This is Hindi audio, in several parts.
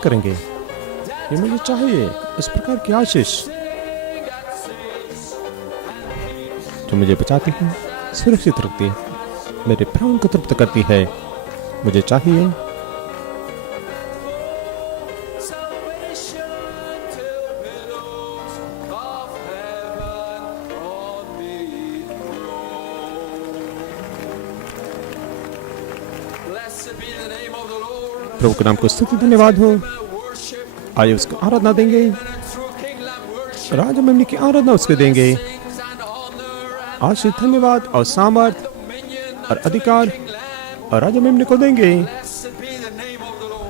प्राप्त करेंगे। ये मुझे चाहिए, इस प्रकार की आशीष जो मुझे बचाती है, सुरक्षित रखती है, मेरे प्राण को तृप्त करती है, मुझे चाहिए। प्रभु के नाम को स्तुति धन्यवाद हो। आइए उसको आराधना देंगे, राजा मेमने की आराधना उसको देंगे। आशीष, धन्यवाद और सामर्थ और अधिकार और राजा मेमने को देंगे।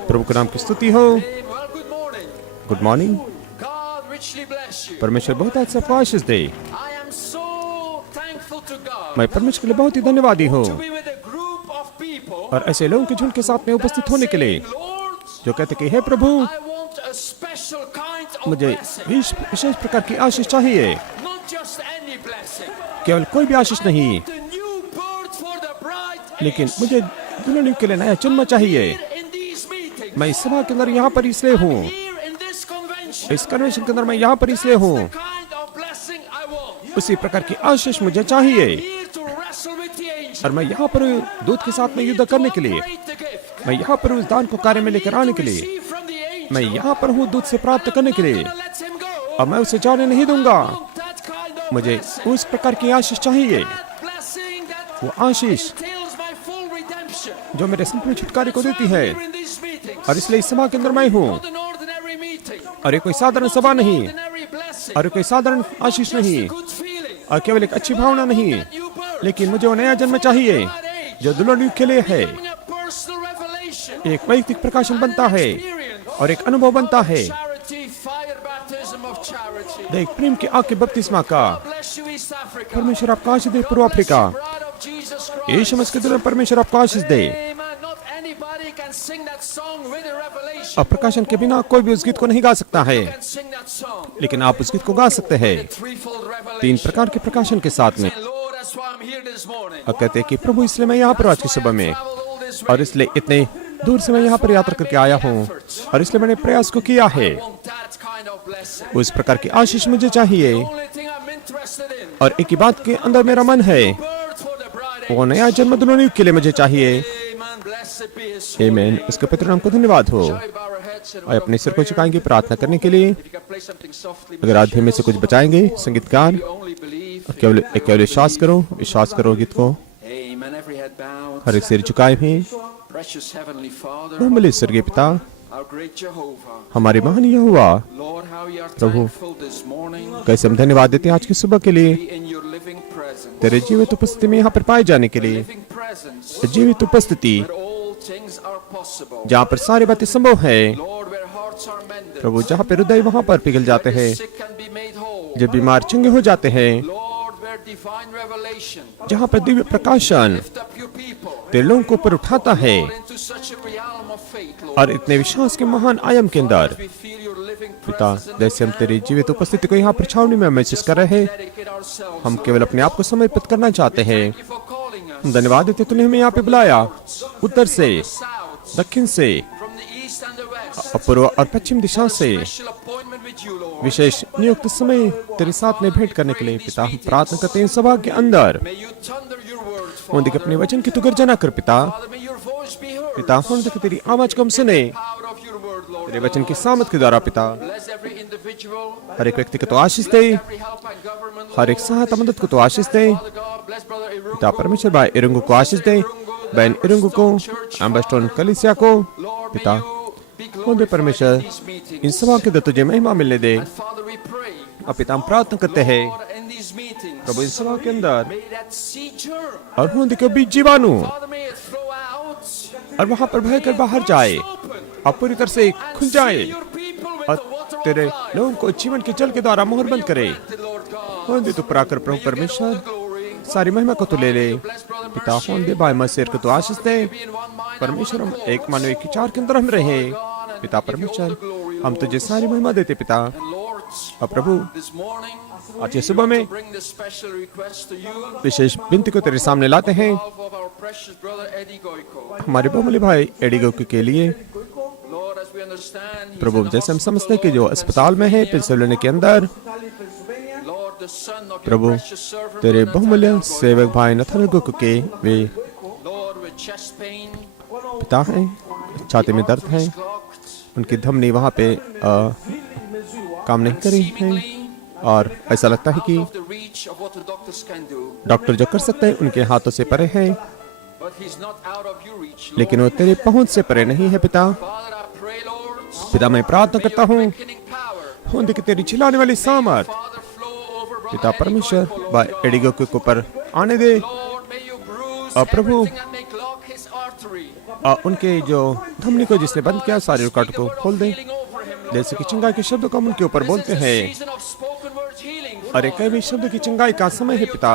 प्रभु के नाम की स्तुति हो। Good morning. परमेश्वर बहुत अच्छा आपको आशीष दे। मैं परमेश्वर के लिए बहुत ही धन्यवादी हूँ और ऐसे लोगों के झुंड के साथ में उपस्थित होने के लिए जो कहते कि हे प्रभु, मुझे विशेष प्रकार की आशीष चाहिए, केवल कोई भी आशीष नहीं, लेकिन मुझे दुल्हन के लिए नया जन्म चाहिए। मैं इस सभा के अंदर यहाँ पर इसलिए हूँ, इस कन्वेंशन के अंदर मैं यहाँ पर इसलिए हूँ, उसी प्रकार की आशीष मुझे चाहिए। और मैं यहाँ पर दूत के साथ में युद्ध करने के लिए, मैं यहाँ पर उस दान को कार्य में लेकर आने के लिए, मैं यहाँ पर हूँ दूत से प्राप्त करने के लिए, और मैं उसे जाने नहीं दूंगा। मुझे उस प्रकार की आशीष चाहिए, वो आशीष जो मेरे संपूर्ण छुटकारे को देती है। और इसलिए इस सभा के अंदर मैं हूँ, और ये कोई साधारण सभा नहीं, और कोई साधारण आशीष नहीं, और केवल एक अच्छी भावना नहीं, लेकिन मुझे वो नया जन्म चाहिए जो दुल्हन के लिए है। एक वैयक्तिक प्रकाशन बनता है और एक अनुभव बनता है, देख प्रेम की आग के बपतिस्मा का। परमेश्वर आपका आशीष दे पूर्व अफ्रीका, यीशु मसीह के दुल्हन परमेश्वर आपको आशीष दे। अब प्रकाशन के बिना कोई भी उस गीत को नहीं गा सकता है, लेकिन आप उस गीत को गा सकते हैं 3 प्रकार के प्रकाशन के साथ में। और कहते हैं कि प्रभु, इसलिए मैं यहाँ पर आज की सुबह में, और इसलिए इतने दूर से मैं यहाँ पर यात्रा करके आया हूँ, और इसलिए मैंने प्रयास को किया है। उस प्रकार की आशीष मुझे चाहिए, और एक ही बात के अंदर मेरा मन है, वो नया जन्म दुल्हन के लिए मुझे चाहिए। आमीन। उसके पवित्र नाम को धन्यवाद हो। और अपने सिर को झुकाएंगे प्रार्थना करने के लिए। अगर आधे में से कुछ बचाएंगे संगीतकार, केवल विश्वास करो गीत को। हर एक सिर झुकाए भी। हमारे स्वर्गीय पिता, हमारे महान यहोवा, प्रभु कैसे हम धन्यवाद देते हैं आज की सुबह के लिए, तेरे जीवित उपस्थिति में यहाँ पर पाए जाने के लिए। जीवित उपस्थिति जहाँ पर सारी बातें संभव है प्रभु, जहाँ पर हृदय वहाँ पर पिघल जाते हैं, जब बीमार चंगे हो जाते हैं, जहाँ पर दिव्य प्रकाशन तेरे लोगों को ऊपर उठाता है, और इतने विश्वास के महान आयाम के अंदर पिता, जैसे हम तेरी जीवित उपस्थिति को यहाँ पर छावनी में महसूस कर रहे हैं, हम केवल अपने आप को समर्पित करना चाहते हैं। धन्यवाद देते तूने हमें यहाँ पे बुलाया, उत्तर से, दक्षिण से, पूर्व और पश्चिम दिशा से, विशेष नियुक्त समय तेरे साथ में भेंट करने के लिए। पिता, हम प्रार्थना करते हैं सभा के अंदर उनके अपने वचन की तू गर्जना कर। पिता हम तेरी आवाज को हम सुने तेरे वचन की सामर्थ के द्वारा। पिता, हर एक व्यक्ति को तो आशीष दे, हर एक सहायता मदद को तो आशीष दे। पिता परमेश्वर, भाई इरंगू को आशीष दे, बहन इरंगू को, एम्बेस्टोन कलीसिया को। पिता खुद परमेश्वर, इन सभा के अंदर तुझे महिमा मिलने दे। और पिता हम प्रार्थना करते हैं प्रभु, इस सभा के अंदर और होंदे के बीच जीवाणु और वहां पर भयकर बाहर जाए और पूरी तरह से खुल जाए, और तेरे लोगों को जीवन के जल के द्वारा मोहर बंद करे। होंदे तो पराकर प्रभु परमेश्वर, सारी महिमा को तो ले ले। पिता होंदे भाई मसीह को तो आशीष दे। परमेश्वर, हम एक मानवीय विचार के अंदर हम रहे। पिता परमेश्वर, हम तुझे सारी महिमा देते। पिता और प्रभु, आज ये सुबह में विशेष विनती को तेरे सामने लाते हैं हमारे बहुमूल्य भाई एडी गोइको के लिए। प्रभु जैसे हम समझते हैं कि जो अस्पताल में है पेंसिल्वेनिया के अंदर, प्रभु तेरे बहुमूल्य सेवक भाई नथानिएल के वे पिता हैं, छाती में दर्द है, उनकी धमनी वहाँ पे काम नहीं कर रही है और ऐसा लगता है कि डॉक्टर जो कर सकते हैं उनके हाथों से परे है, लेकिन वो तेरे पहुंच से परे नहीं है। पिता पिता मैं प्रार्थना करता हूँ होंदे कि तेरी चिल्लाने वाली सामर्थ पिता परमेश्वर बाय एडिगो के ऊपर आने दे और प्रभु उनके जो धमनी को जिसने बंद किया सारे रुकावट को खोल दे, जैसे कि चिंगाई के शब्दों का उनके ऊपर बोलते हैं। अरे कई भी शब्द की चिंगाई का समय है पिता,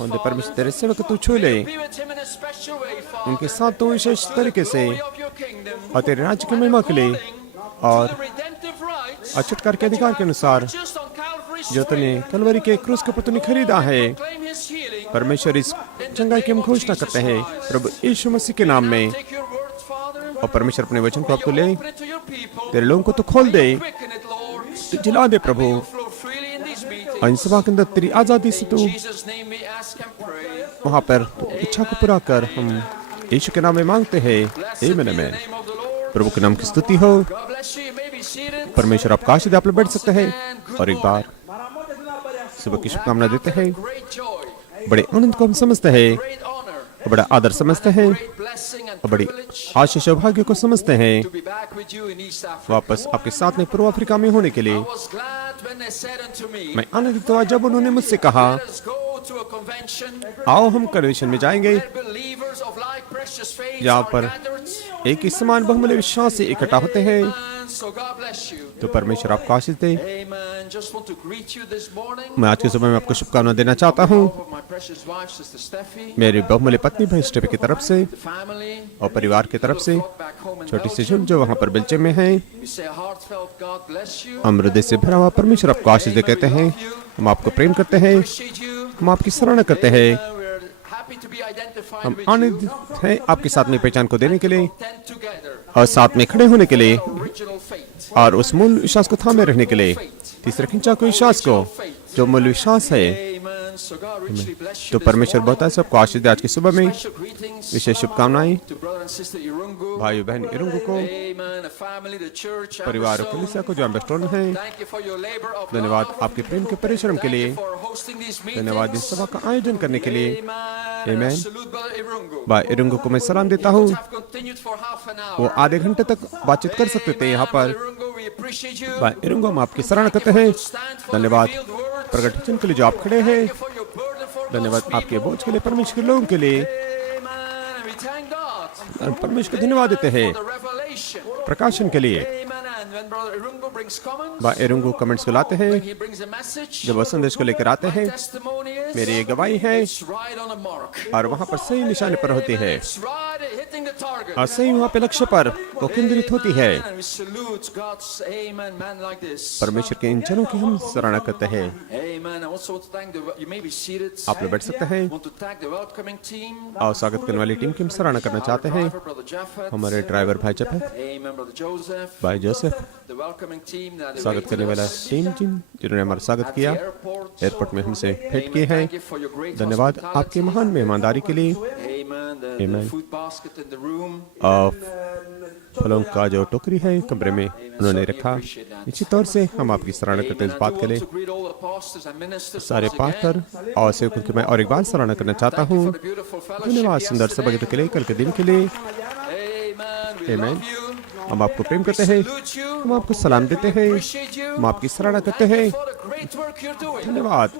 होंदे परमेश्वर तेरे सेवक तू छू ले, उनके साथ तो विशेष तरीके से और तेरे राज्य की महिमा के लिए और छुटकारे के अधिकार के अनुसार जो तूने कलवरी के क्रूस के ऊपर तूने खरीदा है। परमेश्वर इस चंगाई की हम घोषणा करते हैं प्रभु यीशु मसीह के नाम में, और परमेश्वर अपने वचन को आपको ले तेरे लोगों को तो खोल दे, तो जिला दे प्रभु, और इन सभा के अंदर तेरी आजादी से तू वहाँ पर इच्छा को पूरा कर, हम यीशु के नाम में मांगते हैं, आमीन आमीन। प्रभु के नाम की स्तुति हो। परमेश्वर आपका आशीर्वाद, आप लोग बैठ सकते हैं और एक बार सुबह की शुभकामना देते हैं। बड़े आनंद को हम समझते हैं, बड़ा आदर समझते हैं और बड़ी आशीष और भाग्य को समझते हैं वापस आपके साथ में पूर्व अफ्रीका में होने के लिए। मैं आनंदित हुआ जब उन्होंने मुझसे कहा आओ हम कन्वेंशन में जाएंगे जहाँ पर एक ही समान बहुमूल्य विश्वास से इकट्ठा होते हैं। तो परमेश्वर आपको आशीष दे। मैं आज के सुबह में आपको शुभकामना देना चाहता हूँ मेरी बहुमूल्य पत्नी भाई स्टेफी की तरफ से और परिवार की तरफ से, छोटी सी झुंड जो वहाँ पर बेल्चे में है। हम हृदय से भरा हुआ परमेश्वर आपको आशीष दे कहते हैं। हम आपको प्रेम करते हैं, हम आपकी सराहना करते हैं, हम आनंदित हैं आपके साथ में पहचान को देने के लिए और साथ में खड़े होने के लिए और उस मूल विश्वास को थामे रहने के लिए, तीसरे खिंचा को विश्वास को जो मूल विश्वास है। तो परमेश्वर बहुत है सबको आशीष दे। आज की सुबह में विशेष शुभकामनाएं भाई बहन इरुंगु को, परिवार और कलीसिया को जो एम्बेसडर हैं। धन्यवाद आपके प्रेम के परिश्रम के लिए, धन्यवाद इस सभा का आयोजन करने के लिए। आमीन। भाई इरुंगु को मैं सलाम देता हूँ, वो आधे घंटे तक बातचीत कर सकते थे यहाँ पर। भाई इरुंगु हम आपकी सराहना करते हैं। धन्यवाद प्रकट वचन के लिए जो आप खड़े हैं, धन्यवाद आपके बोझ के लिए, परमेश्वर के लोगों के लिए परमेश्वर को धन्यवाद देते हैं प्रकाशन के लिए। भाई इरुंगु कमेंट्स को लाते हैं, जब वो संदेश को लेकर आते हैं, मेरी ये गवाही है और वहाँ पर सही निशाने पर होती है और सही वहाँ पे लक्ष्य पर वो केंद्रित होती है। परमेश्वर के इन जनों की हम सराहना करते हैं। आप लोग बैठ सकते हैं और स्वागत करने वाली टीम की हम सराहना करना चाहते हैं। हमारे ड्राइवर भाई जोसेफ, भाई जोसेफ, स्वागत करने वाला टीम जिन्होंने हमारा स्वागत किया, एयरपोर्ट में हमसे भेंट किए हैं। धन्यवाद आपकी महान मेहमानदारी के लिए। आमीन। फलों का जो टोकरी है कमरे में उन्होंने रखा, निश्चित तौर से हम आपकी सराहना करते हैं इस बात के लिए। सारे पास्टर और सेवकों की मैं और एक बार सराहना करना चाहता हूँ। धन्यवाद सुंदर सभा के लिए, कल के दिन के लिए। आमीन। हम आपको प्रेम करते हैं, हम आपको सलाम देते हैं, हम आपकी सराहना करते हैं। धन्यवाद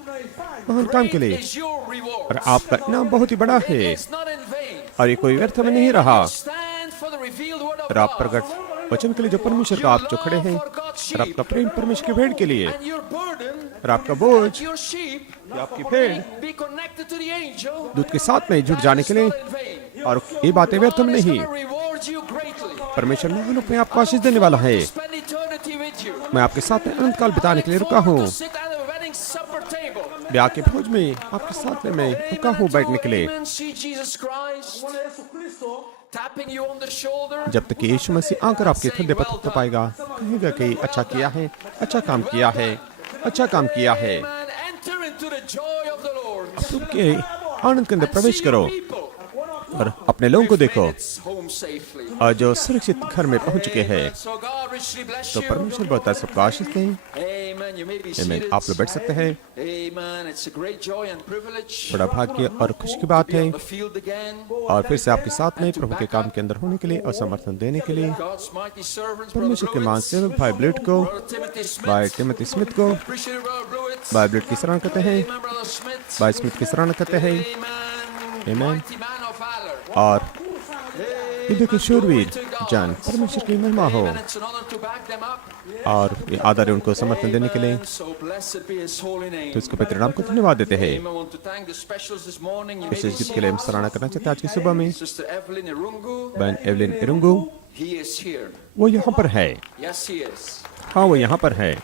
महान काम के लिए, और आपका इनाम बहुत ही बड़ा है और ये कोई व्यर्थ में नहीं रहा। और आप प्रकट वचन के लिए जो परमेश्वर का आप जो खड़े हैं, और आपका प्रेम परमेश्वर की भेड़ के लिए, और आपका बोझ आपकी भेड़ दूत के साथ में जुड़ जाने के लिए, और ये बातें व्यर्थ में नहीं। परमेश्वर में आपको आशीष देने वाला है। मैं आपके साथ में अनंत काल बिताने के लिए रुका हूँ। ब्याह के भोज में आपके साथ में मैं रुका हूँ बैठने के लिए। tapping you on the shoulder. जब तक कि यीशु मसीह आकर आपके कंधे पर थपथपाएगा, कहेगा कि अच्छा किया है, अच्छा काम किया है, अच्छा काम किया है। Amen. Enter into the joy of the Lord. तुम के आनंद के अंदर And प्रवेश see करो your people. और अपने लोगों को देखो Made it home safely. और जो सुरक्षित घर में पहुंच चुके हैं। Amen. So God richly bless तो you. परमेश्वर बहुत सबको आशीष दें। Amen. You may be आमीन। seated. आप लोग बैठ सकते हैं। Amen. It's a great joy and privilege बड़ा भाग्य और खुशी की बात to be है on the field again. और फिर से आपके साथ में प्रभु के काम के अंदर होने के लिए और समर्थन देने के लिए God's mighty servants, परमेश्वर के Brother महान Blewitz, सेवक भाई ब्लिट को, Brother Timothy Smith. भाई टिमोथी स्मिथ को, Appreciate it, Brother Blewitz. भाई ब्लिट की सराहना करते हैं, Amen, Brother Smith. भाई स्मिथ की सराहना करते हैं Amen. Amen. Mighty man of valor. और युद्ध के शूरवीर Glory to God. जान परमेश्वर की महिमा हो Amen. It's an honor to back them up. और ये आदर है उनको समर्थन देने के लिए। Amen. So blessed be His holy name. तो इसको पवित्र नाम को धन्यवाद देते हैं। Amen. I want to thank the specials this morning. You may be विशेष गीत के लिए हम seated. सराहना करना चाहते हैं आज की सुबह में। Sister Evelyn Irungu. बहन एवलिन इरुंगू, He is here. वो यहाँ पर है। Yes, he is. हाँ, वो यहाँ पर है।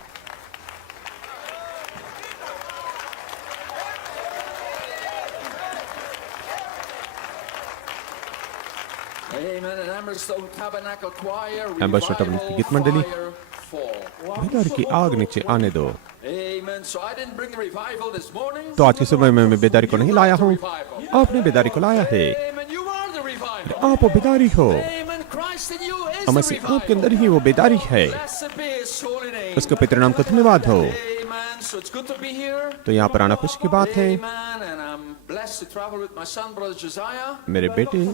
Amen. And Amberstone Tabernacle Choir. Amberstone Tabernacle गीत मंडली। Fire fall. बेदारी की आग नीचे आने दो। Amen. So I didn't bring the revival this morning. तो आज की सुबह में मैं बेदारी को नहीं लाया हूँ, Revival. आपने बेदारी को लाया है। Amen. You are the revival. आप वो बेदारी हो, Amen. Christ in you is the मसीह आपके revival. अंदर ही वो बेदारी है। Blessed be His holy name. उसके पितृ नाम को धन्यवाद हो। Amen. So it's good to be here. तो यहाँ पर आना खुशी की बात है। Amen. And I'm blessed to travel with my son, Brother Josiah. मेरे बेटे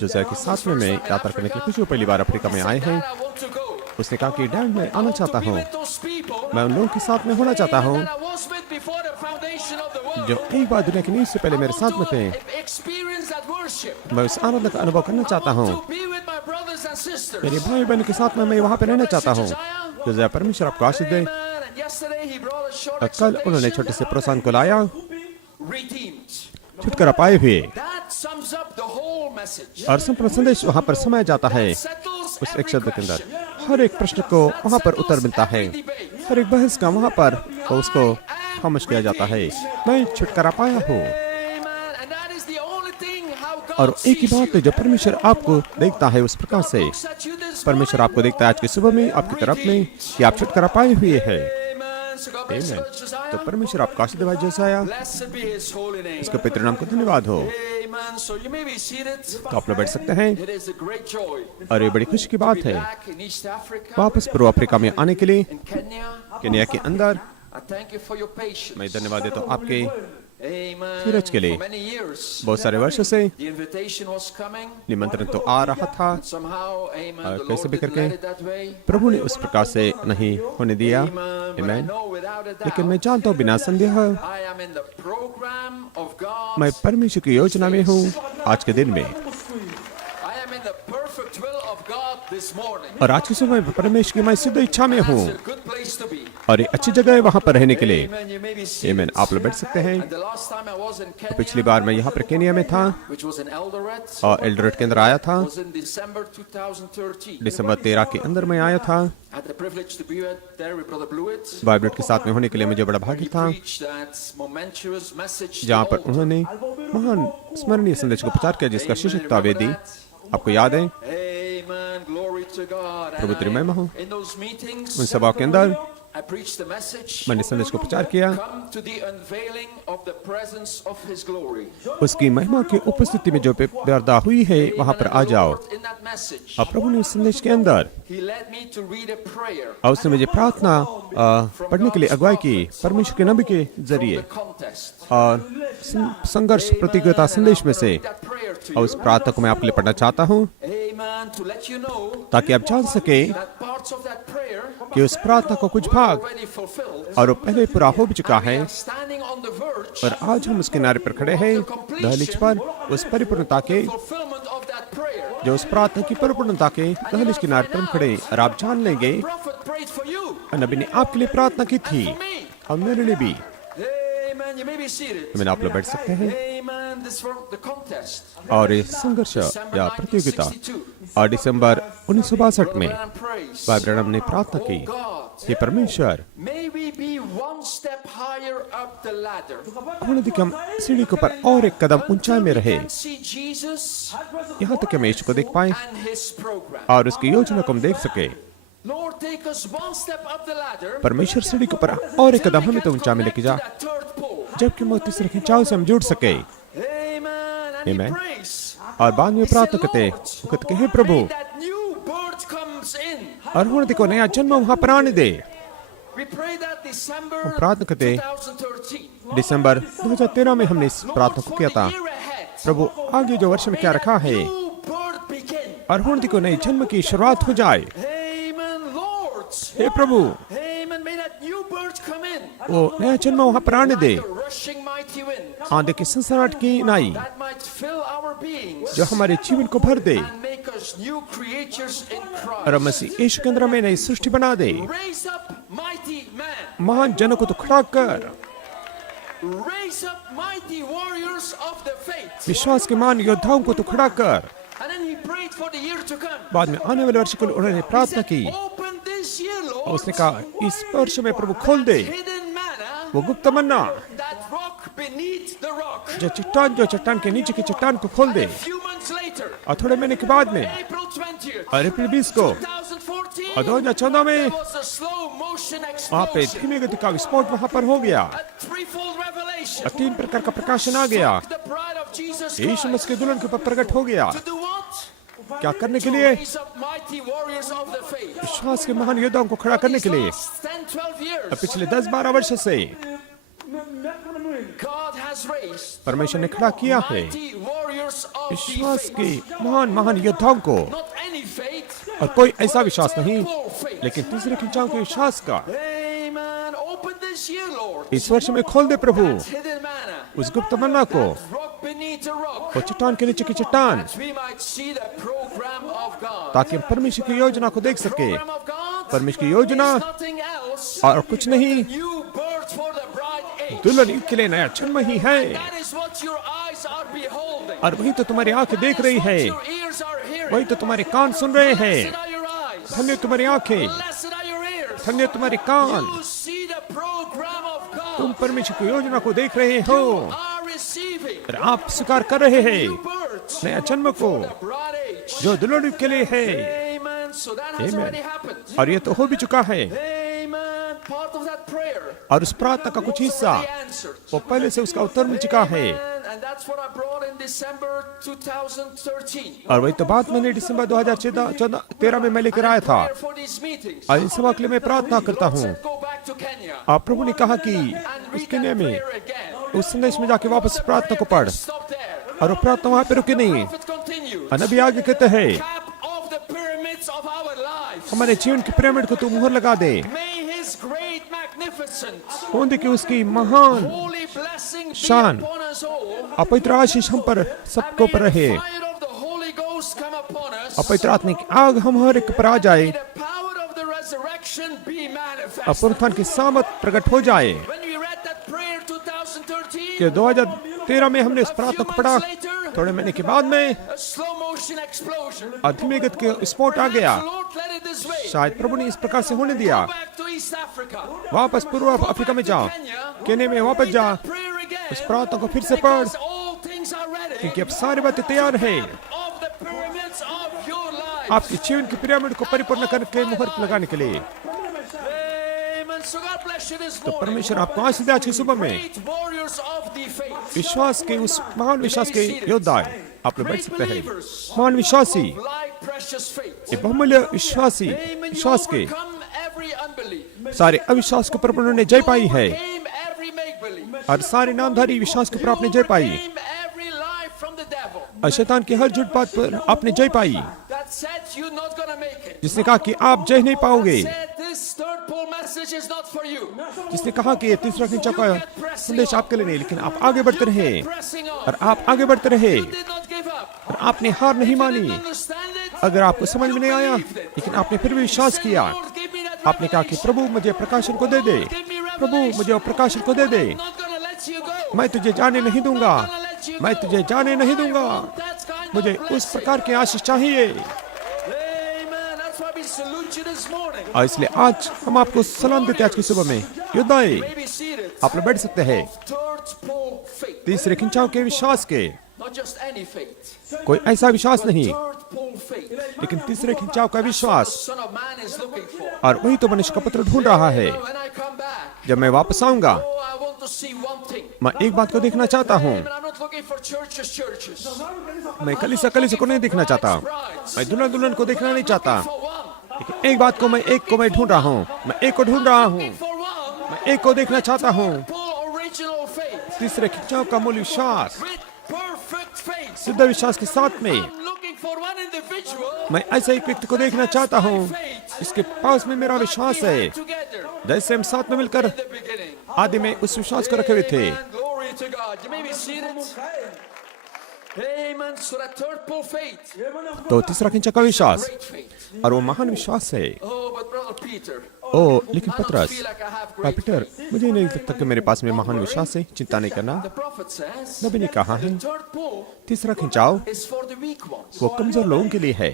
जोसिया के साथ में मैं यात्रा करने के लिए खुशी पहली बार अफ्रीका में आए हैं। Dad, I want to go. उसने कहा कि डैड मैं आना चाहता To be हूँ, with those people मैं उन लोगों के साथ में होना चाहता हूँ that I was with before the foundation of the world. जो एक बार दुनिया की नींव से पहले I मेरे want साथ में थे। to experience that worship. मैं उस आनंद का अनुभव करना चाहता I हूँ। want to be with my brothers and sisters. मेरे भाई बहन के साथ में मैं वहाँ पे रहना चाहता हूँ। जोसिया परमेश्वर आपको आशीष दे। Amen. And yesterday he brought a short कल उन्होंने छोटे से प्रोत्साहन को लाया, redeemed. छुटकारा पाए हुए That sums up the whole message. और संपूर्ण संदेश वहाँ पर समाया जाता है। Settles उस एक every शब्द के अंदर question. हर एक प्रश्न को वहाँ पर उत्तर मिलता है। हर एक बहस का वहाँ पर उसको खामोश किया जाता है। मैं छुटकारा पाया हूँ। Amen. And that is the only thing how God और एक ही sees बात है you. जो परमेश्वर आपको देखता है उस प्रकार से। Looks at you this परमेश्वर आपको देखता है आज की सुबह में आपकी तरफ में कि आप छुटकारा पाए हुए हैं। Amen. So God bless you, आमीन। Brother Josiah. तो परमेश्वर आपका आशीष दे जोसिया, Blessed be His holy name. उसके पितृ नाम को धन्यवाद हो। Amen. So you may be seated. तो आप लोग बैठ सकते हैं It is a great joy और ये बड़ी खुशी की to बात be है back in East Africa, वापस पूर्व अफ्रीका में आने के लिए, in Kenya. केन्या के अंदर। I thank you for your patience. मैं धन्यवाद देता हूँ आपके Amen. धीरज के लिए। For many years, बहुत सारे वर्षों से the invitation was coming. निमंत्रण तो आ रहा था, Somehow, amen, और the कैसे Lord भी didn't करके let it that way. प्रभु ने उस प्रकार से नहीं होने दिया। Amen. But I आमीन। know without a लेकिन मैं doubt, जानता हूँ बिना संदेह I am in the program of God. मैं परमेश्वर की योजना में हूँ आज के दिन में। I am in the perfect will of God this morning. और आज की सुबह में परमेश्वर की मैं सिद्ध इच्छा में हूँ It's a good place to be. और ये अच्छी जगह है वहाँ पर रहने के लिए। Amen. You may be seated. आमीन। आप लोग बैठ सकते हैं। And the last time I was in Kenya, पिछली बार मैं यहाँ पर केन्या में था which was in Eldoret, और एल्डोरेट के अंदर आया था। was in December 2013. दिसंबर 13 के अंदर मैं आया था। I had the privilege to be there with Brother Blewitz. Bible के साथ में होने के लिए मुझे बड़ा भाग्य He था, preached that momentous message. जहाँ पर उन्होंने महान स्मरणीय संदेश को प्रचार किया जिसका शीर्षक था वेदी। आपको याद है? Amen. Glory to God. प्रभु तेरी महिमा हो। In those meetings, उन सभाओं के अंदर I preached the message. मैंने संदेश को प्रचार किया, Come to the unveiling of the presence of His glory. उसकी महिमा की उपस्थिति में जो पर्दा हुई है वहाँ पर आ जाओ। In that message, और प्रभु ने उस संदेश के अंदर He led me to read a prayer और उसने मुझे प्रार्थना पढ़ने के लिए अगुवाई की परमेश्वर के नबी के from जरिए the contest. और संघर्ष प्रतियोगिता संदेश में से। That prayer to और उस you. प्रार्थना को मैं आपके लिए पढ़ना चाहता हूँ Amen. To let you know ताकि आप जान सके that parts of that prayer कि उस प्रार्थना को कुछ भाग already fulfilled. और वो पहले पूरा हो भी चुका है We are standing on the verge और आज हम उस किनारे पर खड़े हैं दहलीज पर उस परिपूर्णता के fulfillment of that prayer. जो उस प्रार्थना की परिपूर्णता के दहलीज किनारे पर हम खड़े और आप जान लेंगे Prophet prayed for you. नबी ने आपके लिए प्रार्थना की थी For me. और मेरे लिए भी। Amen. You may be seated. मैंने आप लोग बैठ सकते हैं। Amen. This from the contest. और ये संघर्ष December या प्रतियोगिता 1962. और दिसंबर 1962 में Brother prays. भाई ब्रैनम ने प्रार्थना की, Oh God, हे परमेश्वर may we be one step higher higher up the ladder. उन्होंने देखा हम सीढ़ी के ऊपर और एक कदम ऊंचाई में रहे, We can see Jesus यहाँ तक कि हम यीशु को देख पाए and his program. और उसकी योजना को हम देख सके। Lord, take us one step up the ladder. परमेश्वर सीढ़ी के ऊपर और एक कदम हमें तो ऊंचाई में लेके जा, That third pole. जबकि हम तीसरे खिंचाव से हम जुड़ सके। Amen. And Amen. he prays. और बाद में प्रार्थना करते, वो कहते कि हे प्रभु, Pray that new birth comes in. और उन्होंने देखो नया जन्म वहाँ पर आने दे। We pray that December हम प्रार्थना करते 2013. दिसंबर 2013 में हमने इस प्रार्थना को किया था, For the year ahead, प्रभु आगे जो वर्ष में क्या रखा है, new birth begin. और उन्होंने देखो नए जन्म की शुरुआत हो जाए। Amen, Lord. Hey Prabhu, Amen. May that new birth come in. वो नया जन्म वहाँ पर आने दे, Like a rushing mighty wind आंधी की सनसनाहट की नाई that might fill our beings जो हमारे जीवन को भर दे, and make us new creatures in और Christ. मसीह यीशु के अंदर हमें नई सृष्टि बना दे। Raise up mighty men. महान जनों को तो खड़ा कर, Raise up mighty warriors of the faith. विश्वास के महान योद्धाओं को तो खड़ा कर। And then he prayed for the year to come. बाद में आने वाले वर्ष के लिए उन्होंने प्रार्थना की, Open this year, और Lord. उसने कहा इस वर्ष में प्रभु खोल दे Hidden manna, वो गुप्त मन्ना, that rock beneath the rock. जो चट्टान के नीचे की चट्टान को खोल दे। A few months later, और थोड़े महीने के बाद में April 20th, और अप्रैल 20 को 2014, और 2014 में there was a slow motion वहाँ पे explosion. धीमे गति का विस्फोट वहाँ पर हो गया, A threefold revelation. और 3 प्रकार का प्रकाशन आ गया। The bride of Jesus Yeshu Christ. मसीह के दुल्हन के ऊपर प्रकट हो गया। To do what? क्या करने के To लिए? raise up mighty warriors of the faith. विश्वास के महान योद्धाओं को खड़ा करने These के लिए। last 10-12 years, पिछले 10-12 वर्ष से God has raised परमेश्वर ने खड़ा किया है mighty warriors of the विश्वास faith. के महान योद्धाओं को, Not any faith, और कोई ऐसा विश्वास नहीं, full faith. लेकिन तीसरे खिंचाव के विश्वास का। Amen. Open this year, Lord. इस वर्ष में खोल दे प्रभु That hidden manna, उस गुप्त मन्ना को, rock beneath the rock, और चट्टान के नीचे की चट्टान, that we might see the program of God. ताकि हम परमेश्वर की योजना को देख सके। Program of God परमेश्वर की योजना is nothing else और कुछ नहीं, new birth for the bride age. दुल्हन युग के लिए नया जन्म ही है, That is what your eyes are beholding. और वही तो तुम्हारी आंखें That देख is रही what है, your ears are hearing. वही तो तुम्हारे कान सुन रहे हैं। Blessed are your eyes. धन्य तुम्हारी आंखें, Blessed are your ears. धन्य तुम्हारे कान, You see the program of तुम God. परमेश्वर की योजना को देख रहे हो, You are receiving और आप स्वीकार कर रहे हैं new birth नया जन्म को the bride age. जो दुल्हन युग के लिए है। Amen. So that has Amen. already happened. और ये तो हो भी चुका है, Amen. Part of that prayer और उस प्रार्थना का कुछ was हिस्सा already answered. वो पहले से उसका उत्तर मिल चुका है। Amen. And that's what I brought in December 2013. और वही तो बात मैंने दिसंबर 2013 में मैं लेकर आया था। Prayer for these meetings. और इस सभा के लिए मैं प्रार्थना करता Lord हूँ। said, go back to Kenya आप प्रभु ने कहा कि and उस read केन्या that में prayer again. उस संदेश में जाके वापस प्रार्थना को Prayer पढ़, didn't stop there. और वो प्रार्थना वहाँ पे रुकी नहीं। Prophet continued. और नबी आगे कहते हैं Cap of the pyramids of our lives. हमारे जीवन की पिरामिड को तू मुहर लगा दे, May his great magnificence, होंदे कि उसकी महान holy blessing be शान, upon us all. अपवित्र आशीष हम पर सबको And पर may रहे, the fire of the Holy Ghost come upon us. अपवित्र आत्मा की आग हम हर एक पर आ जाए, May the power of the resurrection be और manifest. पुनरुत्थान की सामत प्रकट हो जाए। When we read that prayer 2013, कि 2013 में हमने इस प्रार्थना को पढ़ा, थोड़े महीने के बाद में a slow motion explosion. धीमेगत के विस्फोट आ गया। The Lord led it this way. शायद प्रभु ने इस प्रकार से होने दिया। Go back to East Africa. वापस पूर्व अफ्रीका में जाओ, Kenya. केन्या में वापस जा, Prayer again. उस प्रार्थना को फिर से पढ़, Because all things are ready. क्योंकि अब सारी बातें तैयार है Of the pyramids of your life. आपके जीवन की पिरामिड को परिपूर्ण करके मुहर लगाने के लिए। Amen. So God bless you this तो morning. परमेश्वर आपको आशीष दे आज की सुबह में। Great warriors of the faith. विश्वास के उस महान विश्वास के योद्धा हैं, आप लोग बैठ Great सकते हैं। believers महान विश्वासी, of like precious faith. ये बहुमूल्य विश्वासी Amen. You विश्वास के overcome every unbelief. सारे अविश्वास के ऊपर उन्होंने जय पाई है, Overcame every make-believe. और सारे नामधारी विश्वास के ऊपर आपने जय पाई, Overcame every lie from the devil. और शैतान की हर झूठ बात पर आपने जय पाई, That said you're not gonna make it. जिसने कहा कि आप जय नहीं पाओगे, Said this third pole message is not for you. जिसने कहा कि ये तीसरा खिंचा का संदेश आपके लिए नहीं, लेकिन आप आगे बढ़ते रहे, Pressing on. और आप आगे बढ़ते रहे, You did not give up. और आपने हार नहीं मानी। Didn't understand it. अगर आपको समझ में नहीं आया, लेकिन आपने फिर भी विश्वास Said, किया। Lord, give me that आपने कहा कि revelation. प्रभु मुझे प्रकाशन को दे दे, Give me प्रभु revelation. मुझे वो प्रकाशन को दे दे, I'm not gonna let you go. मैं तुझे जाने नहीं दूंगा, I'm not gonna let you मैं go. तुझे जाने नहीं दूंगा, I want that kind of मुझे उस blessing. प्रकार की आशीष चाहिए। Amen. That's why we salute you this morning. और इसलिए आज हम आपको सलाम देते हैं आज की सुबह में। योद्धाए May be seated. आप लोग बैठ सकते हैं। third pole faith. तीसरे खिंचाव के विश्वास के, Not just any faith. कोई ऐसा विश्वास नहीं, Third pole faith. लेकिन तीसरे खिंचाव का The विश्वास। Son of Man is looking for. और वही तो मनुष्य का पुत्र ढूंढ रहा है। When I come back, जब मैं वापस आऊंगा, oh, I want to see one thing. मैं एक बात को देखना चाहता हूँ। But I'm not looking for churches. मैं कलीसिया को नहीं देखना चाहता, मैं दुल्हन दुल्हन को देखना नहीं चाहता, For one. लेकिन एक बात को मैं ढूंढ रहा हूँ। मैं एक को ढूंढ रहा हूँ, For one. मैं एक को देखना चाहता हूँ। Pole original faith. तीसरे खिंचाव का मूल विश्वास, With perfect faith. सिद्ध विश्वास के साथ में I'm looking for one individual. मैं ऐसे एक व्यक्ति को देखना चाहता हूँ, इसके पास में मेरा विश्वास है, Together. जैसे हम साथ में मिलकर In the beginning. आदि में उस विश्वास को रखे हुए थे। Amen. Glory to God. You may be seated. Amen. So that third pole faith. तो तीसरा खिंचाव का विश्वास, Great faith. और वो महान विश्वास है। Oh, but brother Peter. ओ लेकिन I don't पतरस, feel like I have और great पीटर, faith. मुझे नहीं लगता कि मेरे पास में महान विश्वास है। चिंता नहीं करना, The prophet says. नबी ने कहा है, The third pole तीसरा खिंचाव is for the weak ones. वो कमजोर लोगों के लिए है।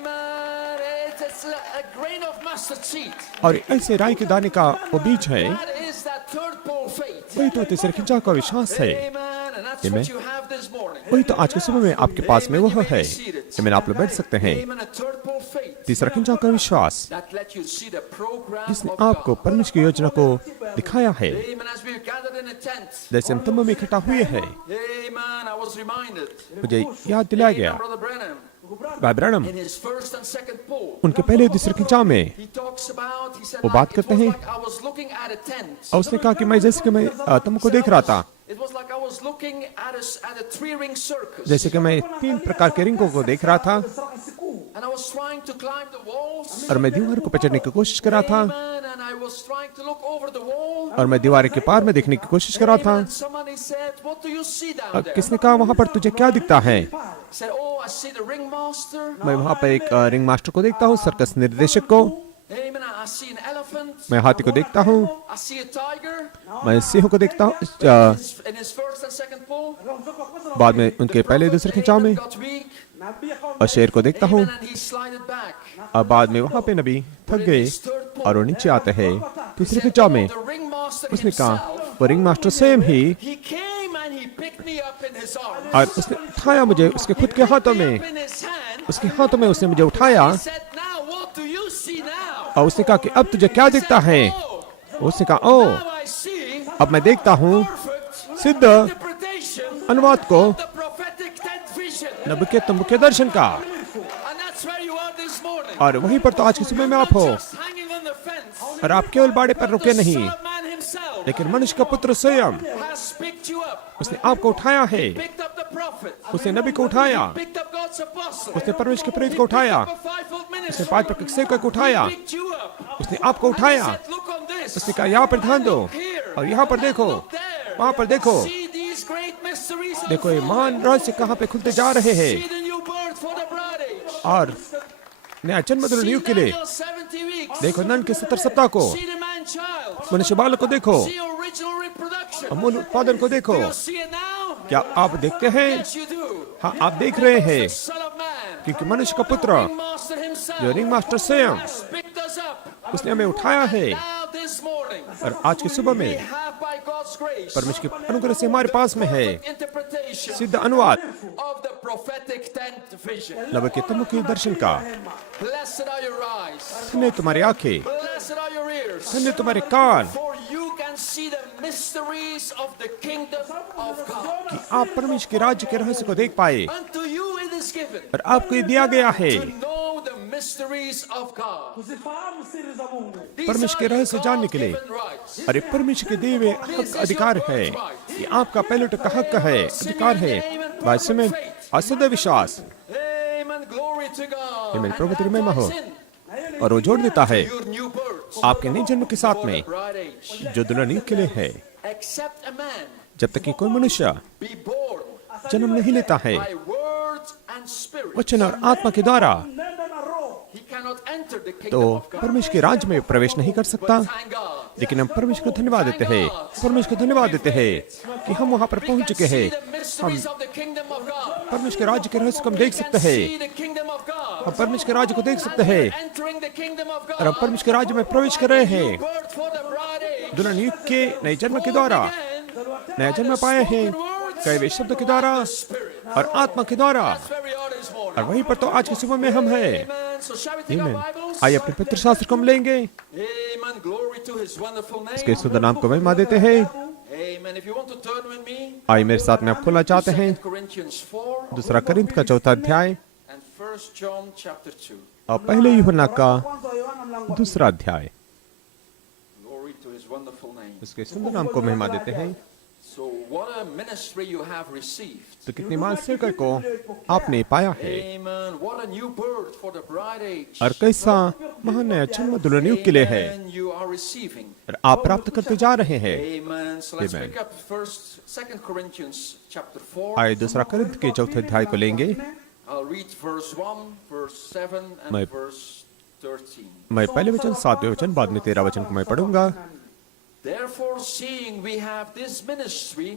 Amen. It's a grain of mustard seed. और ऐसे राई के दाने का वो बीज है, That is that third pole faith. वही तो तीसरे खिंचाव का विश्वास है। Amen. And that's Amen. what you have this morning. वही तो आज के सुबह में आपके पास में वह है। मैं आप लोग बैठ सकते हैं। Amen. A third pole faith. तीसरा खिंचाव का विश्वास, That let you see the program जिसने of आपको God. परमेश्वर की योजना को दिखाया है। Amen. As we gathered in a tent. जैसे हम तंबू में इकट्ठा हुए हैं, Amen. I was reminded. मुझे याद दिलाया Amen. गया, Brother Branham. भाई Branham In his first and second pole. उनके पहले और दूसरे खिंचाव में He talks about. He said. वो बात It करते was हैं। like I was looking at a tent. और उसने कहा कि मैं जैसे कि मैं तंबू को देख रहा था, It was like I was looking at a three-ring circus. जैसे कि मैं 3 प्रकार के रिंगों को देख रहा था, And I was trying to climb the walls. और मैं दीवार को पकड़ने की कोशिश कर रहा था, Amen. And I was trying to look over the wall. और मैं दीवार के पार में देखने की कोशिश कर रहा था। And somebody said, "What do you see down और there?" किसने कहा वहां पर तुझे क्या दिखता है? I said, "Oh, I see the ringmaster. मैं वहां पर एक रिंग मास्टर को देखता हूँ, सर्कस निर्देशक को, Amen. I see an elephant. मैं हाथी को देखता हूँ, I see a tiger." मैं सिंह को देखता हूँ। In his first and second pole. बाद में उनके पहले और दूसरे खिंचाव में, Got weak. और शेर को देखता हूँ। Amen. And he slided back. और बाद में वहां पे नबी थक गए और वो नीचे आते हैं। तीसरे खिंचाव में The ringmaster उसने कहा, himself. वो रिंग मास्टर स्वयं ही, He came and he picked me up in his arms. और उसने उठाया मुझे उसके खुद के हाथों में, In his hand. उसके हाथों में उसने मुझे उठाया, He said, "Now what do you see now?" और उसने कहा कि अब तुझे क्या दिखता है? Oh, उसने कहा, ओ now I see अब मैं देखता हूँ perfect सिद्ध interpretation अनुवाद को of the prophetic tent vision. नबी के तंबू के दर्शन का। And that's where you are this morning. और वहीं पर तो आज की सुबह में आप हो, Just hanging on the fence. और आप केवल बाड़े पर रुके The नहीं, Son of Man himself लेकिन मनुष्य का पुत्र स्वयं has picked you up. उसने आपको उठाया है। Picked up the prophet. उसने नबी को उठाया, Picked up God's apostle. उसने परमेश्वर के प्रेरित को उठाया, A fivefold उसने ministry. 5 प्रकार के सेवकों को उठाया, Picked you up. उसने आपको And he उठाया। said, "Look on this. उसने कहा यहाँ पर ध्यान दो, Here. और यहाँ पर देखो, Look there. वहाँ पर देखो, See these great mysteries देखो ये unfold. महान रहस्य कहाँ पे खुलते जा रहे हैं। See the new birth for the bride age. और नया जन्म दुल्हन See युग के लिए Daniel's 70 weeks. देखो नन के 70 सप्ताह को, See the man child. मनुष्य बालक को देखो, See original reproduction. अमूल उत्पादन को देखो। You see it now? क्या आप देखते हैं? Yes, you do. हाँ, आप देख रहे हैं, The Son of Man. क्योंकि मनुष्य का पुत्र Ringmaster himself जो रिंग मास्टर स्वयं, has picked us up. उसने हमें उठाया है। Now this morning, और आज की सुबह we में have by God's grace परमेश्वर के अनुग्रह से हमारे पास में है interpretation सिद्ध अनुवाद of the prophetic tent vision. नबी के तंबू के दर्शन का। Blessed are your eyes. धन्य तुम्हारी आंखें, Blessed are your ears. धन्य तुम्हारे कान, For you can see the mysteries of the kingdom of God. कि आप परमेश्वर के राज्य के रहस्य को देख पाए। Unto you it is given और आपको ये दिया गया है to know the mysteries of God. These परमेश्वर के are your रहस्य जानने के लिए। God-given rights. अरे परमेश्वर के दिए हुए हक अधिकार है, ये आपका पहलुट का हक है, अधिकार है। भाई सुमेन, असद विश्वास, Amen. Glory to God. Amen. प्रभु तेरी महिमा हो। And ties in और वो जोड़ देता है your new birth आपके नए जन्म के साथ for में, the bride age. जो दुल्हन युग के लिए है। Except a man जब तक कि कोई मनुष्य be born जन्म नहीं लेता है by word and spirit, वचन और आत्मा के द्वारा, he cannot enter the kingdom तो of God. परमेश्वर के राज्य में प्रवेश नहीं कर सकता। Thank God. लेकिन हम परमेश्वर को धन्यवाद देते हैं, परमेश्वर को धन्यवाद देते हैं कि हम वहाँ पर पहुँच चुके हैं। See the mysteries of the kingdom of God. परमेश्वर के राज्य के रहस्य को हम देख सकते हैं, See the kingdom of God. हम परमेश्वर के राज्य को देख सकते हैं, Entering the kingdom of और हम God. परमेश्वर के राज्य में प्रवेश कर रहे हैं। Birth for the bride age. दुल्हन युग के नए जन्म के द्वारा नया जन्म पाए हैं, कई वे शब्द के द्वारा और आत्मा के द्वारा। और वहीं पर तो आज की सुबह में हम हैं। आमीन। आइए अपने पवित्र शास्त्र को हम लेंगे, इसके सुंदर नाम को महिमा देते हैं। आइए मेरे साथ में आप खोलना चाहते हैं दूसरा कोरिन्थ का 4 अध्याय और पहले यूहन्ना का 2 अध्याय। इसके सुंदर नाम को महिमा देते हैं। तो कितनी महान सेवकाई को आपने पाया है और कैसा महान नया जन्म दुल्हन युग के लिए है और आप प्राप्त करते जा रहे हैं। आइए 2 कोरिन्थ के 4 अध्याय को लेंगे। मैं पहले वचन 7वें वचन बाद में 13 वचन को मैं पढ़ूंगा। Therefore, seeing we have this ministry,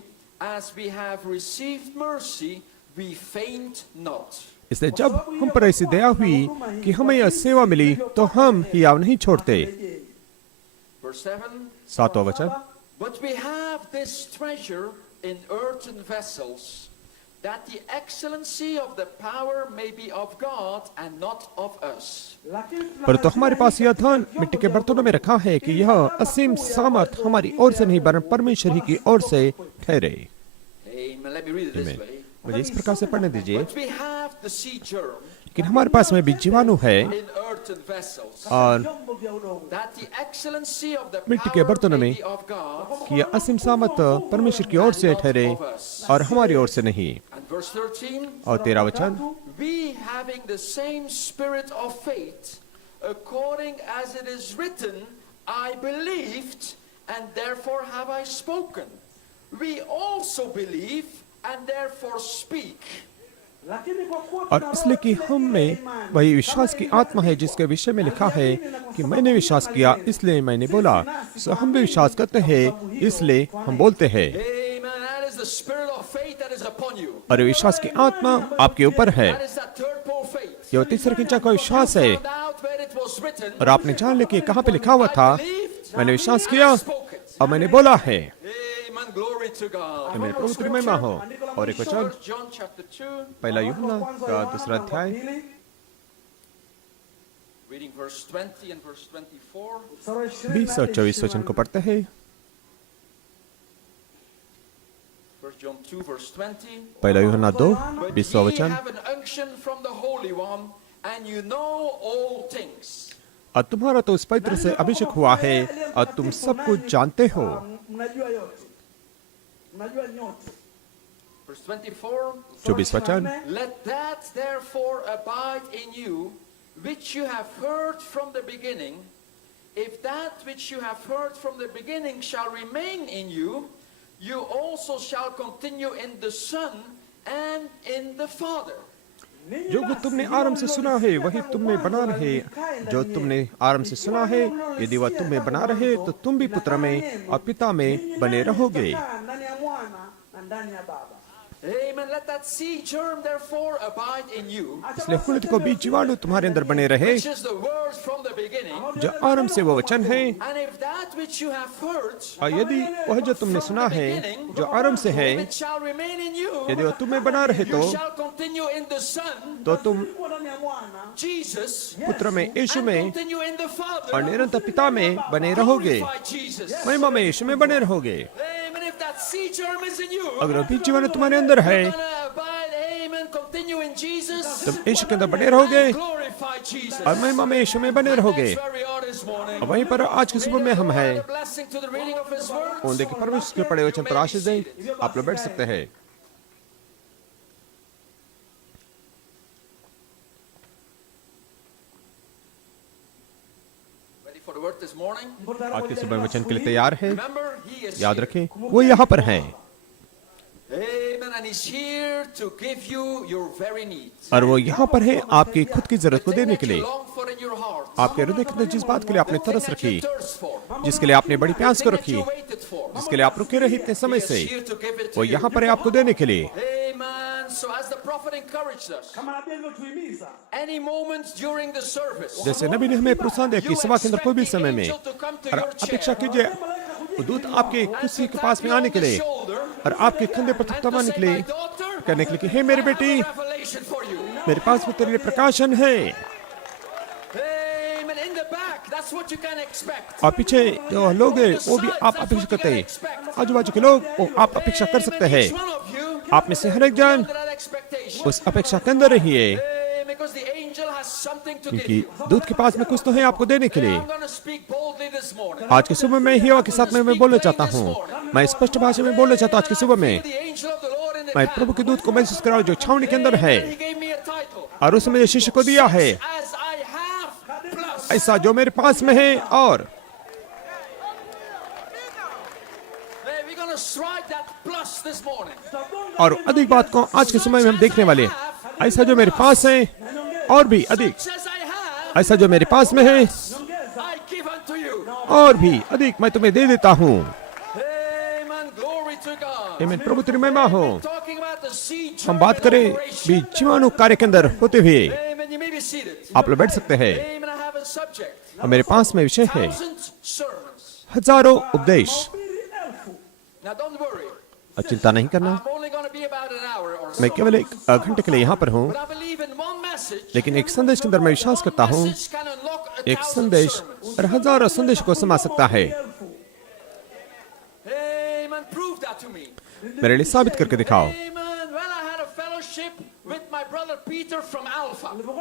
as we have received mercy, we faint not. इसलिए जब हम पर ऐसी दया हुई कि हमें यह सेवा मिली तो हम हियाव नहीं छोड़ते। 7वां वचन। But we have this treasure in earthen vessels, that the excellency of the power may be of God and not of us. परंतु हमारे पास यह धन मिट्टी के बर्तनों में रखा है कि यह असीम सामर्थ हमारी ओर से नहीं वरन परमेश्वर ही की ओर से ठहरे। मुझे इस प्रकार से पढ़ने दीजिए। लेकिन हमारे पास में भी जीवाणु है और मिट्टी के बर्तनों में कि यह असीम सामर्थ परमेश्वर की ओर से ठहरे और हमारी ओर से नहीं। और 13 वचन। We having the same spirit of faith, according as it is written, I believed, and therefore have I spoken. We also believe, and therefore speak. और इसलिए कि हम में वही विश्वास की आत्मा है जिसके विषय में लिखा है कि मैंने विश्वास किया इसलिए मैंने बोला। सो हम भी विश्वास करते हैं इसलिए हम बोलते हैं। और विश्वास की आत्मा आपके ऊपर है। यह तीसरे किंचा का विश्वास है। और आपने जान लिया कि कहाँ पे लिखा हुआ था, मैंने विश्वास किया और मैंने बोला है। मेरे प्रभु की महिमा हो। और एक वचन पहला यूहन्ना का 2 अध्याय 20 और 24 वचन को पढ़ते हैं। पहला यूहन्ना 2:20 वचन। और तुम्हारा तो उस पवित्र से अभिषेक हुआ है और तुम सब कुछ जानते हो। 24 वचन। Let that therefore abide in you, which you have heard from the beginning. If that which you have heard from the beginning shall remain in you, you also shall continue in the Son and in the Father. जो कुछ तुमने आरंभ से सुना है वही तुम में बना रहे। जो तुमने आरंभ से सुना है यदि वह तुम में बना रहे तो तुम भी पुत्र में और पिता में बने रहोगे। Amen. Let that seed germ therefore abide in you. इसलिए फूलित को बीज जीवाणु तुम्हारे अंदर बने रहे, Which is the word from the beginning. जो आरंभ से वो वचन है। And if that which you have heard और यदि वह जो तुमने सुना है जो आरंभ से है it shall remain in you, यदि वह तुम में बना रहे तो you shall continue in the Son, तो तुम Jesus, पुत्र में यीशु and में continue in the Father, और निरंतर पिता में बने रहोगे। glorify Jesus. महिमा में यीशु में बने रहोगे। Amen. If that seed germ is in you, अगर वह बीज जीवाणु तुम्हारे अंदर है abide, amen, continue in Jesus, तुम यीशु के अंदर बने रहोगे glorify Jesus. और महिमा में यीशु में बने रहोगे। That's where we are this morning. और वहीं पर आज की सुबह में हम हैं। The blessing to the reading of His word. उन देखिए परमेश्वर के पढ़े वचन पर आशीष दें। आप लोग बैठ सकते हैं। Ready for the word this morning? आज की सुबह वचन के लिए तैयार है। Remember, He is याद here. रखें वो यहाँ पर है Amen. And He's here to give you your very needs. और वो यहाँ पर है आपकी खुद की जरूरत को The thing देने that के you लिए। long for in your heart. आपके हृदय के अंदर जिस बात के लिए आपने The thing तरस that रखी, you thirst for. जिसके लिए आपने बड़ी प्यास The को thing that रखी, you waited for. जिसके लिए आप रुके रहे इतने समय He से, is here to give it वो to you. यहाँ पर है आपको देने के लिए। Amen. So as the prophet encouraged us, any moment during the service, जैसे नबी ने हमें प्रोत्साहन दिया कि सभा के अंदर कोई भी समय में angel to come to और your अपेक्षा chair कीजिए वो दूत आपके कुर्सी के पास में आने के लिए और आपके कंधे पर थपथपाने के लिए कहने के लिए कि हे मेरी बेटी, मेरे पास में तेरे लिए प्रकाशन है। और पीछे जो लोग हैं वो भी आप अपेक्षा करते हैं, आजू बाजू के लोग वो आप अपेक्षा कर सकते हैं। आप में से हर एक जन उस अपेक्षा के अंदर रहिए, क्योंकि दूत के पास में कुछ तो है आपको देने के लिए। आज की सुबह में हिवा के साथ में मैं बोलना चाहता हूँ, मैं स्पष्ट भाषा में बोलना चाहता हूँ। आज की सुबह में मैं प्रभु के दूत को महसूस कराऊं जो छावनी के अंदर है, और उसने मुझे शिष्य को दिया है ऐसा जो मेरे पास में है। और अधिक बात को आज के समय में हम देखने वाले, ऐसा जो मेरे पास है और भी अधिक, ऐसा जो मेरे पास में है और भी अधिक मैं तुम्हें दे देता हूँ। आमीन, प्रभु तेरी महिमा हो। हम बात करें बीज जीवाणु कार्य के अंदर होते हुए, आप लोग बैठ सकते हैं। और मेरे पास में विषय है हजारों उपदेश। चिंता नहीं करना, मैं केवल 1 घंटे के लिए यहाँ पर हूँ, लेकिन एक संदेश के अंदर मैं विश्वास करता हूँ एक संदेश और हजारों संदेश को समा सकता है। मेरे लिए साबित करके दिखाओ।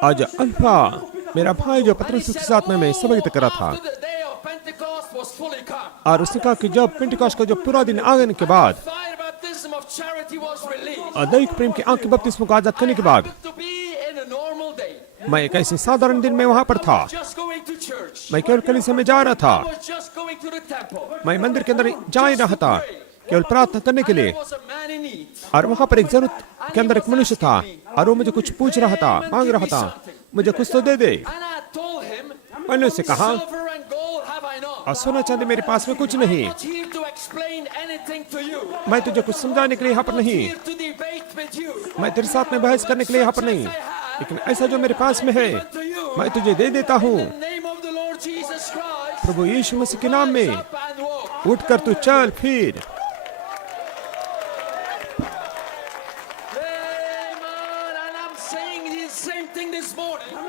आज अल्फा मेरा भाई जो पतरस के साथ में मैं सबक कर रहा था, और उसने कहा कि जब पेंटिकॉस्ट का जो पूरा दिन आने के बाद, दैहिक प्रेम की आंख के बपतिस्मों को आजाद करने के बाद, मैं एक ऐसे साधारण दिन में वहां पर था। मैं केवल कलीसिया में जा रहा था, मैं मंदिर के अंदर जा ही रहा था केवल प्रार्थना करने के लिए। और वहां पर एक जरूरत के अंदर एक मनुष्य था, और वो मुझे कुछ पूछ रहा था, मांग रहा था, मुझे कुछ तो दे दे। मैंने उससे कहा, और सोना चांदी मेरे पास में कुछ नहीं, मैं तुझे कुछ समझाने के लिए यहाँ पर नहीं, मैं तेरे साथ में बहस करने के लिए यहाँ पर नहीं, लेकिन ऐसा जो मेरे पास में है मैं तुझे दे देता हूँ। प्रभु यीशु मसीह के नाम में उठकर तू चल फिर।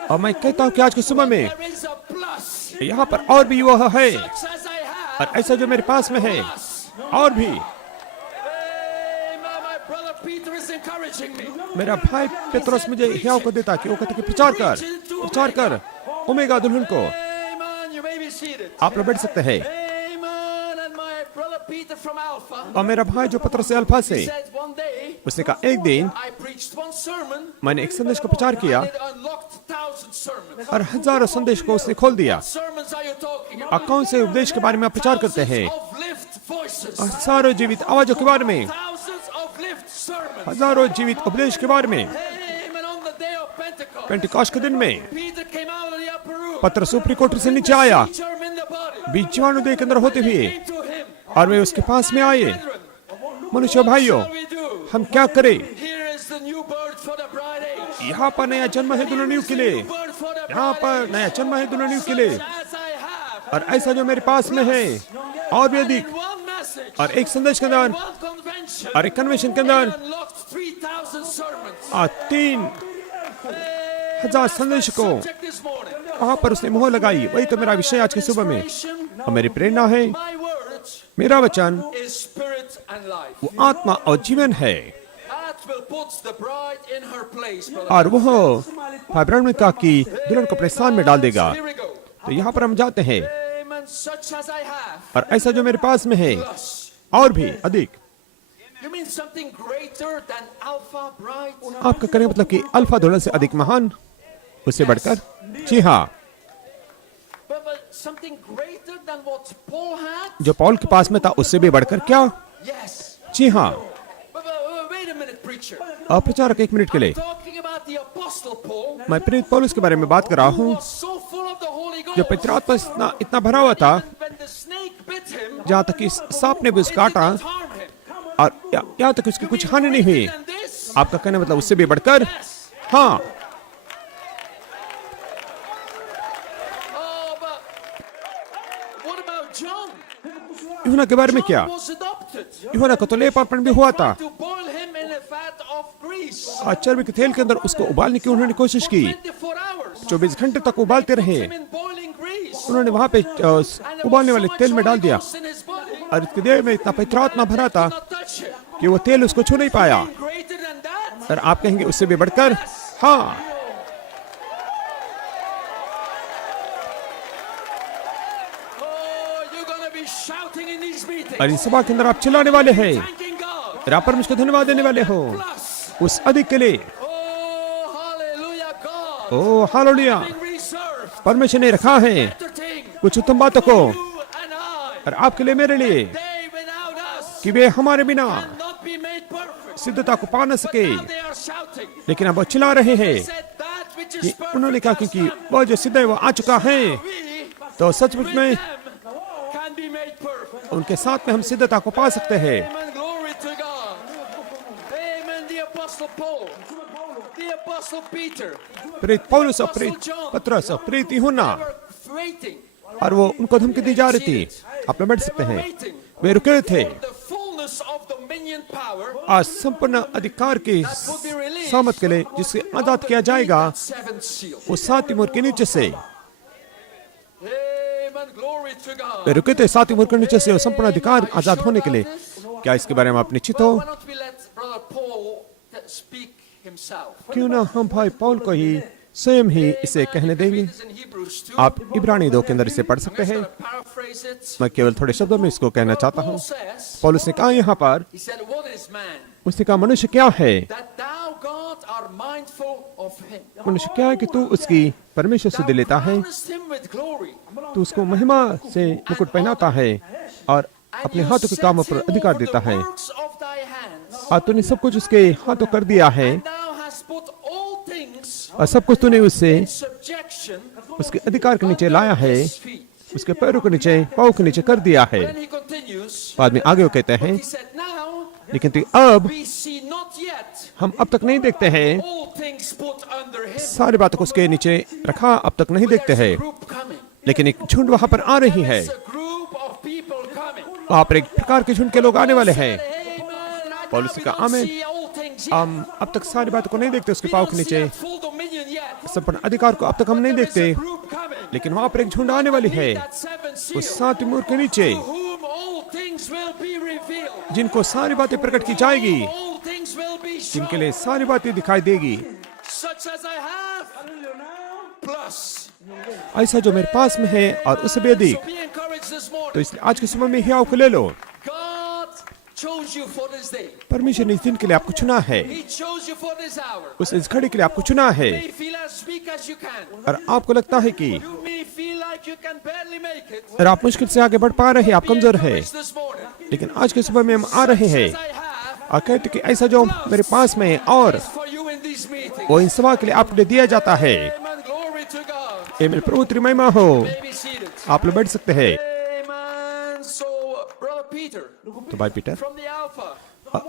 और मैं कहता हूँ कि आज की सुबह में यहाँ पर और भी वह है, और ऐसा जो मेरे पास में है और भी। मेरा भाई पेत्रोस मुझे हियाव को देता कि वो कहते कि प्रचार कर ओमेगा दुल्हन को। आप लोग बैठ सकते हैं। और मेरा भाई जो पतरस से अल्फा से, उसने कहा एक दिन मैंने एक संदेश को प्रचार किया और हजारों संदेश को उसने खोल दिया। और कौन से उपदेश के बारे में आप प्रचार करते हैं? हजारों जीवित आवाजों के बारे में, हजारों जीवित उपदेश के बारे में। पेंटिकॉस्ट के दिन में पतरस ऊपरी कोठरी से नीचे आया, बीज जीवाणु देह के अंदर होते हुए, और वे उसके पास में आए। मनुष्य भाइयों, हम क्या करें? यहाँ पर नया जन्म है दुल्हनियों के लिए, यहाँ पर नया जन्म है दुल्हनियों के लिए, और ऐसा जो मेरे पास में है और भी अधिक। और एक संदेश के अंदर और एक कन्वेंशन के अंदर 3000 संदेश को वहां पर उसने मोहर लगाई। वही तो मेरा विषय आज की सुबह में, और मेरी प्रेरणा है, मेरा वचन वो आत्मा और जीवन है। और वह भाई ने कहा कि दुल्हन को अपने स्थान में डाल देगा। तो यहाँ पर हम जाते हैं, और ऐसा जो मेरे पास में है और भी अधिक। आपका कहने मतलब कि अल्फा दुल्हन से अधिक महान, उससे बढ़कर? जी हाँ, जो पौल के पास में था उससे भी बढ़कर क्या? जी हाँ। आप प्रचारक, 1 मिनट के लिए, मैं प्रेरित पौलुस के बारे में बात कर रहा हूँ, जो पवित्र आत्मा से इतना भरा हुआ था, जहाँ तक कि सांप ने भी उसको काटा, और यहाँ तक उसकी कुछ हानि नहीं हुई। आपका कहना मतलब उससे भी बढ़कर? हाँ। What about John? यूहन्ना के बारे में क्या? John was adopted. यूहन्ना का तो लेपापन भी हुआ था। To boil him in a vat of grease. आज चर्बी के तेल के अंदर उसको उबालने की उन्होंने कोशिश की। 24 hours. 24 घंटे तक उबालते रहे। Him in boiling grease. उन्होंने वहां पे And there उबालने was वाले so तेल much में डाल Holy दिया Ghost in his body, और इसके देह में इतना पवित्र आत्मा भरा था not touch it. कि वो तेल उसको छू नहीं पाया। Greater than that? और आप कहेंगे उससे भी बढ़कर? हाँ। Oh, you're gonna be shouting in these meetings. और इस सभा के अंदर आप चिल्लाने वाले हैं Thanking God. और आप परमेश्वर को धन्यवाद देने वाले हो Plus. उस अधिक के लिए। Oh, hallelujah, God. ओ हालेलुया, Being reserved. परमेश्वर ने रखा है Better thing. कुछ उत्तम बातों को You and I. और आपके लिए, मेरे लिए, They without us कि वे हमारे बिना cannot be made perfect. सिद्धता को पा न But सके। now they are shouting. लेकिन अब वो चिल्ला रहे हैं Said that which कि is perfect उन्होंने कहा has कि come. वो जो सिद्ध है वो आ चुका है, We तो सचमुच with में them can be made perfect. उनके साथ में हम सिद्धता को पा सकते हैं। Amen. Glory to God. Amen. The Apostle Paul. The Apostle Peter. प्रेरित पौलुस और प्रेरित पतरस और प्रेरित यूहन्ना, They were waiting. और वो उनको धमकी दी जा रही थी। आप लोग बैठ सकते हैं। वे रुके थे The fullness of dominion power आज संपूर्ण अधिकार की would be released सामत के लिए जिससे आजाद किया जाएगा seventh seal. उस सातवीं मोहर के नीचे से। Amen. Glory to God. वे रुके थे सातवीं मोहर के नीचे से, वो संपूर्ण अधिकार आजाद होने के लिए। क्या इसके बारे में आप निश्चित हो? Why don't we let Brother Paul speak himself? क्यों ना हम भाई पौल को ही स्वयं ही इसे कहने देंगे। Read this in Hebrews 2. आप इब्रानी 2 के अंदर इसे पढ़ सकते I'm हैं। just gonna paraphrase it. मैं केवल थोड़े शब्दों में इसको कहना चाहता हूँ। Paul says, पौलुस ने कहा यहाँ पर, he said, what is man? उसने कहा मनुष्य क्या है? That thou, God, are mindful of him. मनुष्य क्या है कि तू उसकी परमेश्वर से दे लेता है, Crownest him with glory. तू उसको महिमा से मुकुट पहनाता है और And अपने you हाथों के set कामों him पर अधिकार over देता the है। works of thy hands. और तूने सब कुछ उसके हाथों कर दिया है And thou hast put all things और सब कुछ तूने उससे in subjection उसके अधिकार के नीचे लाया है, his feet. उसके पैरों के नीचे, पाँव के नीचे कर दिया है। Then he continues, बाद में आगे वो कहते हैं, he said, now लेकिन तू अब we see not yet हम अब तक नहीं देखते हैं, all things put under him. सारी बातों को उसके नीचे रखा अब तक नहीं देखते हैं, Group coming. लेकिन एक झुंड वहां पर आ रही है। It's a group of people coming. वहां पर एक प्रकार के झुंड के लोग आने वाले हैं। Amen. Right पौलुस now we का don't आमीन। see all things yet. हम अब तक सारी बातों को नहीं देखते उसके We पाँव don't के see नीचे, that full dominion yet. संपूर्ण अधिकार को अब तक हम नहीं There is देखते, a group coming. लेकिन वहां पर एक झुंड आने वाली है That seventh seal. उस सातवीं मोहर के नीचे, To whom all things will be revealed. जिनको सारी बातें प्रकट की जाएगी, All things will be जिनके shown. लिए सारी बातें दिखाई देगी। Such as I have. Plus. ऐसा जो मेरे पास में है और उससे भी अधिक। So be encouraged this तो morning. इसलिए आज के समय में हियाव को ले लो। God chose you for this day. परमेश्वर ने इस दिन के लिए आपको चुना है, He chose you for this hour. उस इस घड़ी के लिए आपको चुना है। You may feel as weak as you can. और आपको लगता है कि You may feel like you can barely make it. और आप मुश्किल से आगे बढ़ पा रहे हैं, आप Be कमजोर हैं, encouraged this morning. लेकिन आज के सुबह में हम आ रहे हैं As I have और कहते कि ऐसा जो मेरे पास में है और is for you in these meetings. वो इन सभा के लिए आपके लिए दिया जाता है। Amen. Glory to God. ये मेरे प्रभु तेरी महिमा हो। May be seated. आप लोग बैठ सकते हैं। Amen. So, Brother Peter, तो भाई Peter from the Alpha,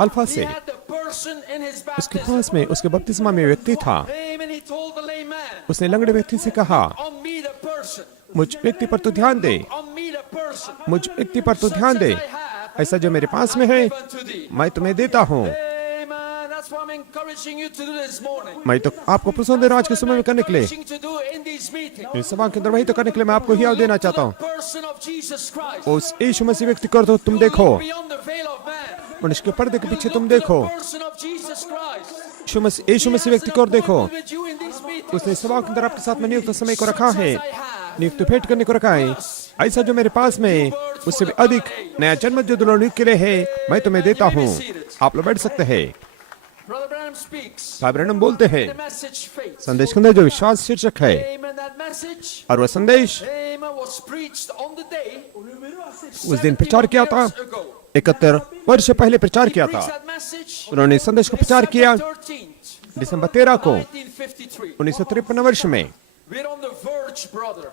alpha he से had the person in his उसके baptism. पास में उसके बपतिस्मा में व्यक्ति था। Amen. He told the lame man, उसने लंगड़े व्यक्ति से कहा, on me the person, मुझ व्यक्ति पर तू ध्यान दे, on me the person. मुझ व्यक्ति पर तू ध्यान दे, ऐसा जो मेरे पास में है Given to thee. मैं तुम्हें देता हूँ। Amen. That's what I'm encouraging you to do this morning. मैं तो आपको प्रोत्साहन दे रहा हूँ आज के समय में करने के लिए। Encouraging to do in these meetings. इस सभा के अंदर वही तो करने के लिए मैं आपको हियाव देना चाहता हूँ। Person of Jesus Christ. उस यीशु मसीह व्यक्ति को तो तुम देखो, Beyond the veil of man. मनुष्य के पर्दे के पीछे तुम Look to the देखो, person of Jesus Christ. यीशु मसीह व्यक्ति को और देखो। With you in these meetings. उसने सभा के अंदर आपके साथ में नियुक्त समय को रखा है, Such as I have. नियुक्त भेंट करने को रखा है। ऐसा जो मेरे पास में है, उससे भी अधिक नया जन्म जो दुल्हन के लिए है, मैं तुम्हें देता हूँ। आप लोग बैठ सकते हैं। Brother Branham speaks. भाई ब्रैनम बोलते हैं, The message faith. संदेश के अंदर जो विश्वास शीर्षक है, Amen. That message. और वह संदेश Amen. Was preached on the day. उस दिन प्रचार किया था, 71 years ago. 71 वर्ष पहले प्रचार किया था। Preached that message. उन्होंने संदेश को प्रचार किया December 13th, दिसंबर 13 को 1953. 1953 वर्ष में। We're on the verge, brother.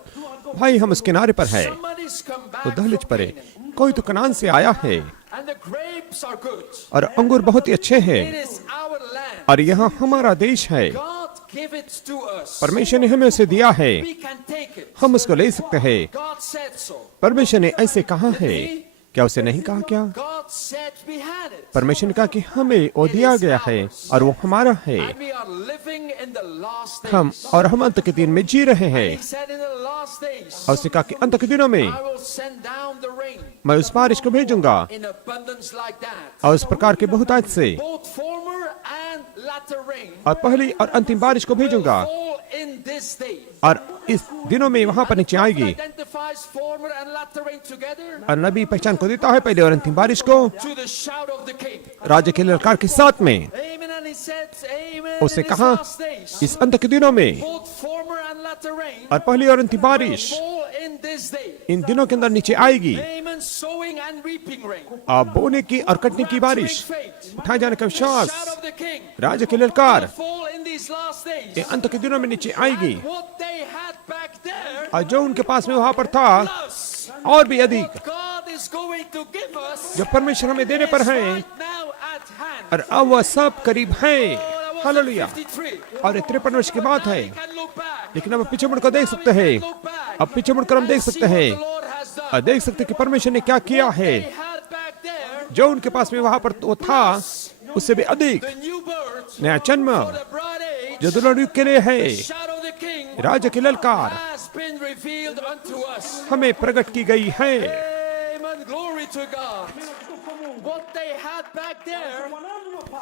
भाई हम उस किनारे पर है, Somebody's come back तो दहलीज from पर है। Canaan. कोई तो कनान से आया है And the grapes are good. और अंगूर बहुत ही अच्छे It हैं is our land. और यहाँ हमारा देश है। God give it to us. परमेश्वर ने हमें उसे दिया है, We can take it. हम उसको ले सकते हैं। God said so. परमेश्वर ने ऐसे कहा है, क्या उसे नहीं कहा? क्या God said we had it. परमेश्वर ने कहा कि हमें वो दिया गया है और वो हमारा है। And we are living in the last days. हम अंत के दिन में जी रहे हैं। He said in the last days, और उसने कहा कि अंत के दिनों में I will send down the rain मैं उस बारिश को भेजूंगा in abundance like that. और उस प्रकार के बहुतायत से, Both former and latter rain और पहली और अंतिम बारिश को will भेजूंगा fall in this day. और इस दिनों में वहां पर नीचे आएगी। Identifies former and latter rain together और नबी पहचान को देता है पहले और अंतिम बारिश को to the shout of the king. राजा के ललकार के साथ में। Amen. And he said, Amen. उसने In कहा these last days, इस अंत के दिनों में both former and latter rain और पहली और अंतिम बारिश fall in this day. इन दिनों के अंदर नीचे आएगी। Amen. Sowing and reaping rain. आप बोने की और कटने की बारिश, Faith. उठाए जाने का Shout विश्वास, of the king. राजा के ललकार Fall in these last days. ये अंत के दिनों में नीचे आएगी। What they had back there, और जो उनके पास में वहां पर था plus और भी अधिक, what God is going to give us जो परमेश्वर हमें देने पर is है, right now at hand. और अब वह सब करीब है। Oh, that was hallelujah. 53. और 53 वर्ष की बात है, We can look back. लेकिन अब पीछे मुड़कर देख सकते हैं। Look back. अब पीछे मुड़कर हम देख And see सकते what हैं the Lord has done. और देख सकते हैं कि परमेश्वर ने क्या किया है। They had back there जो उनके पास में वहां पर वो था, उससे भी अधिक the new birth नया जन्म for the bride age. जो दुल्हन युग के लिए है। Shout of the king राजा की ललकार has been revealed unto us. हमें प्रकट की गई है। Amen. Glory to God. What they had back there,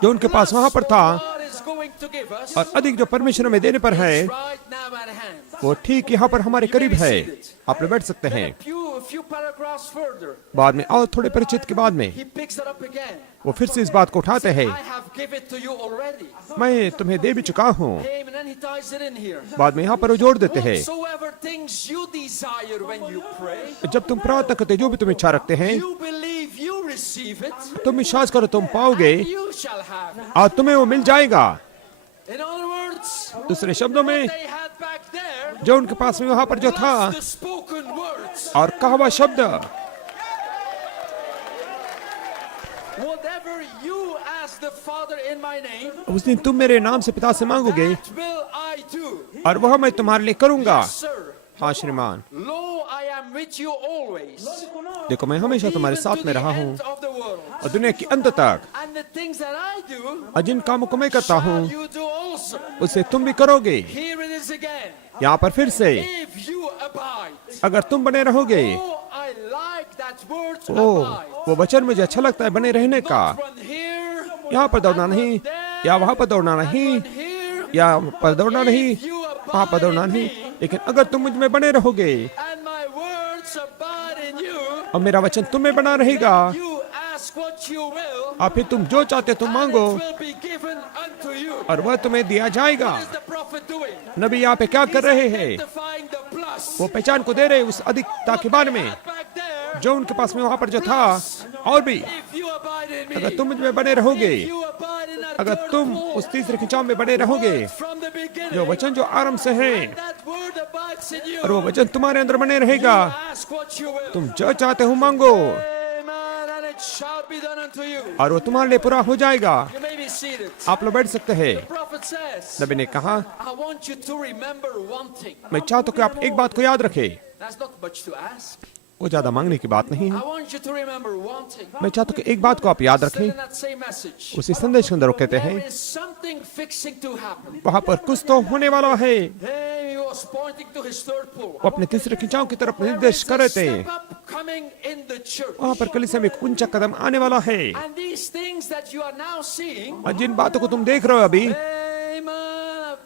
जो उनके पास वहां पर था God is going to give us और अधिक जो परमेश्वर हमें देने पर है, right now at hand. वो ठीक यहाँ पर हमारे करीब है। आप लोग बैठ सकते हैं। A few paragraphs further, बाद में और थोड़े परिचित के बाद में he picks it up again. वो फिर से इस बात को उठाते हैं, I have given it to you already. मैं तुम्हें दे भी चुका हूँ। Amen. And then he ties it in here. बाद में यहाँ पर वो जोड़ देते हैं, Whatsoever things you desire when you pray, जब तुम प्रार्थना करते जो भी तुम इच्छा रखते हैं, you believe you receive it, तुम विश्वास करो तुम पाओगे and you shall have it. और तुम्हें वो मिल जाएगा। In other words, दूसरे शब्दों में, they had back there जो उनके पास में वहां पर जो था was the spoken words. और कहा हुआ शब्द, Whatever you ask the Father in my name, उस दिन तुम मेरे नाम से पिता से मांगोगे that will I do. और वह मैं तुम्हारे लिए करूंगा। Sir, हाँ श्रीमान, lo, I am with you always, देखो मैं हमेशा तुम्हारे even साथ to में the रहा हूँ end of the world. और दुनिया के अंत तक। And the things that I do, और जिन कामों को मैं करता हूँ shall you do also. उसे तुम भी करोगे। Here it is again. यहाँ पर फिर से, If you abide. अगर तुम बने रहोगे। Oh, I like that word O, abide. वो वचन मुझे अच्छा लगता है, बने रहने का। Not run here, यहाँ पर दौड़ना नहीं, या वहाँ पर दौड़ना नहीं, run here. या पर दौड़ना नहीं, If you वहाँ पर abide दौड़ना in नहीं। me, लेकिन अगर तुम मुझ में बने रहोगे and my words abide in you, और मेरा वचन तुम में बना रहेगा, you ask what you will, और फिर तुम जो चाहते हो तुम and मांगो it will be given unto you. और वह तुम्हें दिया जाएगा। What is the prophet doing? नबी यहाँ पे क्या कर रहे हैं? Identifying the plus. वो पहचान को दे रहे उस अधिकता के बारे में Back there, जो उनके पास में वहां पर जो था। और भी if you abide in me, अगर तुम मुझ में बने रहोगे, if you abide in that अगर third तुम floor, उस तीसरे खिंचाव में बने रहोगे, from the beginning, जो वचन जो आरंभ से है that word abides in you, और वो वचन तुम्हारे अंदर बने रहेगा, ask what you will. तुम जो चाहते हो मांगो Amen, and it shall be done unto you. और वो तुम्हारे लिए पूरा हो जाएगा। You may be seated. आप लोग बैठ सकते हैं। The prophet says, नबी ने कहा, I want you to remember one thing. मैं चाहता हूँ कि आप एक बात को याद रखें। That's not much to ask. वो ज्यादा मांगने की बात नहीं है। I want you to remember one thing. मैं चाहता हूँ कि एक बात को आप याद Said रखें। in that same message, उसी संदेश के अंदर वो कहते हैं, there is something fixing to happen. वहां पर कुछ तो होने वाला है। Hey, he was pointing to his third pole. वो अपने तीसरे खिंचाव की तरफ There निर्देश is कर a रहे थे। step up coming in the church. वहां पर कलीसिया में एक ऊंचा कदम आने वाला है। And these things that you are now seeing, और जिन बातों को तुम देख रहे हो अभी, amen,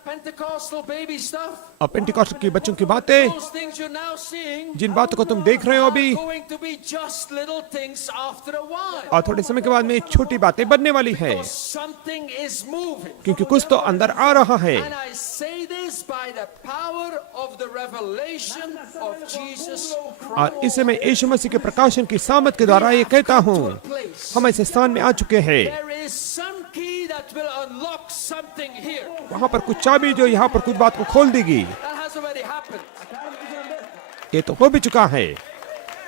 Pentecostal baby stuff, और पेंटिकॉस्ट की बच्चों की बातें, those things you're now seeing, जिन बातों को तुम देख रहे हो अभी, are going to be just little things after a while. और थोड़े समय के बाद में छोटी बातें बनने वाली है, Because something is moving. क्योंकि कुछ तो अंदर आ रहा है। And I say this by the power of the revelation of Jesus Christ. और इसे मैं यीशु मसीह के प्रकाशन की सामत के द्वारा ये कहता हूँ, Place. हम ऐसे स्थान में आ चुके हैं। There is some key that will unlock something here. वहां पर कुछ चाबी जो यहाँ पर कुछ बात को खोल देगी। That has already happened. ये तो हो भी चुका है।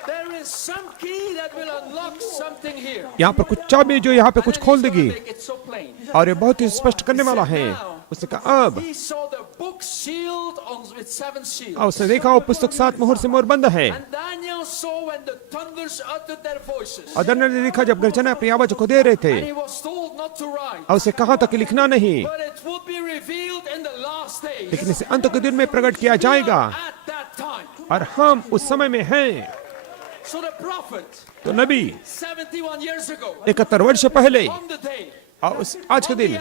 There is some key that will unlock something here. यहाँ पर कुछ चाबी जो यहाँ पे कुछ खोल देगी Make it so plain. और ये बहुत ही स्पष्ट करने वाला है। Now, उसने कहा अब। He saw the book sealed with 7 seals. और उसने देखा वो पुस्तक 7 मोहर से मोहर बंद है। And Daniel saw when the thunders uttered their voices. और दानिय्येल ने देखा जब गर्जनें अपनी आवाज को दे रहे थे, And he was told not to write. और उसे कहा था कि लिखना नहीं, But it would be revealed in the last days. लेकिन इसे अंत के दिन में प्रकट किया जाएगा। At that time. और हम उस समय में हैं। So the prophet, तो नबी 71 years ago, 71 वर्ष पहले on the day, और उस आज के दिन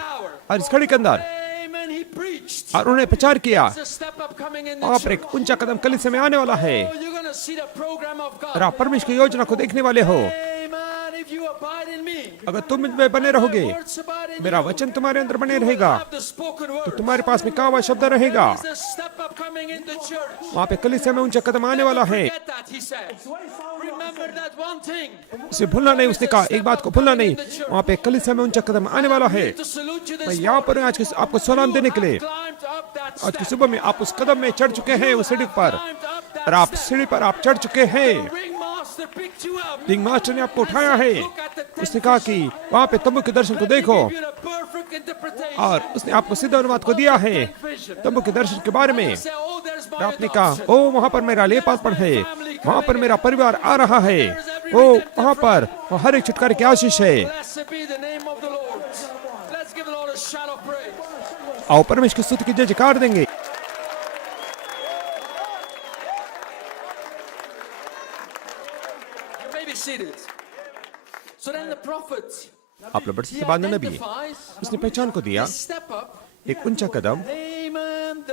और इस घड़ी के अंदर, amen, he preached. और उन्होंने प्रचार किया, There's a step up coming in the वहां पर church. एक ऊंचा कदम कलीसिया में आने वाला है। Oh, you're going to see the program of God. और आप परमेश्वर की योजना को देखने वाले हो। Amen. If you abide in me, अगर तुम मुझ में बने रहोगे, my words abide in मेरा you, वचन तुम्हारे अंदर बने you will रहेगा, have the spoken तो word. तुम्हारे पास में कहा हुआ शब्द रहेगा। There's a step up coming in the church. वहां पे कलीसिया में ऊंचा कदम आने वाला है। Forget that, he said. Remember that one thing. उसे भूलना नहीं, उसने कहा एक बात को भूलना नहीं, वहां पे कलीसिया में ऊंचा कदम आने वाला है। To salute you मैं this यहाँ पर हूँ आज आपको सलाम देने के लिए। climbed up that आज की step. सुबह में आप उस कदम में चढ़ चुके हैं, उस सीढ़ी पर, Climbed up that और आप step. सीढ़ी पर आप चढ़ चुके हैं। The ringmaster picked you up. Ring master ने आपको उठाया है। Look at the tent उसने कहा कि वहां पे तंबू के दर्शन को देखो, Give you the perfect interpretation. और उसने आपको सीधा अनुवाद को दिया है तंबू के दर्शन के बारे में। Say, oh, there's my और आपने कहा adoption. ओ वहां पर मेरा लेपापन है, वहां पर मेरा परिवार आ रहा है, ओ वहां पर वो हर एक छुटकारे की आशीष है। Blessed be the name of the Lord. Let's give the Lord a shout of praise. आओ परमेश्वर की स्तुति की जय जयकार देंगे। You may be seated. So then the prophet, आप लोग बढ़ते he से बाद में नबी, identifies उसने पहचान को दिया this step up. एक ऊंचा कदम, Amen.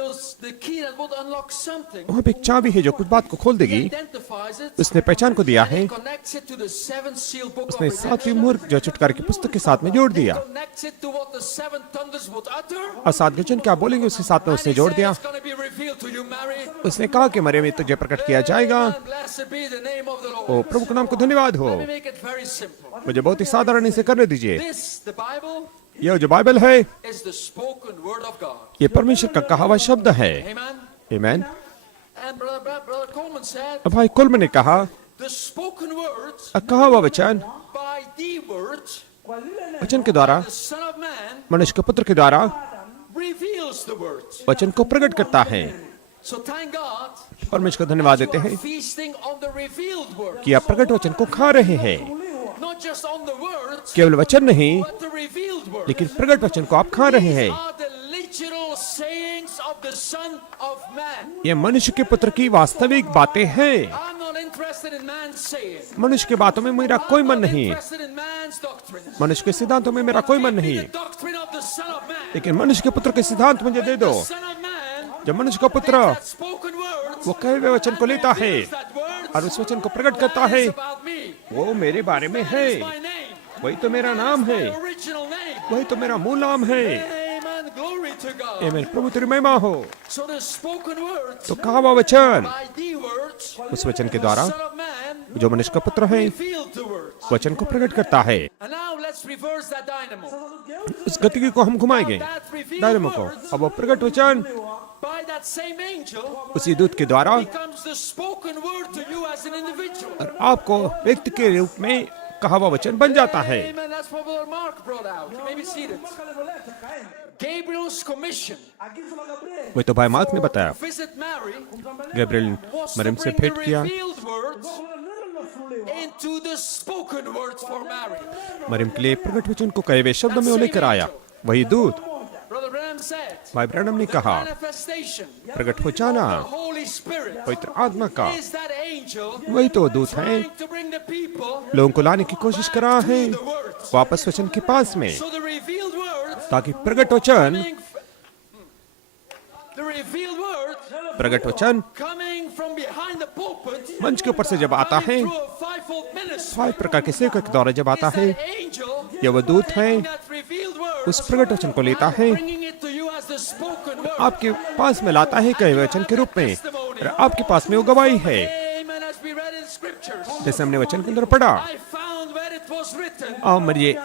The key that would unlock something. वहाँ पे एक चाबी है जो कुछ बात को खोल He देगी। identifies it. उसने पहचान को दिया है, He connects it to the 7th seal book of उसने सातवीं redemption. मोहर जो छुटकारे की पुस्तक के साथ में जोड़ दिया, Connects it to what the 7 thunders would utter. और 7 वचन क्या बोलेंगे उसके साथ में And उसने he जोड़ said दिया। it's going to be revealed to you, Mary. उसने कहा कि मरियम ये तुझे प्रकट किया जाएगा। Amen. Blessed be the name of the Lord. ओ प्रभु के नाम को धन्यवाद हो। Let me make it very simple. मुझे बहुत ही साधारण इसे करने दीजिए। This, the Bible, यह जो बाइबल है, is the spoken word of God. ये परमेश्वर का कहा हुआ शब्द है। Amen. आमीन। And Brother Coleman said, अब भाई कुलम ने कहा, the spoken words कहा हुआ वचन by the words, वचन के द्वारा, the Son of Man मनुष्य के पुत्र के द्वारा reveals the words. वचन को प्रकट करता है। So thank God परमेश्वर को धन्यवाद देते you are हैं feasting on the revealed word. कि आप प्रकट वचन को खा रहे हैं। Not just on the words, केवल वचन नहीं, but the revealed word. लेकिन प्रकट वचन को आप खा रहे हैं। These are the literal sayings of the Son of Man. ये मनुष्य के पुत्र की वास्तविक बातें हैं। I'm not interested in man's saying. मनुष्य के बातों में मेरा कोई I'm मन not नहीं, interested in man's doctrines. मनुष्य के सिद्धांतों में मेरा कोई मन Give me नहीं, the doctrine of the Son of Man. लेकिन मनुष्य के पुत्र के सिद्धांत मुझे दे दो। The Son of Man, जब मनुष्य का पुत्र that spoken words, वो कहे हुए वचन को लेता है reveals that words, और उस वचन को प्रकट करता that है, is about me. वो मेरे बारे में है। That is my name. वही तो मेरा नाम है, My original name. वही तो मेरा मूल नाम है। Amen. Glory to God. आमीन। प्रभु तेरी महिमा हो। So the spoken words तो कहा हुआ वचन by the words, उस वचन के द्वारा Son of Man, जो मनुष्य का पुत्र है revealed the words. वचन को प्रकट करता है। And now let's reverse that dynamo. उस गतिकी को हम घुमाएंगे That revealed डायनामो को। words अब वो प्रकट वचन by that same angel उसी दूत के द्वारा becomes the spoken word to you as an individual. और आपको व्यक्ति के रूप में कहा हुआ वचन बन जाता है। Amen. That's what Brother Mark brought out. You may be seated. Gabriel's commission वही तो भाई मार्क ने बताया, visit Mary Gabriel was to मरियम से bring the भेंट किया, revealed words into the spoken words for Mary. Maryam के लिए प्रकट वचन को कहे हुए शब्दों में वो लेकर आया। वही दूत Brother Branham said, भाई ब्रैनम ने कहा, manifestation, प्रकट हो जाना the Holy Spirit पवित्र आत्मा का is that angel वही तो दूत है, trying to bring the people लोगों को लाने की कोशिश कर रहा है to the words. वापस वचन के पास में, So the revealed words ताकि प्रकट वचन coming the revealed words प्रकट वचन coming from behind the pulpit मंच के ऊपर से जब आता है, through a fivefold ministry. 5 प्रकार के सेवकों के द्वारा जब आता Is है, that angel यह वो दूत है, taking that revealed words उस प्रकट वचन को लेता है, bringing it to you as the spoken word. आपके पास में लाता है कहे हुए वचन के रूप में, और आपके पास में वो गवाही है। Amen. As we read in scriptures, जैसे हमने वचन के अंदर पढ़ा, I found where it was written. और मुझे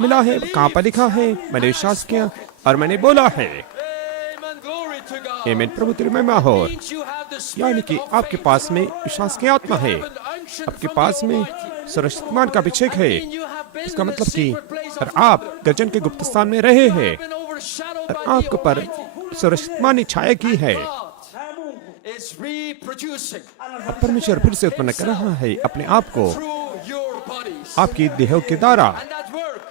मिला है कहाँ पर लिखा है, मैंने विश्वास किया और मैंने बोला है। Amen. Glory to God. आमीन। प्रभु तेरी महिमा हो। Means you have the यानी spirit कि of आपके faith. पास में विश्वास की आत्मा है, You have an unction आपके from पास the में Almighty. सर्वशक्तिमान का अभिषेक है। And you have been इसका in the मतलब कि secret place और of आप thunder. गर्जन के गुप्त स्थान में रहे हैं, Been overshadowed by the आपके पर Almighty. सर्वशक्तिमान छाया की है। God is reproducing परमेश्वर फिर से उत्पन्न कर रहा है अपने आप को through your bodies. आपकी देहों के द्वारा, And that work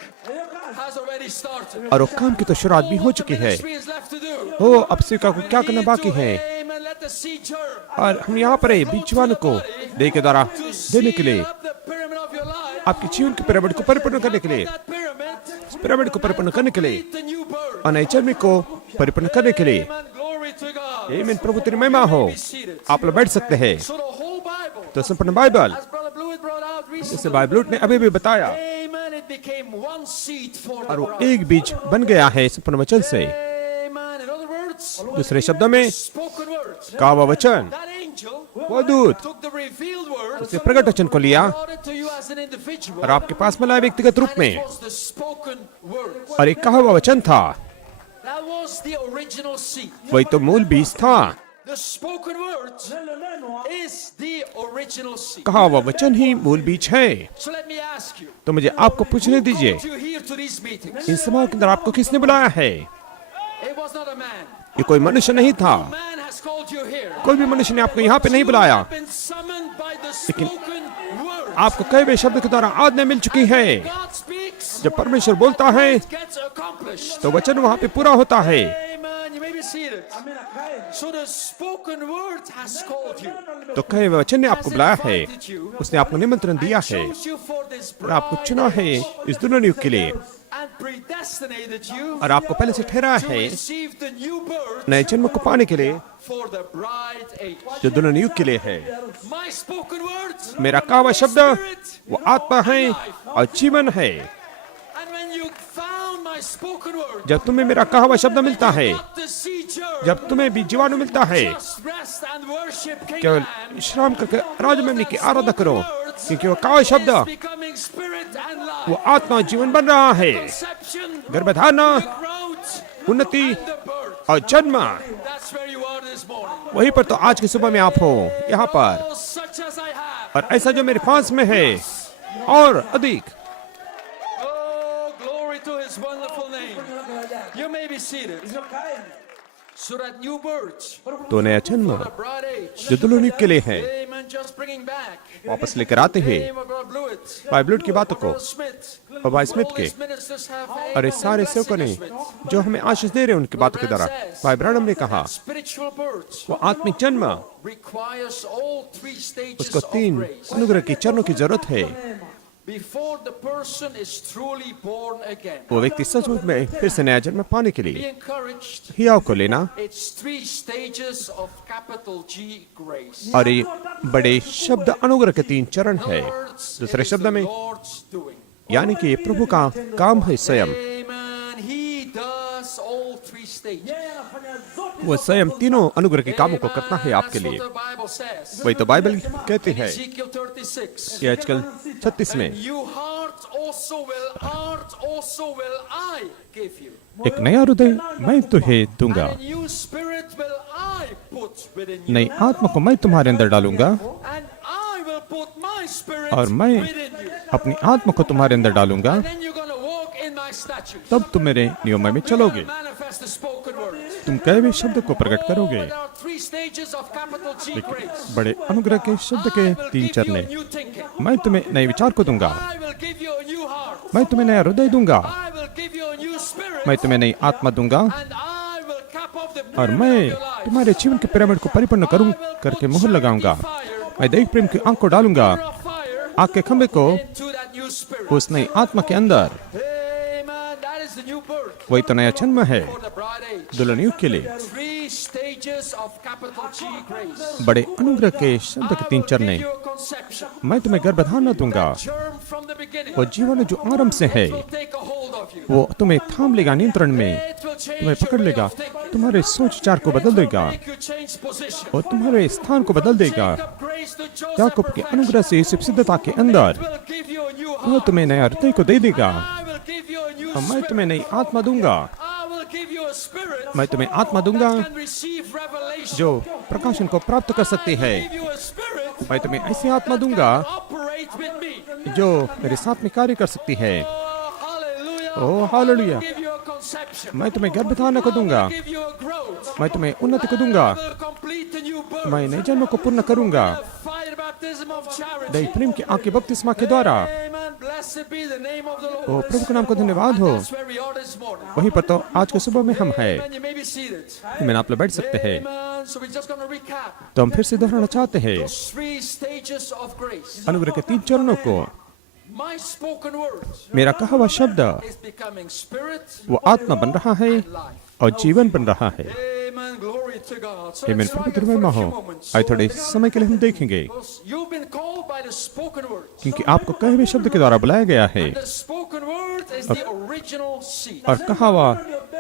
has already started. और वो काम की तो शुरुआत भी हो चुकी है। Ministry is left to do. हो अब सेवका को क्या We करना need बाकी to है, aim and let the seed germ और हम यहाँ पर बीजवान को देह के द्वारा to देने के लिए, seal up the pyramid of your life. आपके जीवन की पिरामिड को परिपूर्ण करने के लिए, That pyramid पिरामिड को परिपूर्ण करने के लिए, complete the new birth. और नए जन्म को परिपूर्ण करने के लिए। Amen. Glory to God. आमीन, प्रभु तेरी महिमा हो। Be seated. आप लोग बैठ सकते हैं। So the whole Bible, तो संपूर्ण Bible, as Brother Blewett brought out जैसे recently, बाइबल ने अभी भी बताया, amen, it became one seed for the और वो bride. एक बीज बन गया है संपूर्ण वचन से। Amen. In other words, दूसरे शब्दों में spoken words. कहा हुआ वचन, That angel वो दूत took the revealed word, उसने प्रकट वचन को लिया brought it to you as an individual, और आपके पास मिला व्यक्तिगत रूप and में, it was the spoken word. और एक कहा हुआ वचन था, That was the original seed. वही तो मूल बीज था। The spoken word is the original seed. कहा हुआ वचन ही मूल बीज है। So let me ask you, तो मुझे आपको पूछने दीजिए, called you here to these meetings? इन सभाओं के अंदर आपको किसने बुलाया है? It was not a man. ये कोई मनुष्य नहीं था, Man has called you here. कोई भी मनुष्य ने आपको यहाँ पे नहीं बुलाया, You have been summoned by the spoken word. आपको कई वे शब्द के द्वारा आज्ञा मिल चुकी है। God speaks, जब परमेश्वर बोलता है it gets accomplished. तो वचन वहाँ पे पूरा होता है। Amen. You may be seated. So the spoken word has called you. तो कहे हुए वचन ने आपको Has बुलाया है, invited you उसने आपको निमंत्रण दिया and है, chose you for this और आपको bride चुना है इस दुल्हन युग के लिए, and predestinated you और आपको पहले से ठहराया to है receive the new birth नए जन्म को पाने के लिए, for the bride age. जो दुल्हन युग के लिए है। My spoken words, मेरा कहा हुआ शब्द वो आत्मा है और जीवन है। and when you found my spoken word, जब तुम्हें मेरा कहा हुआ शब्द मिलता है, not the seed germ, जब तुम्हें भी जीवाणु मिलता है, just rest and worship King केवल Lamb, विश्राम करके राज में की आराधना करो, क्योंकि वो कहा हुआ शब्द is becoming spirit and वो life. आत्मा और जीवन बन रहा है। Conception, गर्भधारणा, growth, उन्नति and the birth. और जन्म, That's where you are this morning. वहीं पर तो आज की सुबह में आप हो यहाँ पर, Oh, such as I have. और ऐसा जो मेरे पास में है और अधिक। Oh, glory to his wonderful name. You may be seated. So that new birth, तो नया जन्म the bride age. जो दुल्हन युग के लिए है, Amen. Just bringing back. वापस लेकर आते हैं Name of Brother Blewett. Bible की बातों को, Brother Smith. और भाई स्मिथ All के, these ministers have और इस सारे blessing सेवकों ने us with. जो हमें आशीष दे रहे हैं उनकी बातों के द्वारा। भाई ब्रानम ने कहा Spiritual birth वो आत्मिक जन्म, requires all three stages उसको of 3 grace. अनुग्रह की चरणों की जरूरत है। Before the person is truly born again. वो व्यक्ति सचमुच में फिर से नया जन्म पाने के Be लिए encouraged. हियाव को लेना, It's three stages of capital G grace. और ये बड़े शब्द अनुग्रह के 3 चरण In है। other words, it दूसरे is शब्द the में Lord's doing. यानी कि ये प्रभु का काम है स्वयं। Amen. He does all three stages. वो स्वयं तीनों अनुग्रह के कामों को करता है Amen. आपके That's लिए। what the Bible says. वही तो बाइबल कहती है। Ezekiel 36. ये आजकल 36 में You heart also will I give you. एक नया हृदय मैं तुझे दूंगा, And a new spirit will I put within you. नई आत्मा को मैं तुम्हारे अंदर डालूंगा, And I will put my spirit और मैं within you. अपनी आत्मा को तुम्हारे अंदर डालूंगा, And then you're going to walk in my statutes. तब तुम मेरे नियमों में You're चलोगे, going to manifest the spoken word. तुम कहे हुए शब्द को प्रकट करोगे। There are three stages of capital G grace. बड़े अनुग्रह के शब्द के I will 3 give you चरणे। a new thinking. मैं तुम्हें नए विचार को दूंगा, I will give you a new heart. मैं तुम्हें नया हृदय दूंगा, I will give you a new spirit. मैं तुम्हें नई आत्मा दूंगा, And I will cap off the और pyramid मैं of your life. तुम्हारे जीवन के पिरामिड को परिपूर्ण करूं करके मोहर लगाऊंगा। मैं दैहिक प्रेम की आंख को डालूंगा, Of fire आग के खंभे को into that new spirit. उस नई आत्मा के अंदर। Amen. That is the new birth वही तो नया जन्म है for the bride age. दुल्हन युग के लिए। Three stages of capital G grace. बड़े अनुग्रह के शब्द के I 3 will चरणे। give you a conception. मैं तुम्हें गर्भधारणा दूंगा, Germ from the beginning. वो जीवन जो आरंभ से है It will take a hold of you. वो तुम्हें थाम लेगा, नियंत्रण में It will change तुम्हें पकड़ your way लेगा, of thinking. तुम्हारे सोच विचार को बदल देगा, Make you change position. और तुम्हारे स्थान को बदल देगा। Jacob grace to Joseph याकूब के perfection. अनुग्रह से यूसुफ सिद्धता के अंदर It will give you a new वो heart. तुम्हें नया हृदय को दे देगा, I will give you a new और मैं spirit. तुम्हें नई आत्मा दूंगा। I will give you a spirit मैं तुम्हें आत्मा दूंगा that can receive revelation. जो प्रकाशन को प्राप्त कर सकती है। I will give you a spirit मैं तुम्हें ऐसी आत्मा दूंगा that can operate with me. जो मेरे साथ में कार्य कर सकती है। Oh, hallelujah. Oh hallelujah. I will give you a conception. मैं तुम्हें गर्भधारण को I दूंगा, will give you a growth. मैं तुम्हें उन्नति को दूंगा, I will complete the new birth. मैं नए जन्म को पूर्ण करूंगा The fire baptism of charity. दही प्रेम की आग के बपतिस्मा के द्वारा। Amen. Blessed be the name of the Lord. ओ प्रभु के नाम को धन्यवाद हो। That's where we are this morning. वहीं पर तो आज के सुबह में हम हैं। Amen. You may be seated. मैं आप लोग बैठ सकते हैं। Amen. So we're just going to recap तो हम फिर से दोहराना चाहते हैं those 3 stages of grace. अनुग्रह के 3 चरणों को। My spoken word मेरा कहा हुआ शब्द is becoming spirit वो आत्मा बन रहा है and life. और जीवन बन रहा है। Amen. Glory to God. So आमीन। let's प्रभु try it महिमा for a हो। few moments. आज थोड़े समय के लिए हम देखेंगे Because you've been called by the spoken word. क्योंकि आपको कहे हुए शब्द के द्वारा बुलाया गया है The spoken word is the original seed. और कहा हुआ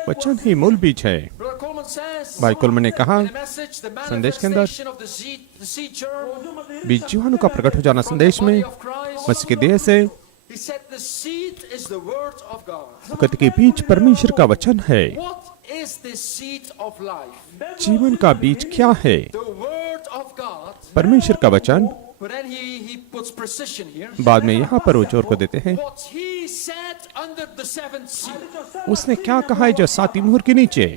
वचन ही मूल बीज है। Brother Coleman says भाई कुलमन ने कहा in the message, the संदेश के अंदर manifestation of the seed germ, बीज जीवाणु का प्रकट हो जाना संदेश में body of Christ. मसीह के देह से। He said the seed is the word of God. कहते कि बीज परमेश्वर का वचन है। What is the seed of life? जीवन का बीज क्या है? The word of God. परमेश्वर का वचन। But then he puts precision here. बाद में यहाँ पर वो जोर को देते हैं What he said under the seventh seal. उसने क्या कहा है जो 7वीं मुहर के नीचे।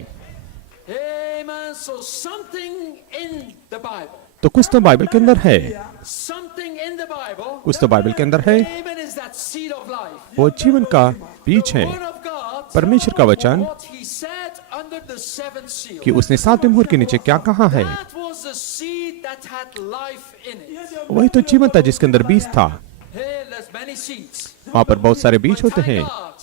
Amen. So something in the Bible. तो कुछ तो बाइबल के अंदर है, Something in the Bible. कुछ तो बाइबल के अंदर है। Amen is that seed of life. वो जीवन का बीज है। Word of God. परमेश्वर का वचन What he said under the seventh seal. कि उसने 7वीं मुहर के नीचे क्या कहा है, That was the seed that had life in it. वही तो जीवन था जिसके अंदर बीज था। Hey, there's many seeds. वहाँ पर बहुत सारे बीज होते हैं,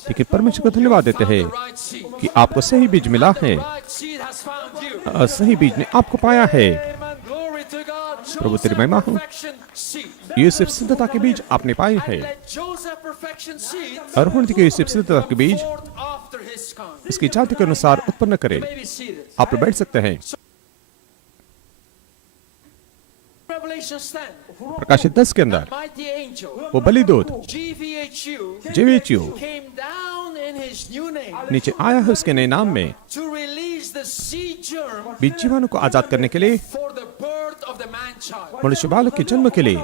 लेकिन परमेश्वर को धन्यवाद देते हैं The right seed. कि आपको सही बीज मिला है। Right seed has found you. सही बीज ने आपको पाया है। Amen. Glory to God. प्रभु तेरी Joseph महिमा हो। perfection seed. यूसुफ सिद्धता के बीज आपने पाए And हैं। let Joseph perfection seed और होने के यूसुफ सिद्धता के बीज forth after his kind. उसकी जाति के अनुसार उत्पन्न करे। May be seated. आप लोग बैठ सकते हैं। Revelation 10. प्रकाशित 10 के अंदर Mighty angel. वो बलिदूत GVHU जेवीएचयू came down in his new name नीचे आया है उसके नए नाम में to release the seed germ बीज जीवाणु को आजाद करने के लिए, for the birth of the man child. मनुष्य बालक के जन्म के लिए।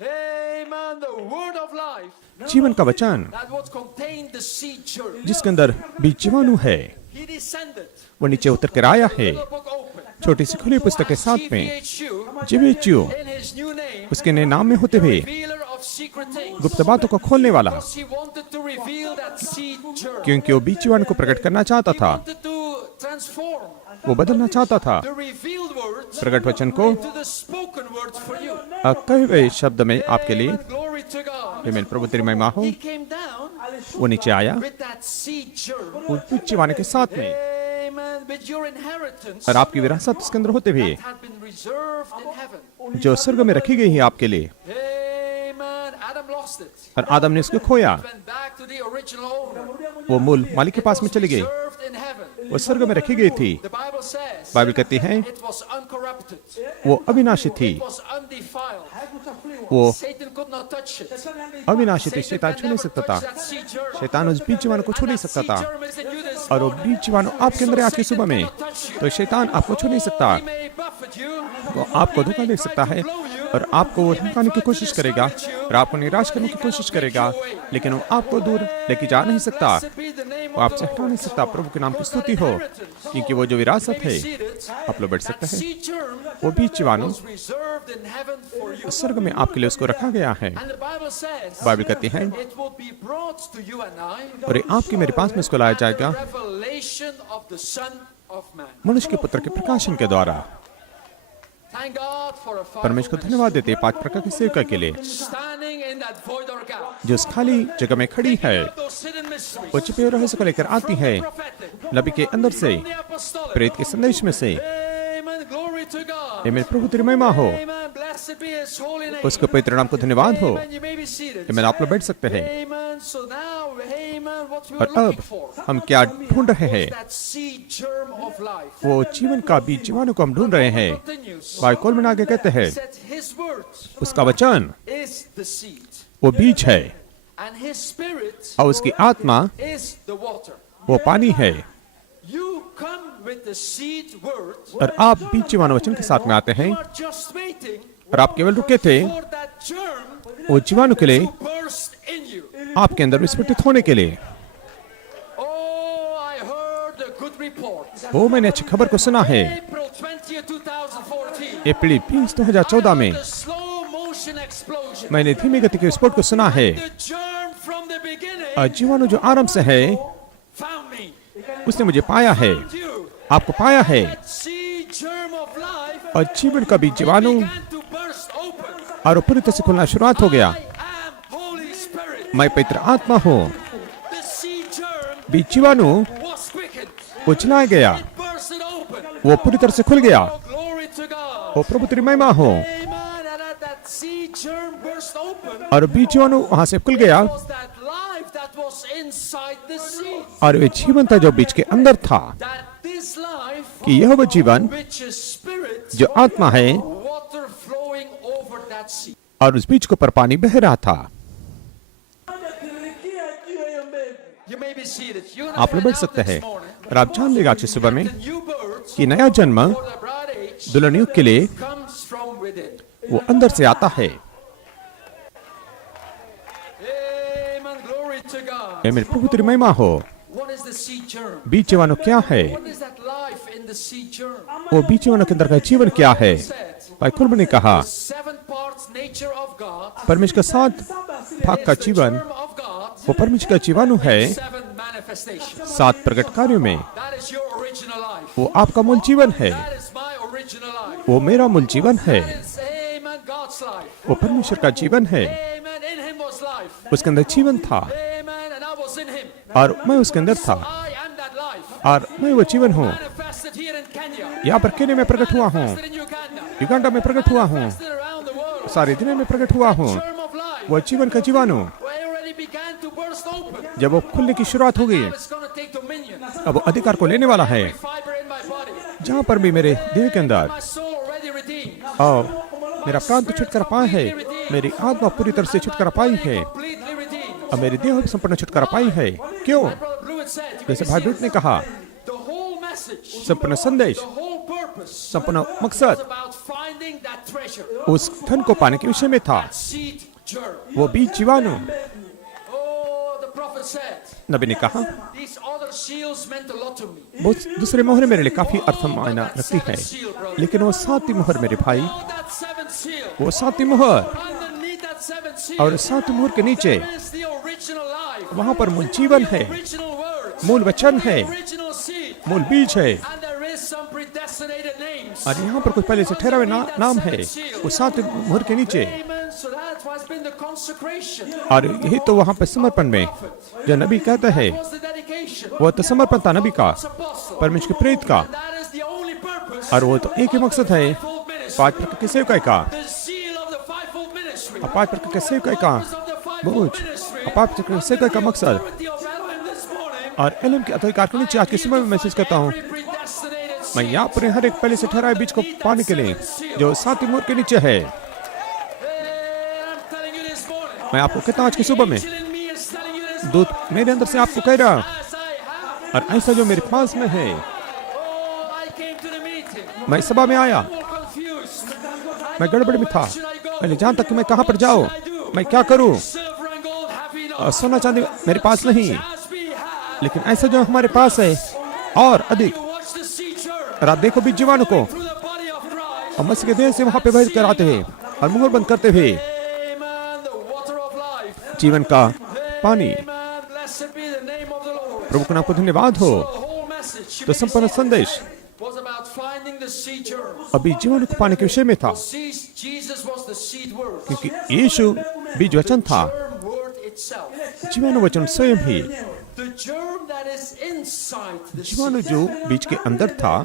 Amen. The word of life जीवन का वचन that was contained the seed germ. जिसके अंदर बीज जीवाणु है He descended. वो नीचे उतर कर आया है The book open. छोटी सी खुली पुस्तक के साथ में। GVHU जेवीएचयू in his new name, उसके नए नाम में होते हुए revealer of secret things. गुप्त बातों को खोलने वाला, Because he wanted to reveal that seed germ. क्योंकि वो बीज जीवाणु को प्रकट करना चाहता He था, wanted to transform वो बदलना चाहता था the revealed words प्रकट वचन को to the spoken words for you. कहे हुए शब्द में आपके लिए। Amen. Glory to God. आमीन। प्रभु तेरी महिमा हो। He came down वो नीचे आया with that seed germ. वो बीज जीवाणु के साथ में Amen. With your inheritance और आपकी विरासत उसके अंदर होते हुए that had been reserved in heaven. जो स्वर्ग में रखी गई है आपके लिए। Amen. Adam lost it. और आदम ने उसको खोया, Went back to the original owner. वो मूल मालिक के पास में चली गई। Reserved in heaven. वो स्वर्ग में रखी गई थी। The Bible says बाइबल कहती है it was uncorrupted. वो अविनाशी थी, It was undefiled. वो Satan could not touch it. अविनाशी थी। Satan शैतान can छू नहीं never सकता touch था। that seed germ. शैतान उस बीज जीवाणु को छू नहीं And that सकता seed था। germ is in you this और वो morning. बीज जीवाणु आपके अंदर है आज की सुबह में। तो शैतान आपको छू नहीं सकता, He may buffet you. वो आपको धोखा दे सकता है और आपको वो धमकाने की कोशिश करेगा और आपको निराश करने की कोशिश करेगा, लेकिन वो आपको दूर लेके जा नहीं सकता, Blessed be the name वो of आपसे the हटा Lord. नहीं सकता। प्रभु के नाम की स्तुति हो, क्योंकि वो जो विरासत है आप लोग बैठ सकते हैं। Seed germ वो बीज जीवाणु was reserved in heaven for you. स्वर्ग में आपके लिए उसको रखा गया है। And the Bible says Bible कहती है it will be brought to you and I और ये आपके मेरे पास में इसको लाया at the जाएगा revelation of the Son of Man. मनुष्य के पुत्र के प्रकाशन के द्वारा। Thank God for a परमेश्वर को powerful धन्यवाद देते हैं 5 प्रकार की सेवका के लिए standing in that void or gap. जो उस खाली जगह में खड़ी है। Those hidden mysteries. वो छिपे हुए रहस्य को लेकर आती है Prophetic. नबी के अंदर से, From the apostolic. प्रेत के संदेश में से। Amen. Glory to God. ये मेरे प्रभु तेरी महिमा हो, Amen. Blessed be His holy name. उसके पवित्र नाम को धन्यवाद हो। Amen. You may be seated. ये मेरे आप लोग बैठ सकते हैं। Amen. So now, amen, what we और were looking अब for. हम क्या ढूंढ रहे हैं? That seed germ of life. वो जीवन का बीज जीवाणु को हम ढूंढ रहे हैं। Continues. भाई कोलमन आगे कहते हैं Said His words उसका वचन is the seed, वो बीज है and His spirit और उसकी आत्मा is the water. वो पानी है। You come with the seed word. और आप बीज जीवाणु वचन के साथ में आते हैं You are just waiting और आप केवल रुके थे for that germ वो जीवाणु के लिए to burst in you. आपके अंदर विस्फोटित होने के लिए। Oh, report. वो मैंने अच्छी खबर को सुना है। April 20th, 2014. अप्रैल 20, 2014 में The slow motion explosion. मैंने धीमी गति के विस्फोट को सुना है। The germ from the beginning और जीवाणु जो आरंभ से है found me. उसने मुझे पाया है, You. आपको पाया है। That seed germ of life और जीवन का बीज जीवाणु began to burst open. और पूरी तरह से खुलना शुरुआत हो गया। I am Holy Spirit. मैं पवित्र आत्मा हूँ। The seed germ बीज जीवाणु was quickened. वो जलाया गया, It bursted open. वो पूरी तरह से खुल गया। Oh, glory to God. वो प्रभु तेरी महिमा हो। Amen. And that seed germ burst open. और बीज जीवाणु वहां से खुल गया Was that life that was inside the seed? और वे जीवन था जो बीज के अंदर था। That this life, कि यह वो जीवन which is spirit, जो आत्मा है water flowing over that seed. और उस बीज के ऊपर पानी बह रहा था। You may be seated. You're gonna आप लोग find बैठ out सकते this हैं morning और आप जान लेगा आज सुबह में the new birth कि नया जन्म for the bride age दुल्हन युग के लिए comes from within. वो अंदर से आता है। Amen. Glory to God. ये मेरे प्रभु तेरी महिमा हो। What is the seed germ? बीज जीवाणु क्या है? What is that life in the seed germ? वो बीज जीवाणु के अंदर का जीवन क्या है? Said, भाई कुर्ब ने कहा seven parts nature of God, परमेश्वर का 7 भाग का the जीवन germ of God, वो परमेश्वर का जीवाणु है। 7 manifestations. 7 प्रकट कार्यों में That is your original life. वो आपका मूल जीवन है, That is my original life. वो मेरा मूल जीवन है, That is, amen, God's life. वो परमेश्वर का जीवन है। Amen. In him was life. उसके अंदर जीवन था Amen. And I was in him. और मैं उसके अंदर था I am that life. और मैं वो जीवन हूँ। Manifested here in Kenya. यहाँ पर केन्या में प्रकट हुआ हूँ, Manifested in Uganda. युगांडा में प्रकट हुआ हूँ, Manifested around the world. सारी दुनिया में प्रकट हुआ हूँ। Germ of life. वो जीवन का जीवाणु Where already began to burst open. जब वो खुलने की शुरुआत हो गई, Now it's going to take dominion. अब वो अधिकार को लेने वाला है। Every fiber in my body. जहाँ पर भी मेरे देह के अंदर My soul already redeemed. और मेरा प्राण तो छुटकारा पाया है, मेरी आत्मा पूरी तरह से छुटकारा पाई है Completely redeemed. और मेरी देह भी संपूर्ण छुटकारा पाई है। क्यों? Brother Blewett said, you may जैसे be भाई seated. ब्रूट ने कहा, The whole message, संपूर्ण संदेश, the whole purpose संपूर्ण was मकसद about finding that treasure. उस धन को पाने के विषय में था। Seed germ. वो बीज जीवाणु। Oh, the prophet said, नबी ने कहा these other seals meant a lot to me. वो दूसरे मोहर मेरे लिए काफी अर्थ मायना रखती है, लेकिन वो 7वीं मोहर मेरे भाई, Oh, that seventh seal. वो 7वीं मोहर Underneath that seventh seal और 7वीं मोहर के नीचे is the original life. वहां पर मूल जीवन है, Original words. मूल वचन है, Original seed. मूल बीज है And there is some predestinated names. और यहाँ पर कुछ पहले से ठहरा हुए नाम है वो 7वीं मोहर के नीचे। Amen. So that has been the consecration. और यही तो वहां पर समर्पण में जो नबी कहता है Was the dedication. वो तो समर्पण था नबी का, Apostle. परमेश्वर के प्रेरित का, That is the only purpose. और वो तो एक ही मकसद है Fivefold ministry. 5 प्रकार के सेवकाई का, The seal of the fivefold ministry. और 5 प्रकार के सेवकाई का Purpose of the fivefold बोझ, ministry. और 5 प्रकार के सेवकाई का मकसद। Authority of Elohim this morning. और एलएम के अधिकार के नीचे आज के समय में महसूस करता हूँ, Every predestinated मैं seed. यहाँ पर हर एक पहले से ठहराए बीज को पाने के लिए जो 7वीं मोहर के नीचे है। I'm telling you this morning. मैं आपको कहता हूँ आज की सुबह में Angel in me is telling you this दूत मेरे अंदर से आपको कह रहा, as I have. और ऐसा जो मेरे पास में है। Oh, I came to the meeting. मैं सभा में आया, More confused. मैं गड़बड़ में था, Should I go? मैंने जान तक कि मैं कहाँ पर जाऊँ, मैं क्या करूँ। Silver and gold have we और not. सोना चांदी मेरे पास नहीं, As we have. लेकिन ऐसा जो हमारे पास है और अधिक। You watch the sea germ और आप देखो बीज जीवाणु को through the body of Christ. और मसीह के देह से वहां पे बह कर आते हुए और मुहर बंद करते हुए Amen. The water of life. जीवन का पानी। Amen. Blessed be the name of the Lord. प्रभु का नाम को धन्यवाद हो। The whole message तो संपूर्ण संदेश was about finding the seed germ. अभी जीवन को पाने के विषय में था, Jesus was the seed word. क्योंकि यीशु बीज वचन था, Germ word itself. जीवाणु वचन स्वयं ही। The germ that is inside the जीवाणु seed. जो बीज के अंदर था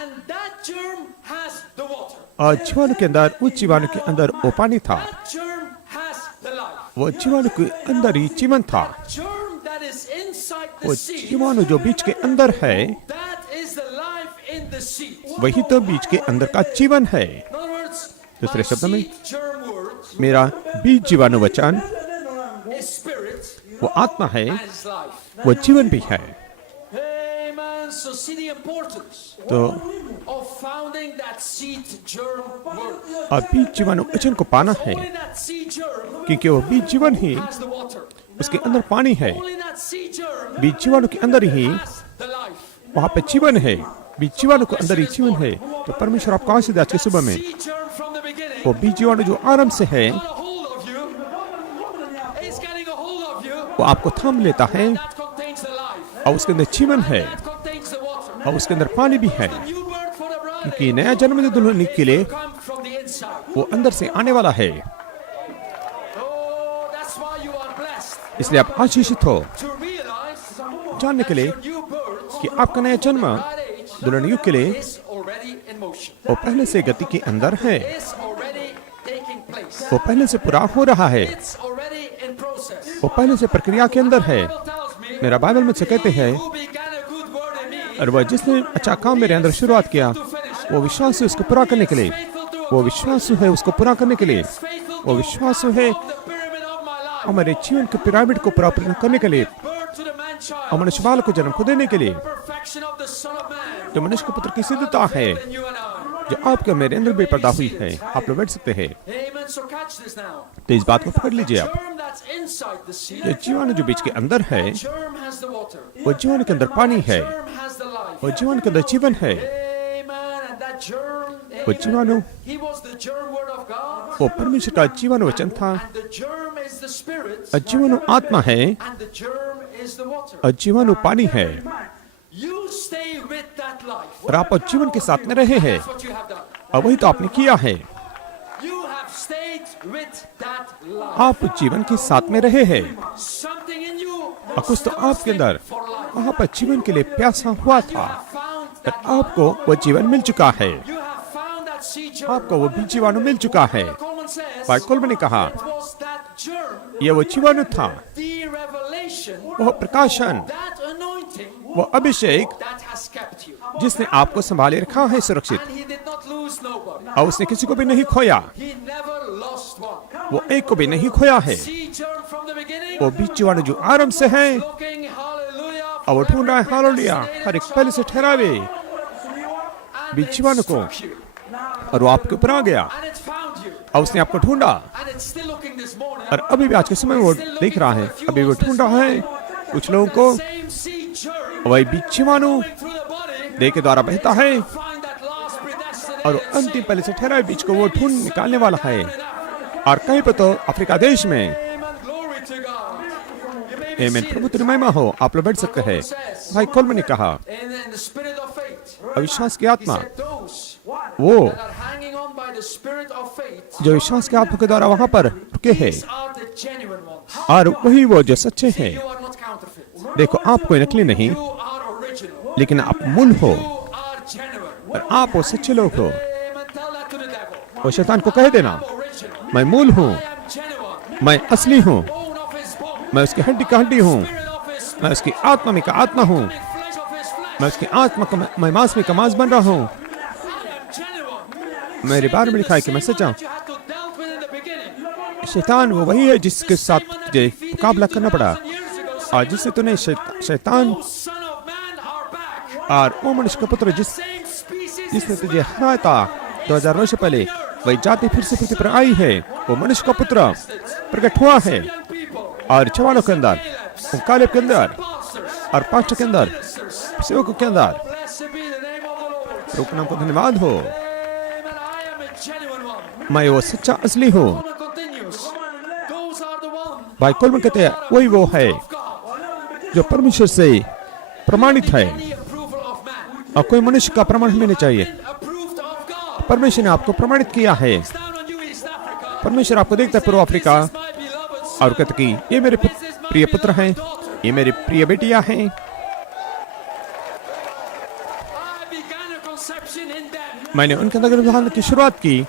And that germ has the water. और जीवाणु के अंदर उस जीवाणु के अंदर वो पानी था, That germ has the life. वो जीवाणु के अंदर ही जीवन था। Germ that is inside वो the seed. जीवाणु जो बीज के अंदर है That is the life in the seed. वही तो बीज के अंदर का जीवन है। In other words, दूसरे my शब्दों में seed germ word मेरा बीज जीवाणु वचन is spirit वो आत्मा है, and is life. वो जीवन भी है। Amen. So see the importance तो of founding that seed germ word. अब बीज जीवाणु वचन को पाना है, Only that seed germ क्योंकि वो बीज जीवन ही has the water. उसके अंदर पानी है, Only that seed germ बीज जीवाणु के अंदर ही has the life. वहाँ पे जीवन है, बीज जीवाणु को अंदर ही जीवन है। तो परमेश्वर आपको आशीष दे आज की सुबह में। seed germ from the beginning वो बीज जीवाणु जो आरंभ से है, got a hold of you. It's getting a hold of you. वो आपको थाम लेता है That contains the life. और उसके अंदर जीवन है That contains the water. और उसके अंदर पानी भी है, New birth for the bride. क्योंकि नया जन्म जो दुल्हन के लिए Come from the inside. वो अंदर से आने वाला है। Oh, that's why you are blessed इसलिए आप आशीषित हो to realize जानने के लिए your new birth कि आपका नया जन्म at age दुल्हन युग के लिए is already in motion. वो पहले से गति के अंदर है, Is already taking place. वो पहले से पूरा हो रहा है, It's already in process. वो पहले से प्रक्रिया के अंदर है। Bible tells me, मेरा बाइबल मुझसे कहते हैं, who began a good word in me, और वह जिसने अच्छा काम मेरे अंदर शुरुआत किया, to finish it. वो विश्वास है उसको पूरा करने के लिए, Faithful to वो विश्वास है उसको पूरा करने के लिए, faithful वो to विश्वास है of the pyramid of my life. हमारे जीवन के पिरामिड को पूरा करने के लिए, Birth to the man child. और मनुष्य बाल को जन्म को देने के लिए, Perfection of the Son of Man. जो मनुष्य के पुत्र की सिद्धता है, In you and I. जो आपके मेरे अंदर भी पैदा हुई है। आप लोग बैठ सकते हैं, Amen. So catch this now. तो इस बात को पकड़ लीजिए आप। Germ that's inside the seed. जो जीवाणु जो बीज के अंदर है, Germ has the water. वो जीवाणु के अंदर पानी है, Germ has the life. वो जीवाणु के अंदर जीवन है। Amen. And that germ. वो जीवाणु, He was the germ word of God. वो परमेश्वर का जीवन वचन था, And the germ is the spirit. और जीवाणु आत्मा है, And the germ is the water. और जीवाणु पानी है। You stay with that life. और आप जीवन के साथ में रहे हैं, That's what you have done. और वही तो आपने किया है। You have stayed with that life. आप जीवन के साथ में रहे हैं, Something in you और कुछ तो आपके अंदर for life. वहाँ पर जीवन के लिए प्यासा हुआ था, Found और that आपको वो जीवन मिल चुका है, you have found that seed germ. आपको वो भी जीवाणु मिल चुका है। Coleman says, भाई कोलमन ने कहा, it was that germ, ये वो जीवाणु था, the revelation, वो प्रकाशन, that anointing वो अभिषेक that has kept you. जिसने आपको संभाले रखा है सुरक्षित, And he did not lose nobody. और उसने किसी को भी नहीं खोया, He never lost one. वो एक को भी नहीं खोया है। Seed germ from the beginning, वो बीज जीवाणु जो आरंभ से है, looking, hallelujah, और वो for ढूंढ रहा है every हालेलुया predestinated हर एक पहले से ठहरावे, and बीज it जीवाणु को, struck you. और वो आपके ऊपर आ गया, And it found you. और उसने आपको ढूंढा, And it's still looking this morning. और अभी भी आज के समय में वो देख रहा है, अभी वो ढूंढ रहा है कुछ लोगों को। Same seed germ वही बीज जीवाणु through the body, देह के द्वारा बहता है, find that last predestinated और अंतिम पहले से ठहराए बीज को वो ढूंढ निकालने वाला है। और कहीं पर तो अफ्रीका देश में, Amen. Glory to God. You may be आमीन, seated. प्रभु तेरी महिमा हो। आप लोग बैठ सकते हैं। भाई कोलमन ने कहा, In the spirit of faith, अविश्वास की he आत्मा, said those वो that are hanging on by the spirit of faith, जो विश्वास के आत्मा के द्वारा वहां पर रुके हैं, these are the genuine ones. और वही वो जो सच्चे हैं। You are not counterfeit. देखो, आप कोई नकली नहीं, You are original. लेकिन आप मूल हो, You are genuine. और आप वो सच्चे लोग हो। Amen. Tell that to the devil. वो शैतान को कह देना, I'm original. मैं मूल हूँ, I am genuine. मैं असली हूँ, Bone of his bone. मैं उसकी हड्डी का हड्डी हूँ, Spirit of his spirit. मैं उसकी आत्मा में का आत्मा हूँ, Flesh of his flesh. मैं उसकी आत्मा का मैं मांस में का मांस बन रहा हूँ। I am genuine. मेरे बारे में लिखा है कि मैं सच्चा हूँ। You had to dealt with in the beginning. शैतान वो वही है जिसके साथ तुझे मुकाबला करना पड़ा, Years ago, और जिससे तूने शैतान Son of Man are back. और वो मनुष्य का पुत्र Same species जिसने is तुझे हराया था 2000 वर्ष पहले, वही जाति फिर से पृथ्वी पर आई है। वो मनुष्य का पुत्र प्रकट हुआ है, young people, और जवानों के अंदर, कालेब के अंदर, pastors, और पास्टर के अंदर, सेवकों के अंदर। blessed be the name of the Lord. प्रभु के नाम को धन्यवाद हो। Amen. I am a genuine one. मैं वो सच्चा असली हूँ। Coleman continues. Those are the ones भाई कोलमन कहते हैं, वही वो है of God. जो परमेश्वर से प्रमाणित है, Any approval of man. और कोई मनुष्य का प्रमाण हमें नहीं चाहिए। Approved of God. परमेश्वर ने आपको प्रमाणित किया है। Down on you, East Africa. परमेश्वर आपको देखता है पूर्व अफ्रीका, My beloved son. और कहते कि ये मेरे प्रिय पुत्र हैं, ये मेरी प्रिय बेटियां हैं। I began a conception in them. मैंने उनके अंदर गर्भधारण की शुरुआत की, I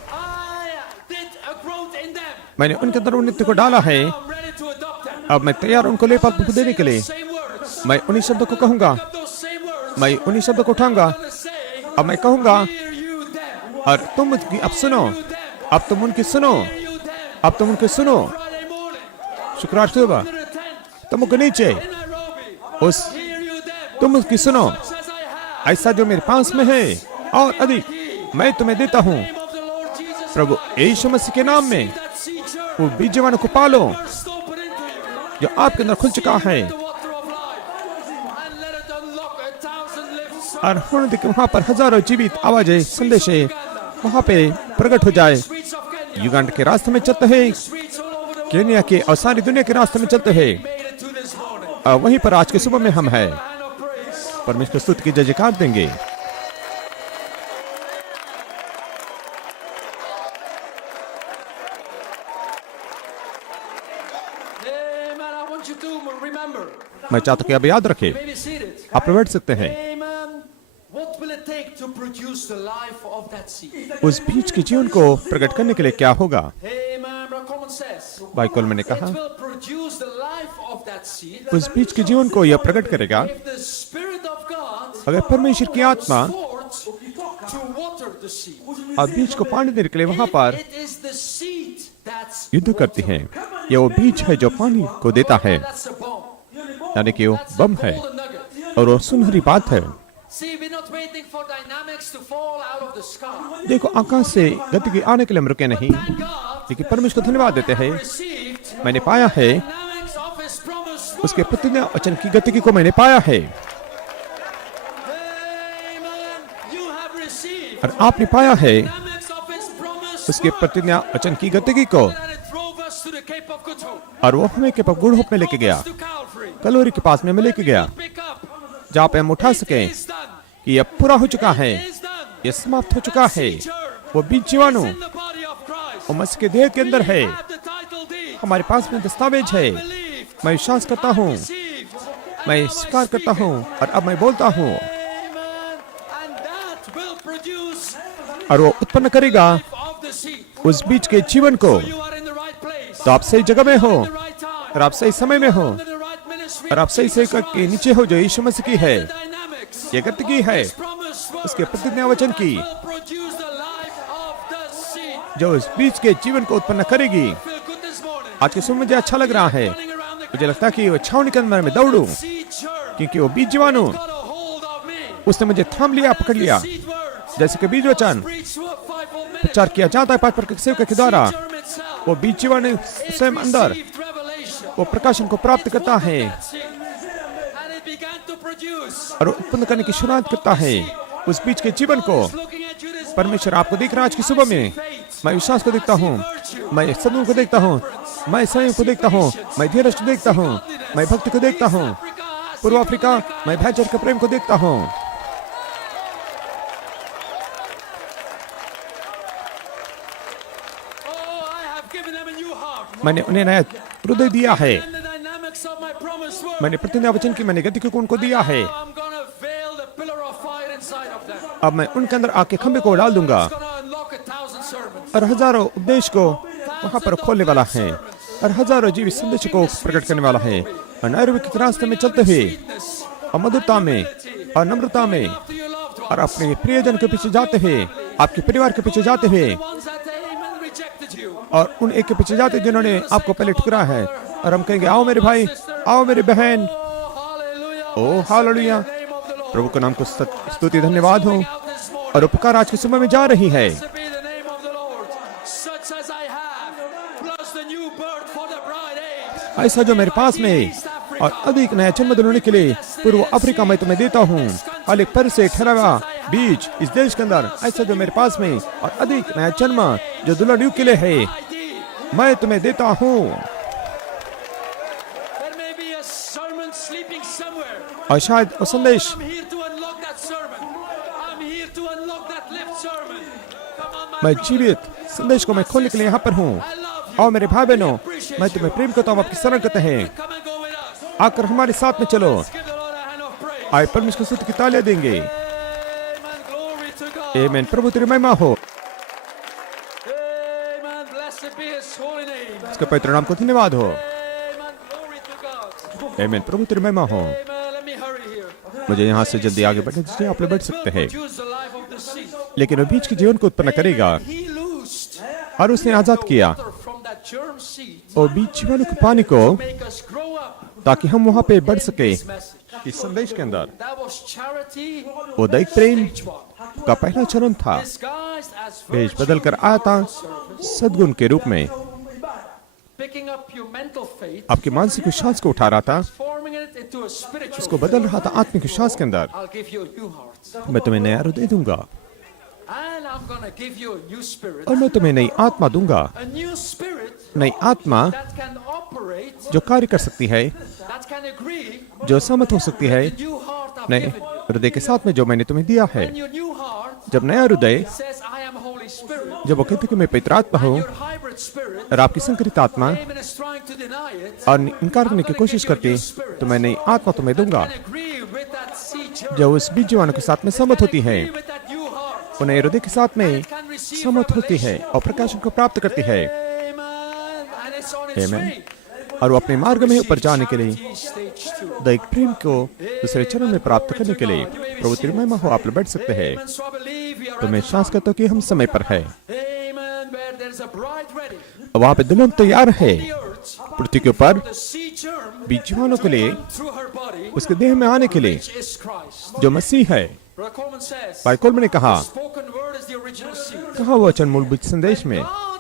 did a growth in them. मैंने उनके अंदर उन्नति को डाला है। I'm ready to adopt them. अब मैं तैयार उनको ले पाल देने के लिए। Same words. मैं उन्हीं शब्दों को कहूंगा, Those same words. मैं उन्हीं शब्दों को उठाऊंगा, I'm gonna say, अब मैं कहूंगा, hear you them. और तुम उनकी अब सुनो, अब तुम उनकी सुनो, Hear you them. अब तुम उनकी सुनो। Friday morning. शुक्रवार सुबह To the tent तुम उनके नीचे in Nairobi. उस Hear you them. तुम उसकी सुनो, Says I have. ऐसा जो मेरे पास में है और अधिक मैं तुम्हें देता हूँ। Name of the Lord Jesus. प्रभु यीशु मसीह के नाम में That seed germ. वो बीज जीवाणु को पालो Burst open into you. जो आपके अंदर खुल चुका है, The water of life. And let it unlock 1,000 lives और होने दे कि वहाँ पर हजारों जीवित आवाजें संदेशे वहाँ पे प्रकट हो जाए। streets of Kenya, युगांड के रास्ते में चलते हुए, streets all over the world. Kenya के और सारी दुनिया के रास्ते में चलते हुए, Made it to this morning. और वहीं पर आज के सुबह में हम हैं। A hand of praise. परमेश्वर की स्तुति की जय जयकार देंगे। Amen. I want you to remember. मैं चाहता हूँ कि आप याद रखें। You may be seated. आप बैठ सकते हैं। Amen. What will it take to produce the life of that seed? उस बीज के जीवन को प्रकट करने के लिए क्या होगा? Amen. Brother Coleman says. भाई कोलमैन ने कहा, It will produce the life of that seed. उस बीज के जीवन को यह प्रकट करेगा If the Spirit of God अगर परमेश्वर की आत्मा goes forth to water the seed. और बीज को पानी देने के लिए वहाँ पर It is the seed that's युद्ध करती है। यह वो बीज है जो पानी को देता है, that's a bomb. यानी कि वो That's बम a है golden nugget. और वो सुनहरी बात है। See, we're not waiting for dynamics to fall out of the sky. देखो, आकाश से गति आने के लिए हम रुके नहीं, Thank God. लेकिन परमेश्वर को धन्यवाद देते हैं। Received मैंने पाया है dynamics of His promise. उसके प्रतिज्ञा वचन की गति को मैंने पाया है Amen. You have received और आपने पाया है dynamics of His promise. उसके प्रतिज्ञा वचन की गति को, And it drove us to the Cape of Good Hope. और वो हमें के गुड़ होप में लेके गया, To Calvary. कलोरी के पास में हमें लेके गया, Pick up. जहाँ पे हम उठा सके It is done. कि यह पूरा हो चुका है, It is done. यह समाप्त हो चुका है। Seed germ वो बीज जीवाणु is in the body of Christ. वो मसीह के देह के अंदर है। We have the title deed. हमारे पास में दस्तावेज है। Believed. मैं विश्वास करता हूँ, Received. And मैं now I स्वीकार करता speak हूँ it. और अब मैं बोलता हूँ, Amen. And that will produce और वो उत्पन्न करेगा life of the seed. उस बीज के जीवन को। You are in the right place. तो आप सही जगह में हो The right time. और आप सही समय में हो Under the right ministry. और आप सही सही के नीचे हो जो यीशु मसीह की है, Dynamics. ये गति की है, Promise word. उसके प्रतिज्ञा वचन की, Will produce the life of the seed. जो उस बीज के जीवन को उत्पन्न करेगी। Feel good this morning. आज के समय मुझे अच्छा लग रहा है। Running around the मुझे लगता है कि वो छावनी के अंदर में दौड़ूं, seed germ. क्योंकि वो बीज जीवाणु Got a hold of me. उसने मुझे थाम लिया, पकड़ लिया। Seed words. जैसे कि बीज वचन Preach to a fivefold ministry. प्रचार किया जाता है पांच प्रकार के सेवक के द्वारा, Germ itself. वो बीज जीवाणु स्वयं अंदर Received revelation. वो प्रकाशन को प्राप्त करता है That seed. And it began to produce. और उत्पन्न करने की शुरुआत करता है उस बीज के जीवन को। Looking at you this परमेश्वर आपको देख रहा है आज की सुबह में। मैं विश्वास को देखता हूँ, मैं सदगुण को देखता हूँ, मैं संयम को देखता हूँ, मैं धीरज को देखता हूँ, मैं भक्ति को देखता हूँ, पूर्व अफ्रीका मैं भाईचारे के प्रेम को देखता हूँ। Oh, I have given them a new heart. मैंने उन्हें नया हृदय दिया है। And the dynamics of my promise word. मैंने प्रतिज्ञा वचन की मैंने गति को उनको दिया है। Now I'm gonna veil the pillar of fire inside of them. अब मैं उनके अंदर आके खंबे को डाल दूंगा It's gonna unlock 1,000 sermons. और हजारों उपदेश को वहां पर खोलने वाला है और हजारों जीवित संदेश को प्रकट करने वाला है। और नैरोबी के रास्ते में चलते हुए और मधुरता में और नम्रता में To your loved ones. और अपने प्रियजन के पीछे जाते हुए, आपके परिवार के पीछे जाते हुए The ones that amen rejected you. और उन एक के पीछे जाते जिन्होंने आपको पहले ठुकरा है, और हम कहेंगे आओ मेरे भाई, आओ मेरी बहन। Oh, hallelujah. Oh hallelujah, Name of the Lord. प्रभु के नाम को स्तुति धन्यवाद हो। Out this morning. और उपकार आज के सुबह में जा रही है। Blessed be the name of the Lord. Such as I have, plus the new birth for the bride age. ऐसा जो मेरे पास में और अधिक नया जन्म दिलाने के लिए पूर्व अफ्रीका में तुम्हें देता हूँ, हाल पर से ठहरा बीज इस देश के अंदर, ऐसा जो मेरे पास में और अधिक नया जन्म जो दुल्हन युग के लिए है, ID. मैं तुम्हें देता हूँ। There may be a sermon sleeping somewhere. और शायद वो संदेश I'm here to unlock that sermon. I'm here to unlock that left sermon. Come on, my मैं brother. जीवित संदेश को मैं खोलने के लिए यहाँ पर हूँ। I love you. आओ मेरे भाई बहनों, Appreciate मैं you. तुम्हें प्रेम करता हूँ, आपकी शरण करते हैं। Come and go with us. आकर हमारे साथ में चलो। Let's give the Lord a hand of praise. आए परमेश्वर की स्तुति की तालियां देंगे। Amen. Glory to God. आमीन। प्रभु तेरी महिमा हो। Amen. Blessed be His holy name. उसके पवित्र नाम को धन्यवाद हो। Amen. Glory to God. आमीन। प्रभु तेरी महिमा हो। Amen. Let me hurry here. मुझे यहाँ से जल्दी आगे बढ़ने दीजिए, आप लोग बैठ सकते हैं। Produce the life of the seed. लेकिन वो बीज के जीवन को उत्पन्न करेगा He loosed और उसने आजाद किया water from that germ seed और बीज जीवन के पानी को, make us grow up ताकि हम वहाँ पे बढ़ सके। in this message. इस संदेश के अंदर That was charity वो दैहिक प्रेम stage one. का पहला चरण था, Disguised as भेष virtue बदल कर आया था service. सद्गुण के रूप में। Picking up your mental faith, आपके मानसिक विश्वास को उठा रहा था transforming transforming it into a spiritual उसको बदल रहा था आत्मिक विश्वास के अंदर। I'll give you a new heart. मैं तुम्हें नया हृदय दूंगा And I'm going to give you a new spirit. और मैं तुम्हें नई आत्मा दूंगा, A new spirit नई आत्मा that can operate, जो कार्य कर सकती है, that can agree जो सहमत हो सकती है with the new heart I've नए given you. हृदय के साथ में जो मैंने तुम्हें दिया है। When your new heart जब नया हृदय, says, I am Holy Spirit, जब वो कहते कि मैं पवित्र आत्मा हूँ, your hybrid spirit, और आपकी संकरित आत्मा Amen, is trying to deny it, और इनकार करने की कोशिश करती, तो मैं नई आत्मा तुम्हें दूंगा can agree with that seed germ, जो उस बीज जीवाणु के साथ में सहमत होती है, agree with that new heart, वो नए हृदय के साथ में can receive सहमत होती है revelation. और प्रकाशन को प्राप्त करती है। Amen. And it's on its Amen. way. और वो अपने मार्ग में ऊपर जाने के लिए Charity stage 2. दैहिक प्रेम को दूसरे चरण में प्राप्त करने के लिए प्रभु तेरी महिमा हो, आप लोग बैठ सकते हैं। Amen. So I believe we are तो मैं at the विश्वास करता हूँ कि हम समय पर है। Amen. Where there is a bride ready. वहाँ पे दुल्हन तैयार है The earth, पृथ्वी के ऊपर the seed germ बीज जीवाणु के लिए, through her body, उसके देह में आने के लिए, which is Christ. जो मसीह है। Brother Coleman says, भाई कोलमन ने कहा, spoken word is the original seed. कहा वो वचन मूलभूत संदेश में God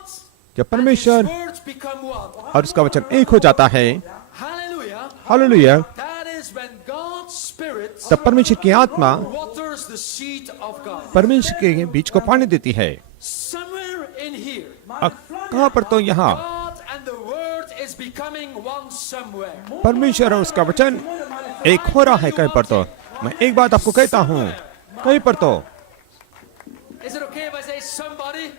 जब परमेश्वर words become one. और उसका वचन एक हो जाता है, Hallelujah. Hallelujah, That is when God's Spirit तब परमेश्वर की आत्मा waters the seed of God. परमेश्वर के बीज को पानी देती है। Somewhere in here, कहाँ पर? तो यहाँ God and the Word is becoming one somewhere. परमेश्वर और उसका वचन एक हो रहा है कहीं पर। तो मैं एक बात आपको कहता हूँ, कहीं पर तो Is it okay if I say somebody?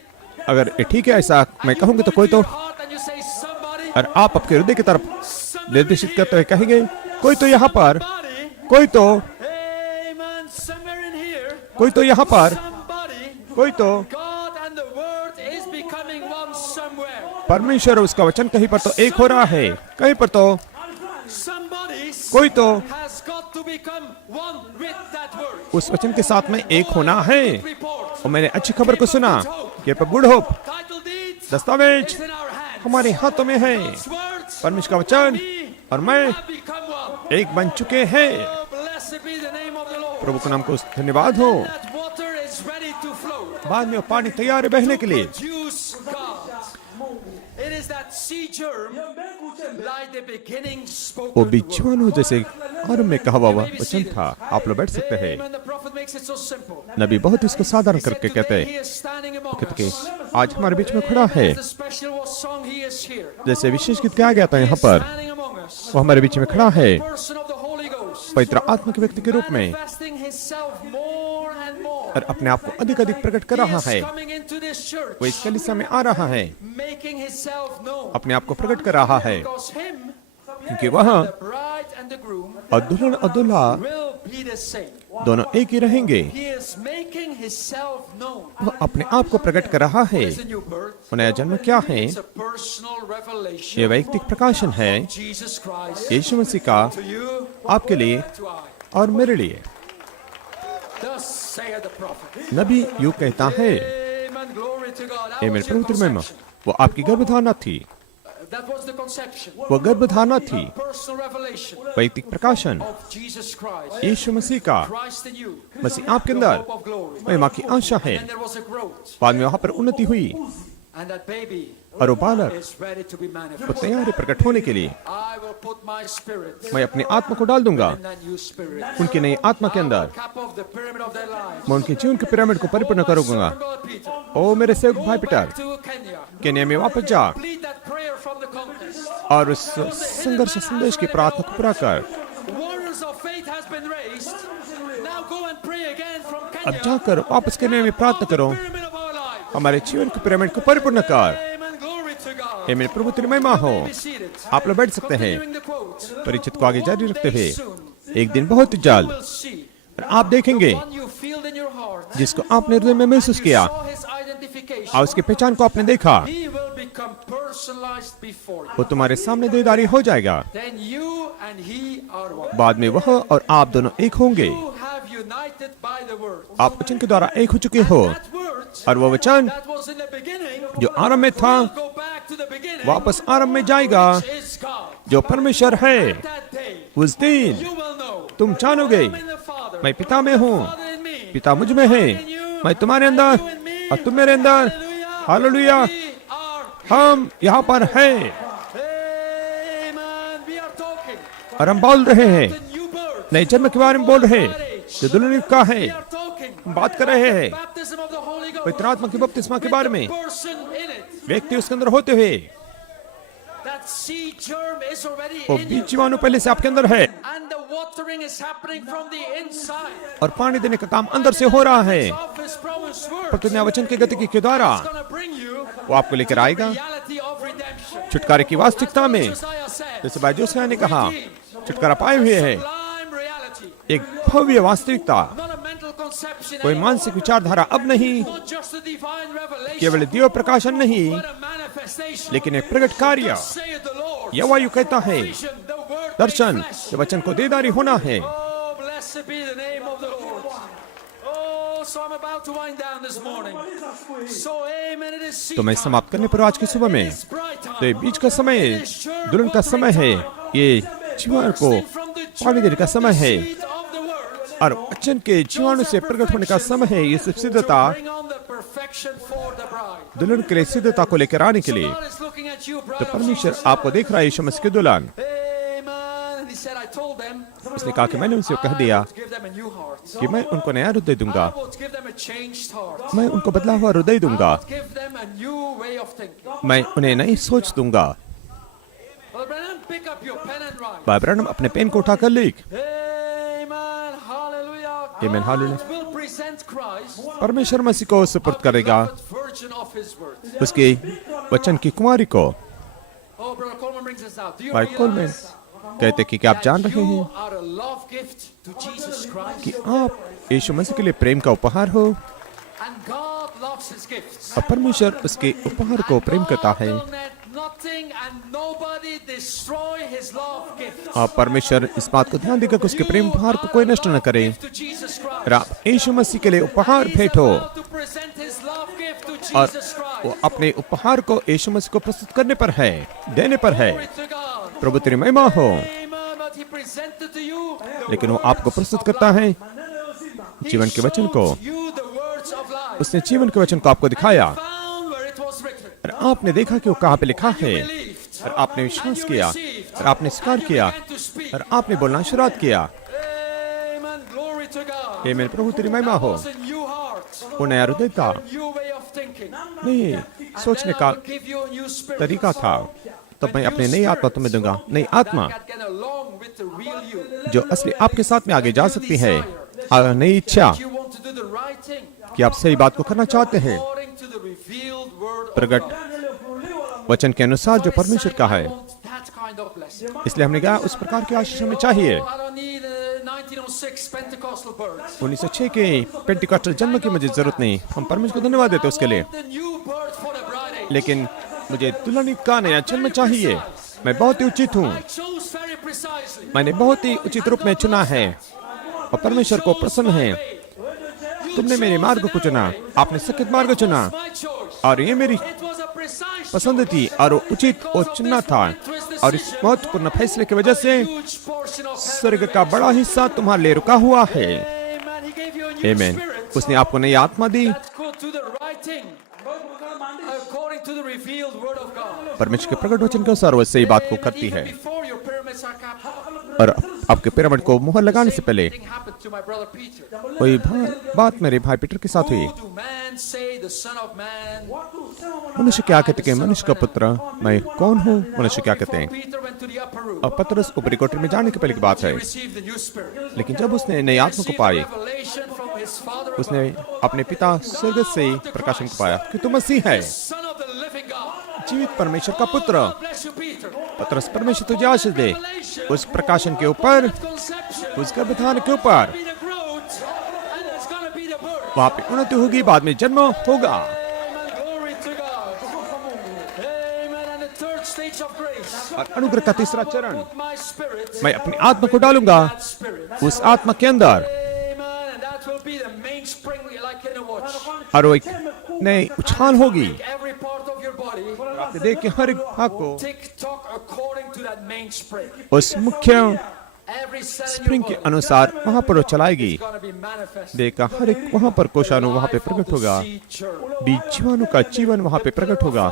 अगर ये ठीक है ऐसा मैं कहूँगी तो कोई तो, Your heart and you say somebody. और आप आपके हृदय की तरफ निर्देशित करते हुए कहेंगे कोई तो यहाँ पर, Somebody. कोई तो, Amen. Somewhere in here. कोई तो यहाँ पर, Somebody. कोई तो God and the Word is becoming one somewhere. परमेश्वर और उसका वचन कहीं पर तो एक हो रहा है, कहीं पर तो Somebody कोई तो has got to become one with that word. उस वचन के साथ में एक होना है। Report. और मैंने अच्छी खबर को सुना कि पर गुड होप Title deeds दस्तावेज is in our hands. हमारे हाथों में है। God's words परमेश्वर का वचन we और मैं have become one. एक बन चुके हैं। Oh, blessed be the name of the Lord. प्रभु के नाम को धन्यवाद हो। That water is ready to flow. बाद में वो पानी तैयार है बहने के लिए। Produce God. It is that seed germ like the beginning वो spoken बीज word. जीवाणु जैसे आरंभ में कहा हुआ वचन था। आप लोग बैठ सकते हैं। Amen. The prophet makes it so simple. नबी बहुत इसको साधारण He said, करके कहते today हैं he is standing among कहते कि us. आज हमारे बीच में खड़ा है। As the special was sung, he is here. जैसे विशेष गीत गाया गया था यहाँ पर, Standing among us. वो हमारे बीच में खड़ा है Person of the Holy Ghost. पवित्र आत्मा के व्यक्ति के रूप में, Manifesting himself more and more. और अपने आप को अधिक अधिक प्रकट कर He रहा is है। coming into this church, वो इस कलीसिया में आ रहा है, making himself known. अपने आप को प्रकट कर रहा है, Because him, क्योंकि वह the bride and the groom, और दुल्हन और दूल्हा will be the same. दोनों एक ही रहेंगे। He is making himself known. वह अपने आप को प्रकट कर रहा है। It's a new birth. वो नया जन्म क्या है? It's a personal ये revelation वैयक्तिक प्रकाशन है of Jesus Christ यीशु मसीह का to you, आपके लिए to I. और मेरे लिए। Thus saith the prophet. नबी यूं कहता है, Amen. Glory to God. That ये was मेरे your पवित्र महिमा, conception. वो आपकी गर्भधारणा थी, That was the conception. वो गर्भधारणा थी, Personal revelation वैयक्तिक प्रकाशन of Jesus Christ. यीशु मसीह का। Christ in you. मसीह आपके The अंदर hope of glory. महिमा की आशा है। And there was a growth. बाद में वहाँ पर उन्नति हुई And that baby और वो बालक is ready to be वो manifested. तैयार है प्रकट होने के लिए। I will put my spirit मैं अपनी आत्मा को डाल दूंगा in that new spirit. उनकी नई आत्मा के I will अंदर। cap off the pyramid of their lives. मैं उनके जीवन के पिरामिड को परिपूर्ण करूंगा। Servant God Peter, ओ मेरे सेवक भाई go Peter, back to Kenya. Kenya में वापस जा Complete that prayer from the contest. और उस संघर्ष संदेश की प्रार्थना को पूरा कर। Warriors of faith has been raised. Now go and pray again from अब Kenya. जाकर वापस केन्या में प्रार्थना करो, Pyramid of our lives. हमारे जीवन के पिरामिड को परिपूर्ण कर। Amen. Glory to God. हे मेरे प्रभु तेरी महिमा हो। Be seated. आप लोग बैठ सकते हैं। Continuing the quote. परिचित को आगे जारी रखते हुए, Soon एक दिन बहुत जल्द will see और आप देखेंगे one you feel in your heart. जिसको आपने हृदय में महसूस You किया saw his identification. और उसकी पहचान को आपने देखा, He will become personalized before you. वो तुम्हारे सामने देदारी हो जाएगा। Then you and he are one. बाद में वह और आप दोनों एक होंगे। You have united by the word. आप वचन के द्वारा एक हो चुके हो That word और वो वचन that was in the beginning जो आरंभ में था will go back to the beginning. वापस आरंभ में जाएगा, Which is God. जो परमेश्वर है। That day उस दिन you will know. तुम जानोगे I am in the Father. मैं पिता में हूँ, Father in me. पिता मुझ में है, मैं तुम्हारे अंदर और तुम मेरे अंदर। हालेलुया, We are हम यहाँ पर हैं। Amen. We are talking talking और हम बोल रहे हैं the new birth. नए जन्म के बारे में बोल रहे हैं जो दुल्हन का है। We are talking हम बात कर रहे हैं baptism of the Holy Ghost. पवित्र आत्मा की बपतिस्मा के बारे में, Person in it. व्यक्ति उसके अंदर होते हुए That seed germ is already वो in you. बीज जीवाणु पहले से आपके अंदर है And the watering is happening from the inside. और पानी देने का काम अंदर से हो रहा है। Of his promised word. प्रतिज्ञा वचन की गति के द्वारा It's going to bring you वो आपको लेकर आएगा reality of redemption. छुटकारे की वास्तविकता में। Josiah said, जैसे भाई जोसिया ने कहा छुटकारा पाए हुए है sublime reality. एक भव्य वास्तविकता, Not a mental conception कोई anymore. मानसिक विचारधारा अब नहीं, Not just a divine revelation, केवल दिव्य प्रकाशन नहीं but a manifestation. लेकिन एक प्रकट कार्य। Saith the Lord. यहोवा यूं कहता है Vision, the word made Darshan flesh. के वचन को देदारी होना है। Oh, blessed be the name of the Lord. Oh, so I'm about to wind down this morning. So, amen. It is seed तो मैं time. समाप्त करने पर आज की सुबह में It's bright time. तो ये बीच का समय है, दुल्हन का समय है, ये जीवाणु को पानी देने का समय है Seed of the word. और वचन के जीवाणु से प्रकट होने का समय है। ये सब सिद्धता Bring on the perfection for the bride. दुल्हन के लिए सिद्धता को लेकर आने के लिए। God is looking at you, तो brother. परमेश्वर आपको देख रहा है यीशु मसीह के दुल्हन। Amen. And he said, I told them, उसने कहा कि मैंने उनसे कह दिया I would give them a new heart. कि मैं उनको नया हृदय दूंगा, I would give them a changed heart. मैं उनको बदला हुआ हृदय I दूंगा, would give them a new way of thinking. मैं उन्हें नई सोच दूंगा। Brother Branham, pick up your pen and write. भाई ब्रैनम अपने पेन को उठाकर लिख। Amen. Hallelujah. Amen. Hallelujah. God will present Christ, परमेश्वर मसीह को सुपुर्द करेगा beloved virgin of his birth. उसके वचन की कुमारी को। Oh, Brother Coleman brings us out. Do you भाई कोलमैन realize कहते कि क्या आप जान that रहे you हैं are a love gift to Jesus Christ? कि आप यीशु मसीह के लिए प्रेम का उपहार हो And God loves his gifts. और परमेश्वर उसके उपहार को प्रेम करता है। God will let nothing and nobody destroy his love gift. और परमेश्वर इस बात को ध्यान देगा कि उसके प्रेम उपहार को कोई नष्ट न करे। To Jesus Christ. और आप यीशु मसीह के लिए उपहार भेंटो About to present his love gift to और Jesus Christ. वो अपने उपहार को यीशु मसीह को प्रस्तुत करने पर है, देने पर है। Glory to God. प्रभु तेरी महिमा हो। Amen. But he presented to you लेकिन वो आपको प्रस्तुत करता है जीवन के वचन को। you the words of life. उसने जीवन के वचन को आपको दिखाया Found where it was written. और आपने देखा कि वो कहाँ पे लिखा है Believed. और आपने विश्वास You किया received. और आपने स्वीकार And you किया began to speak. और आपने बोलना शुरुआत किया। Amen. Glory to God. हे मेरे प्रभु तेरी महिमा That हो। was a new heart. वो नया हृदय था, New way of thinking. नहीं And सोचने then I का will give you a new spirit. तरीका था। तब मैं अपने नई आत्मा तुम्हें दूंगा, नई आत्मा That can get along with the real you. जो असली आपके साथ में आगे जा सकती है। नई इच्छा You want to do the right thing कि आप सही बात को करना चाहते हैं according to the revealed word of प्रकट God. वचन के अनुसार जो परमेश्वर का है। I want that kind of blessing. इसलिए हमने कहा उस प्रकार की आशीष हमें चाहिए। Oh, I don't need a 1906 Pentecostal birth. 1906 के पेंटिकॉस्टल जन्म की मुझे जरूरत नहीं, हम परमेश्वर को धन्यवाद देते हैं उसके लिए। I want the new birth for the bride. लेकिन मुझे दुल्हन का नया जन्म चाहिए। मैं बहुत ही उचित हूँ, I chose very precisely. मैंने बहुत ही उचित रूप में चुना है और परमेश्वर को प्रसन्न है। तुमने मेरे मार्ग को चुना, आपने सख्त मार्ग चुना My choice. और ये मेरी It was a precise पसंद थी और वो उचित और चुनना था। और इस महत्वपूर्ण फैसले की वजह से huge portion of heaven. स्वर्ग का बड़ा हिस्सा तुम्हारे लिए रुका हुआ है। Amen. He gave you a new आमीन। spirit उसने आपको नई आत्मा दी, that could do the right thing according to the revealed word of God. परमेश्वर के प्रकट वचन के अनुसार वो सही बात को Amen. करती Even है। before your pyramids are capped. और आपके पिरामिड को मुहर लगाने से पहले Thing happened to my brother Peter. वही बात मेरे भाई पीटर के साथ हुई। Who do man say the Son of Man? मनुष्य क्या कहते हैं, मनुष्य का पुत्र मैं कौन हूँ? मनुष्य क्या कहते Before हैं? Peter went to the upper room, और पतरस ऊपरी कोठरी में जाने के पहले की बात he है। received the new spirit. लेकिन जब उसने नई आत्मा को Received pi, revelation from his Father above. उसने अपने पिता स्वर्ग से प्रकाशन को पाया कि तू मसीह है, Son of the living God. जीवित परमेश्वर का पुत्र। God bless you, Peter. पतरस परमेश्वर तुझे आशीष दे उस प्रकाशन के ऊपर, Conception. उस गर्भधान के ऊपर। Be the growth, and it's gonna be the birth. वहाँ पे उन्नति होगी, बाद में जन्म होगा। Amen. Glory to God. Amen. And the third stage of grace. और अनुग्रह का तीसरा चरण, Put my spirit. मैं अपनी आत्मा को डालूंगा That spirit. उस आत्मा के अंदर Amen. And that will be the mainspring like in a watch. और वो एक नई उछाल होगी। Every part of your body आपने देख के हर एक भाग को tick tock according to that mainspring. उस मुख्य Every cell in spring your के body अनुसार वहाँ पर वो चलाएगी। is going to be manifested. देखा हर एक वहाँ पर कोशाणु वहाँ पे Life of प्रकट the होगा, seed germ. बीज जीवाणु का जीवन वहाँ पे प्रकट होगा।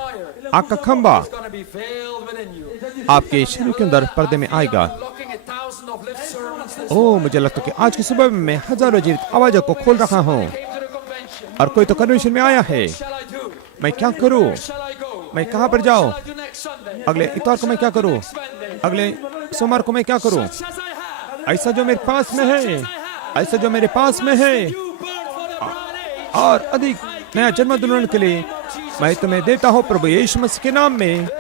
आग का खंभा It's going to be veiled within you. आपके शरीर के अंदर पर्दे में आएगा। Unlocking 1,000 of lift sermons this ओ मुझे लगता है कि आज की सुबह में मैं हजारों जीवित आवाजों को खोल रहा हूँ। came to the convention. और कोई तो कन्वेंशन में आया है, Shall I do? मैं क्या करूँ, Where shall I go? मैं कहाँ पर जाऊँ, Shall I do next Sunday? अगले इतवार को मैं क्या करूँ, Next Monday? अगले सोमवार को मैं क्या करूँ। Such as I have. ऐसा जो मेरे पास में है, ऐसा जो मेरे पास में है, You burn for the bride age. और अधिक नया जन्म दुल्हन के लिए मैं तुम्हें देता हूँ प्रभु यीशु मसीह के नाम में। Amen.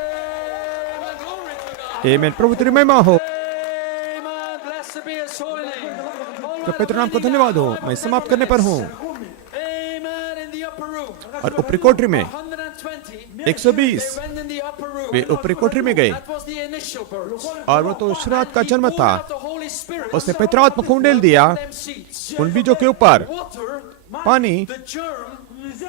Glory to God. आमीन। प्रभु तेरी महिमा हो, Amen. Blessed be his holy name. तो पवित्र नाम को धन्यवाद हो। मैं समाप्त करने पर हूँ। Amen. In the upper room. और ऊपरी कोठरी में 120. 120 They went in the upper room. वे ऊपरी कोठरी में गए, That was the initial birth. और वो तो शुरुआत का जन्म Poured था। out the Holy Spirit उसने पवित्र आत्मा को उंडेल दिया them seeds. उन बीजों के ऊपर। Water, पानी, the germ,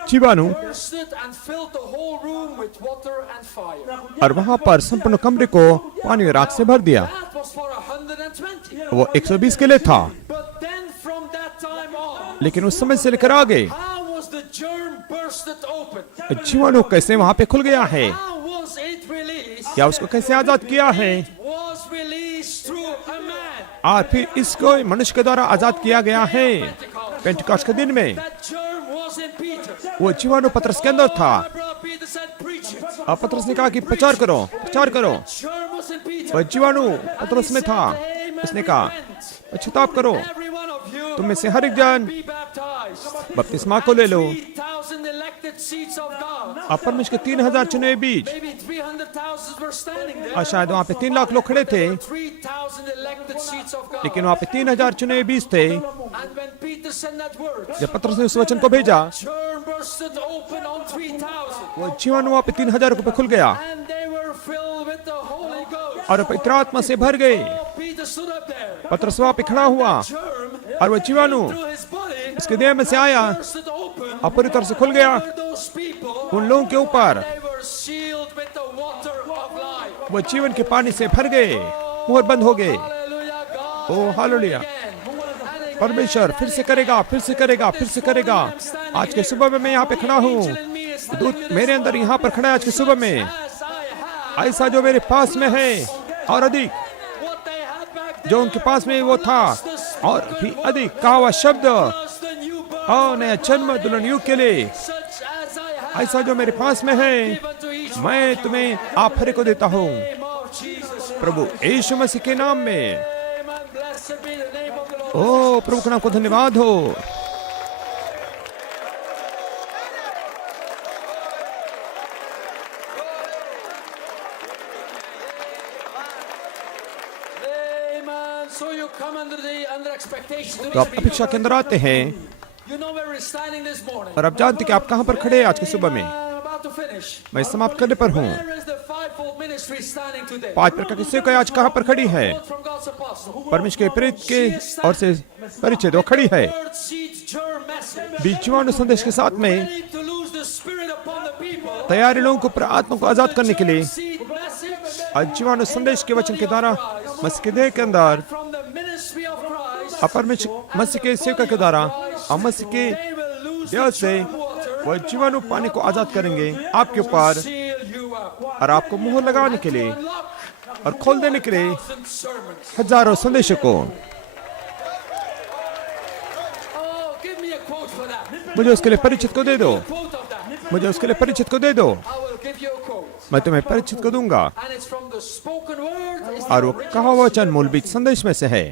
जीवाणु, bursted and filled the whole room with water and fire. और वहां पर संपूर्ण कमरे को पानी और आग से भर दिया। That was for 120. वो 120 के लिए था, But then from that time on, लेकिन उस समय से लेकर आगे how was the germ bursted open? जीवाणु कैसे वहां पे खुल गया है, How was it released? क्या उसको कैसे आजाद किया है, Was released through a man. और फिर इसको मनुष्य के द्वारा आजाद किया गया है। पेंटिकॉस्ट के दिन में That germ was in Peter. वो जीवाणु पतरस के अंदर था, Brother Peter said, preach it. और पतरस ने कहा कि प्रचार करो, प्रचार करो। Germ was in Peter. वह जीवाणु पतरस में था। उसने कहा, छिताब करो, Every one of you तुम में से हर एक जन be baptized. बपतिस्मा को ले लो। 3,000 elected seeds of God. और परमेश्वर के 3000 चुने बीज, Maybe 300,000 were standing there. और शायद वहाँ पे 3 लाख लोग खड़े थे, 3,000 elected seeds of God. लेकिन वहाँ पे 3000 चुने बीज थे। And when Peter sent that word, जब पतरस ने उस वचन को भेजा, germ bursted open on 3,000. वो जीवाणु वहाँ पे 3000 पे खुल गया, And they were filled with the Holy Ghost. और पवित्र आत्मा से भर गए। Oh, Peter stood up there. पतरस वहाँ पे खड़ा हुआ, Germ और वो जीवाणु through his body उसके देह में से आया, bursted open. और पूरी तरह से खुल गया Over those people, उन लोगों के ऊपर। they were sealed with the water of life. वो जीवन के पानी से भर गए, मुहर बंद हो गए। Hallelujah, God. ओ हालेलुया, Again. परमेश्वर फिर से करेगा, फिर से करेगा, फिर से करेगा। आज के सुबह में मैं यहाँ पे खड़ा हूँ, दूत मेरे अंदर यहाँ पर खड़ा है आज की सुबह में। As I have ऐसा जो मेरे पास में है, और अधिक what they had back जो उनके पास में वो था, और भी अधिक कहा हुआ शब्द, plus the new birth, और नया जन्म दुल्हन युग के लिए, such as I have ऐसा जो मेरे पास में है, given to each मैं तुम्हें आप हर एक को देता हूँ name of Jesus. प्रभु यीशु मसीह के नाम में। Amen. Blessed be the name of the Lord. ओ प्रभु के नाम को धन्यवाद हो। Amen. So you come under expectation to तो आप this अपेक्षा के अंदर आते हैं, You know where we're standing this morning. और आप जानते कि आप कहाँ पर खड़े हैं आज की सुबह में। I'm about to finish. मैं समाप्त करने पर हूँ। Where is the fivefold ministry standing today? 5 प्रकार की सेवकाएं आज कहाँ पर खड़ी है। Quote from God's apostle. परमेश्वर के प्रेरित के और से परिचय वो खड़ी है, Word seeds germ message. बीजवाणु संदेश के साथ में Ready to lose the spirit upon the people. तैयारी लोगों को पर आत्मा को आजाद करने के लिए। Seed message आज जीवाणु संदेश के वचन के द्वारा मसीह के देह के अंदर, from the ministry of Christ. और परमेश्वर मसीह के सेवका के द्वारा, और मसीह के They will lose देह the से germ water. वह जीवाणु पानी को आजाद करेंगे आपके ऊपर, Seal you up. और आपको मुहर लगाने के लिए Unlock और खोल देने के लिए 1,000 sermons. हजारों संदेशों को। Oh, give me a quote for that. मुझे उसके लिए परिचित को दे दो, Quote of that. मुझे उसके लिए परिचित को दे दो, I will give you a quote. मैं तुम्हें परिचित को दूंगा। And it's from the spoken word. It's और the वो original कहा हुआ वचन मूल बीज संदेश में से है।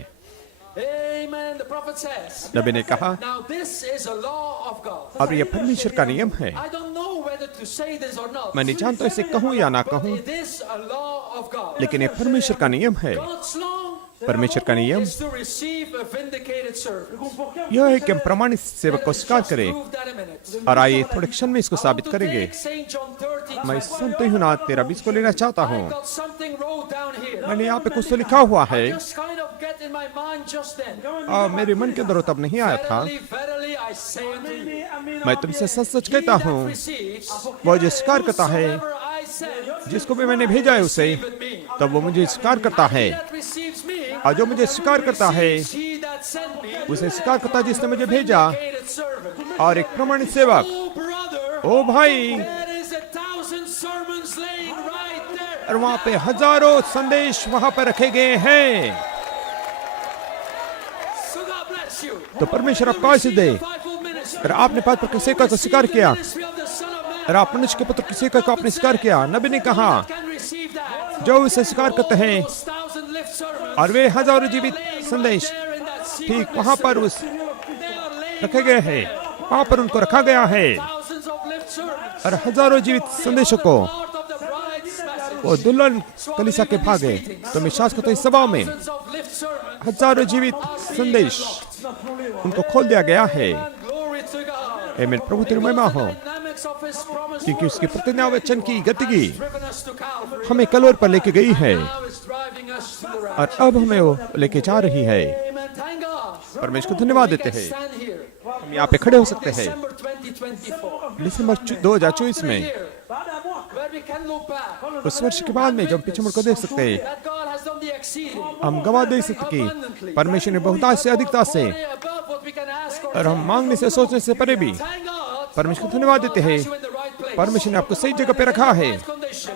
Amen. The prophet says. नबी ने कहा, Now this is a law of God. अब यह परमेश्वर का नियम है। I don't know whether to say this or not. मैं नहीं जानता इसे कहूँ या ना कहूँ, It is a law of God. लेकिन यह परमेश्वर का नियम है। God's law परमेश्वर का नियम is to receive a vindicated servant. यह है कि हम प्रमाणित सेवक को स्वीकार करें। Prove that a minute. और आइए थोड़े क्षण में इसको साबित To करेंगे। take St. John 13. मैं संत यूहन्ना 13:20 को लेना चाहता हूँ। Got something wrote down here. मैंने यहाँ पे कुछ तो लिखा हुआ है, Just kind of get in my mind just then. मेरे मन के अंदर वो तब नहीं आया था। Verily, verily, I say unto you. मैं तुमसे सच सच कहता He हूँ, that receives वो जो स्वीकार करता है, whosoever I send, जिसको भी मैंने भेजा है उसे, with me. तब वो मुझे स्वीकार करता है। He that receives me, और जो मुझे स्वीकार करता है, he that sent me, उसे स्वीकार करता है जिसने मुझे भेजा। vindicated servant. और एक प्रमाणित सेवक, Oh, brother, ओ भाई, there is 1,000 sermons laying right there. और वहां पे हजारों संदेश वहां पर रखे गए हैं। So God bless you. तो परमेश्वर आपको आशीष दे। Fivefold ministry. और आपने पात्र के सेवक को स्वीकार किया, Ministry of the Son of Man. और आप मनुष्य के पुत्र के सेवक को आपने स्वीकार किया। नबी ने कहा Can receive that. जो उसे स्वीकार करते हैं, Those 1,000 lift servants. और वे हजारों जीवित laying right संदेश there in that secret ठीक वहां पर उस They are laying रखे गए हैं, वहां पर उनको रखा गया है। thousands of lift servants. और हजारों जीवित संदेशों को Part of the bride's message. वो दुल्हन कलीसिया के भागे। तो मैं विश्वास करता हूं इस सभा में Thousands of lift servants. हजारों जीवित संदेश उनको खोल दिया गया है। Glory to God. ए मेरे प्रभु तेरी महिमा हो, Dynamics of His promise क्योंकि उसकी प्रतिज्ञा वचन की गतिगी driven us to Calvary. हमें कलोर पर लेके गई है, Now it's driving us to the और rapture. अब हमें वो लेके जा रही है। Amen. Thank God. परमेश्वर को धन्यवाद We देते can हैं। stand here. हम यहाँ पे खड़े हो सकते हैं December 2024. दिसंबर 2024 में, Year where we can look back. उस वर्ष के बाद में जब पीछे मुड़कर देख सकते हैं, That God has done the exceeding. हम गवाह दे सकते कि परमेश्वर ने बहुतायत से अधिकता से, Way above what we can ask or और हम मांगने से सोचने से परे भी thank God. परमेश्वर को धन्यवाद देते हैं। You in the right place. परमेश्वर ने आपको सही जगह पे रखा है, Right condition.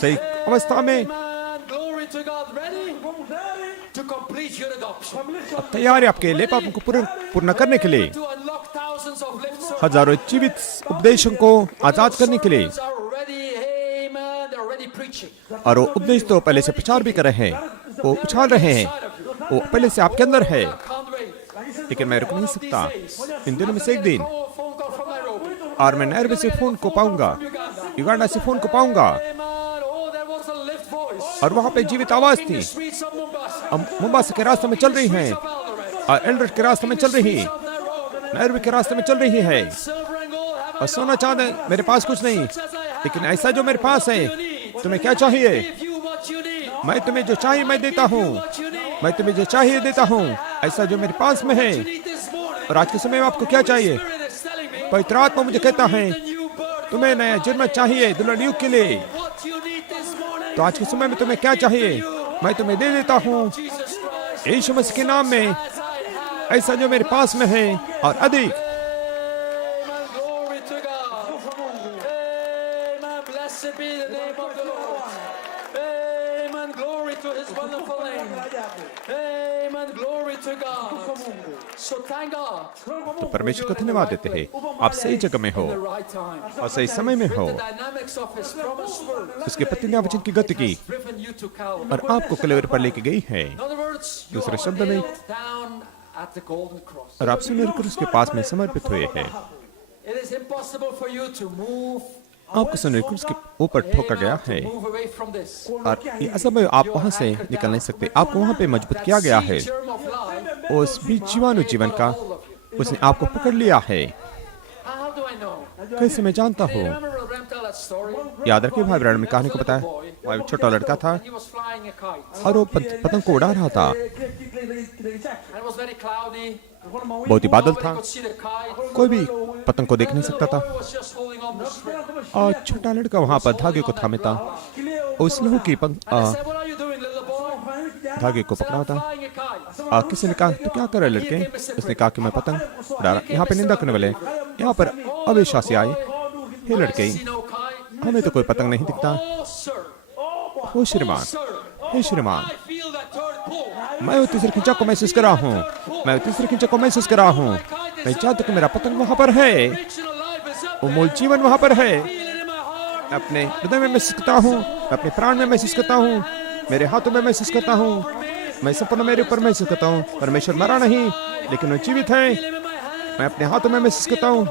सही अवस्था में। Amen. Glory to God. Ready to complete your adoption. अब तैयार है आपके लिए पापों को पूर्ण करने के लिए, To unlock thousands of lift servants. हजारों जीवित उपदेशों को आजाद करने के लिए। Are already, amen, they're already preaching. और वो उपदेश तो पहले से प्रचार भी कर रहे हैं, वो उछाल रहे हैं, वो पहले से आपके अंदर है। Can't wait. लेकिन मैं रुक नहीं सकता। इन दिनों में से एक दिन, Call, phone call from Nairobi. और मैं नैरोबी से फोन को पाऊंगा, युगांडा से फोन को पाऊंगा, Amen. Oh, there was a lift voice. और वहां पे जीवित आवाज In थी। the streets of Mombasa. हम मुंबासा के रास्ते में चल रही हैं, Of Eldoret. और एल्डोरेट के रास्ते में चल रही, Of Nairobi. नैरोबी के रास्ते में चल रही है। Silver and gold have और I सोना not. चांदी मेरे पास कुछ नहीं, Such as I have. लेकिन ऐसा जो मेरे पास है, You need. तुम्हें क्या चाहिए? Give you what you need. मैं तुम्हें जो चाहिए मैं देता हूँ, What you need. मैं तुम्हें जो चाहिए देता हूँ, ऐसा जो मेरे पास में है। You need this morning. और आज के समय में आपको क्या चाहिए? Spirit is telling me. पवित्र आत्मा मुझे कहता है, The new birth. तुम्हें नया जन्म चाहिए दुल्हन युग के लिए। What you need this morning. तो आज के समय में तुम्हें क्या चाहिए, मैं तुम्हें दे देता हूँ, Jesus Christ. यीशु मसीह के नाम में, As I have. ऐसा जो मेरे पास में है और अधिक। Amen. Glory to God. Amen. Blessed be the name of the Lord. Amen. Glory to His wonderful name. Amen. Glory to God. So thank God. तो परमेश्वर को धन्यवाद देते हैं, आप सही जगह में हो The right time. और सही समय में हो। The dynamics of His promised word उसके प्रतिज्ञा वचन की गति की, driven you to Calvary. और आपको कलेवर पर लेके गई है, In other words, you दूसरे are शब्द में, nailed down at the golden cross. और आप सुनहरे क्रूस के पास में समर्पित हुए हैं। It is impossible for you to move. आपको सुनहरे क्रूस के ऊपर ठोका गया है, To move away from this. और ये असंभव, आप वहां से निकल नहीं सकते। आपको वहां पे मजबूत किया गया है। Seed germ of life. उस बीच जीवाणु जीवन का उसने आपको पकड़ लिया है। How do I know? कैसे मैं जानता Do you हूँ? remember Brother Bram tell that story? याद रखिए भाई ब्रांड में कहानी को बताया, वह एक छोटा लड़का था He was flying a kite. और वो पतंग को उड़ा रहा था। And it was very cloudy. बहुत ही बादल था, Nobody could see the kite. कोई भी पतंग को देख नहीं सकता था, He was just holding on the string. और छोटा लड़का वहां पर धागे को थामे था। उस लहू की And I said, what are you doing, little boy? धागे को पकड़ा था। Flying a kite. किसी ने कहा तो क्या कर रहे लड़के? उसने कहा कि मैं पतंग उड़ा रहा। यहाँ पे निंदा करने वाले, यहाँ पर अविश्वासी आए, हे लड़के, See no kite? हमें तो कोई पतंग नहीं दिखता। Oh, sir. हो श्रीमान, Sir. हे श्रीमान, I feel that third pull. मैं वो तीसरे खिंचाव को महसूस कर रहा हूँ, मैं वो तीसरे खिंचाव को महसूस कर रहा हूँ। मैं चाहता हूँ कि मेरा पतंग वहाँ पर है, Fictional life is up वो there. मूल जीवन वहाँ पर है। Feel it in my heart. मैं अपने हृदय में महसूस करता हूँ, मैं अपने प्राण में महसूस करता हूँ, मेरे हाथों में महसूस करता हूँ, मैं संपूर्ण मेरे ऊपर महसूस करता हूँ। परमेश्वर मरा नहीं, लेकिन वो जीवित है। Feel him in my hand. मैं अपने हाथों में महसूस करता हूँ,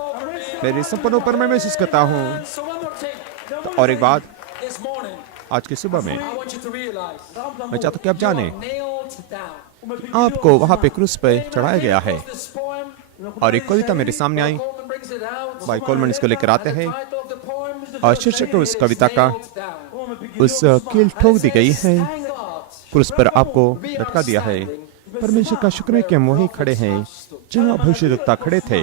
मेरे संपूर्ण ऊपर मैं महसूस करता हूँ। So one more thing. और एक बात, This morning, आज की सुबह में I want you to realize मैं चाहता हूँ कि आप जाने, nailed down. आपको वहाँ पे क्रूस पे चढ़ाया गया है। This poem, और एक कविता मेरे सामने आई, Coleman brings it out. भाई कोलमन इसको लेकर आते हैं, Title of the poem, और शीर्षक उस कविता का nailed down. उस कील ठोक दी गई है, Thank God. क्रूस पर आपको लटका दिया है। परमेश्वर का शुक्र है कि हम वहीं खड़े हैं जहाँ भविष्यवक्ता खड़े थे।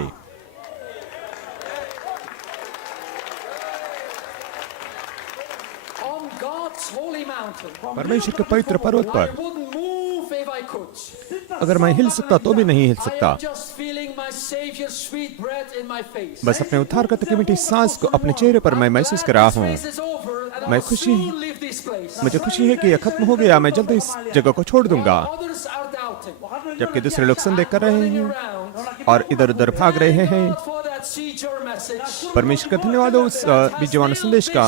On God's holy mountain, परमेश्वर के पवित्र पर्वत I पर wouldn't move if I could. अगर मैं हिल सकता तो भी नहीं हिल I सकता। am just feeling my Savior's sweet breath in my face. बस अपने उद्धारकर्ता की मीठी सांस को अपने चेहरे पर मैं महसूस कर रहा हूँ। This phase is over and I मैं will खुशी soon leave this place. मुझे खुशी है कि यह खत्म हो गया, मैं जल्दी इस जगह को छोड़ दूंगा। Others are doubting. जबकि दूसरे लोग संदेह कर रहे Running हैं around. और इधर उधर भाग रहे हैं। God for that seed your message. परमेश्वर का धन्यवाद हो उस बीजवान संदेश का,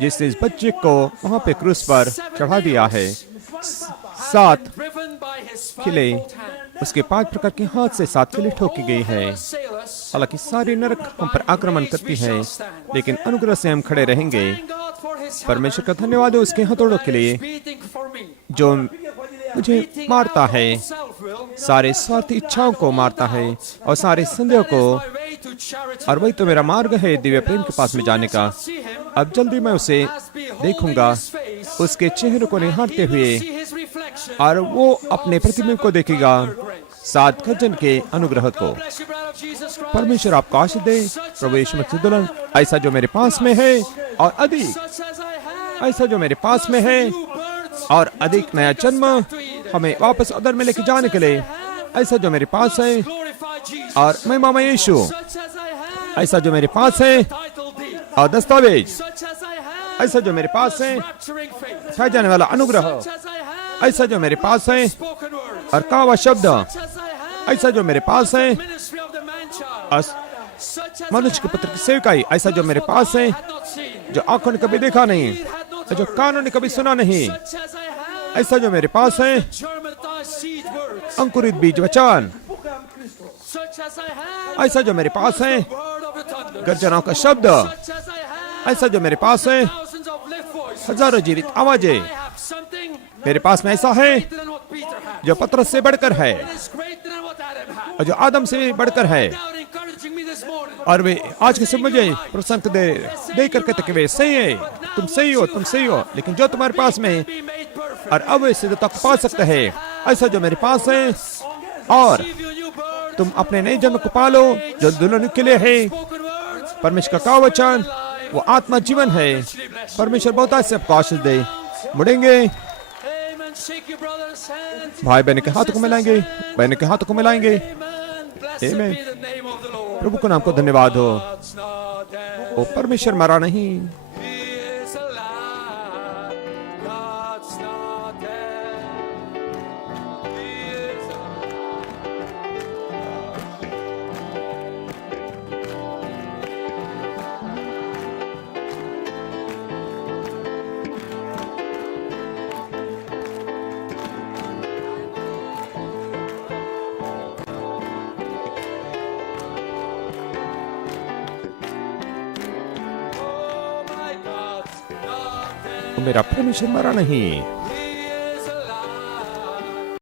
जिसने इस बच्चे को वहां पे क्रूस पर चढ़ा दिया है। 7 Driven by his किले fivefold hand. उसके 5 प्रकार के हाथ से 7 किले ठोकी गई है। Assail us. हालांकि सारी नरक हम पर आक्रमण करती है, लेकिन अनुग्रह से हम खड़े रहेंगे। Thank God for his परमेश्वर का धन्यवाद हो उसके हथौड़ों के लिए, beating for me. जो मुझे मारता है, Self-will. सारे स्वार्थी इच्छाओं को मारता है और सारे संदेह को। My way to charity. और वही तो मेरा मार्ग है दिव्य प्रेम के पास में जाने का। See him. अब जल्दी मैं उसे देखूंगा, उसके चेहरे को निहारते हुए, See his reflection. और वो अपने प्रतिबिंब को देखेगा, 7 खर्जन के अनुग्रह को। Bless you, brother Jesus Christ. परमेश्वर आपको आशीष दे। प्रभु यीशु मसीह दुल्हन, ऐसा जो मेरे पास में है और अधिक, Such as I have. ऐसा जो मेरे पास में है New births. और अधिक नया जन्म हमें वापस उधर में लेके जाने के लिए, ऐसा जो मेरे पास है Glorify Jesus. और महिमा यीशु, Such as I have. ऐसा जो मेरे पास है Title deed. और दस्तावेज, Such as I have. ऐसा जो मेरे पास है Rapturing faith. छाए जाने वाला अनुग्रह, Such as I have. ऐसा जो मेरे पास है Spoken words. और कहा हुआ शब्द, Such as I have. ऐसा जो मेरे पास है Ministry of the man-child. और Such as मनुष्य I के पुत्र have. की सेवकाई, ऐसा जो मेरे पास है, Had not seen. जो आंखों ने कभी देखा नहीं Had not और जो heard. कानों ने कभी सुना नहीं, Such as I have. ऐसा जो मेरे पास है Germanized seed words. अंकुरित बीज वचन, Such as I have. ऐसा जो मेरे पास है Word of the thunder. गर्जनाओं का शब्द, Such as I have. ऐसा जो मेरे पास है Thousands of lift voices. हजारों जीवित आवाजें, I have something मेरे पास में ऐसा है greater than what Peter had. जो पतरस से बढ़कर है It is greater than what Adam had. और जो आदम से भी बढ़कर है। Now encouraging me this morning. और वे आज के सुबह मुझे प्रसन्न दे करके तक वे सही है, तुम सही हो, तुम सही हो, लेकिन जो तुम्हारे पास में Be made perfect. और अब इसे तक पा सकते हैं, ऐसा जो मेरे पास है, और Give you new birth. तुम अपने नए जन्म को पालो जो दुल्हन के लिए है। Spoken words. परमेश्वर का वचन वो आत्मा जीवन है। परमेश्वर बहुत आज से आपको आशीष दे। मुड़ेंगे, Amen. Shake your brother's hand. भाई बहन के हाथों को मिलाएंगे, बहन के हाथों को मिलाएंगे। Amen. Blessed Amen. be the name of the Lord. प्रभु को नाम को धन्यवाद हो। God's not dead. वो परमेश्वर मरा नहीं, He is alive. God's not dead. He is alive. Oh my God's not dead. वो मेरा परमेश्वर मरा नहीं।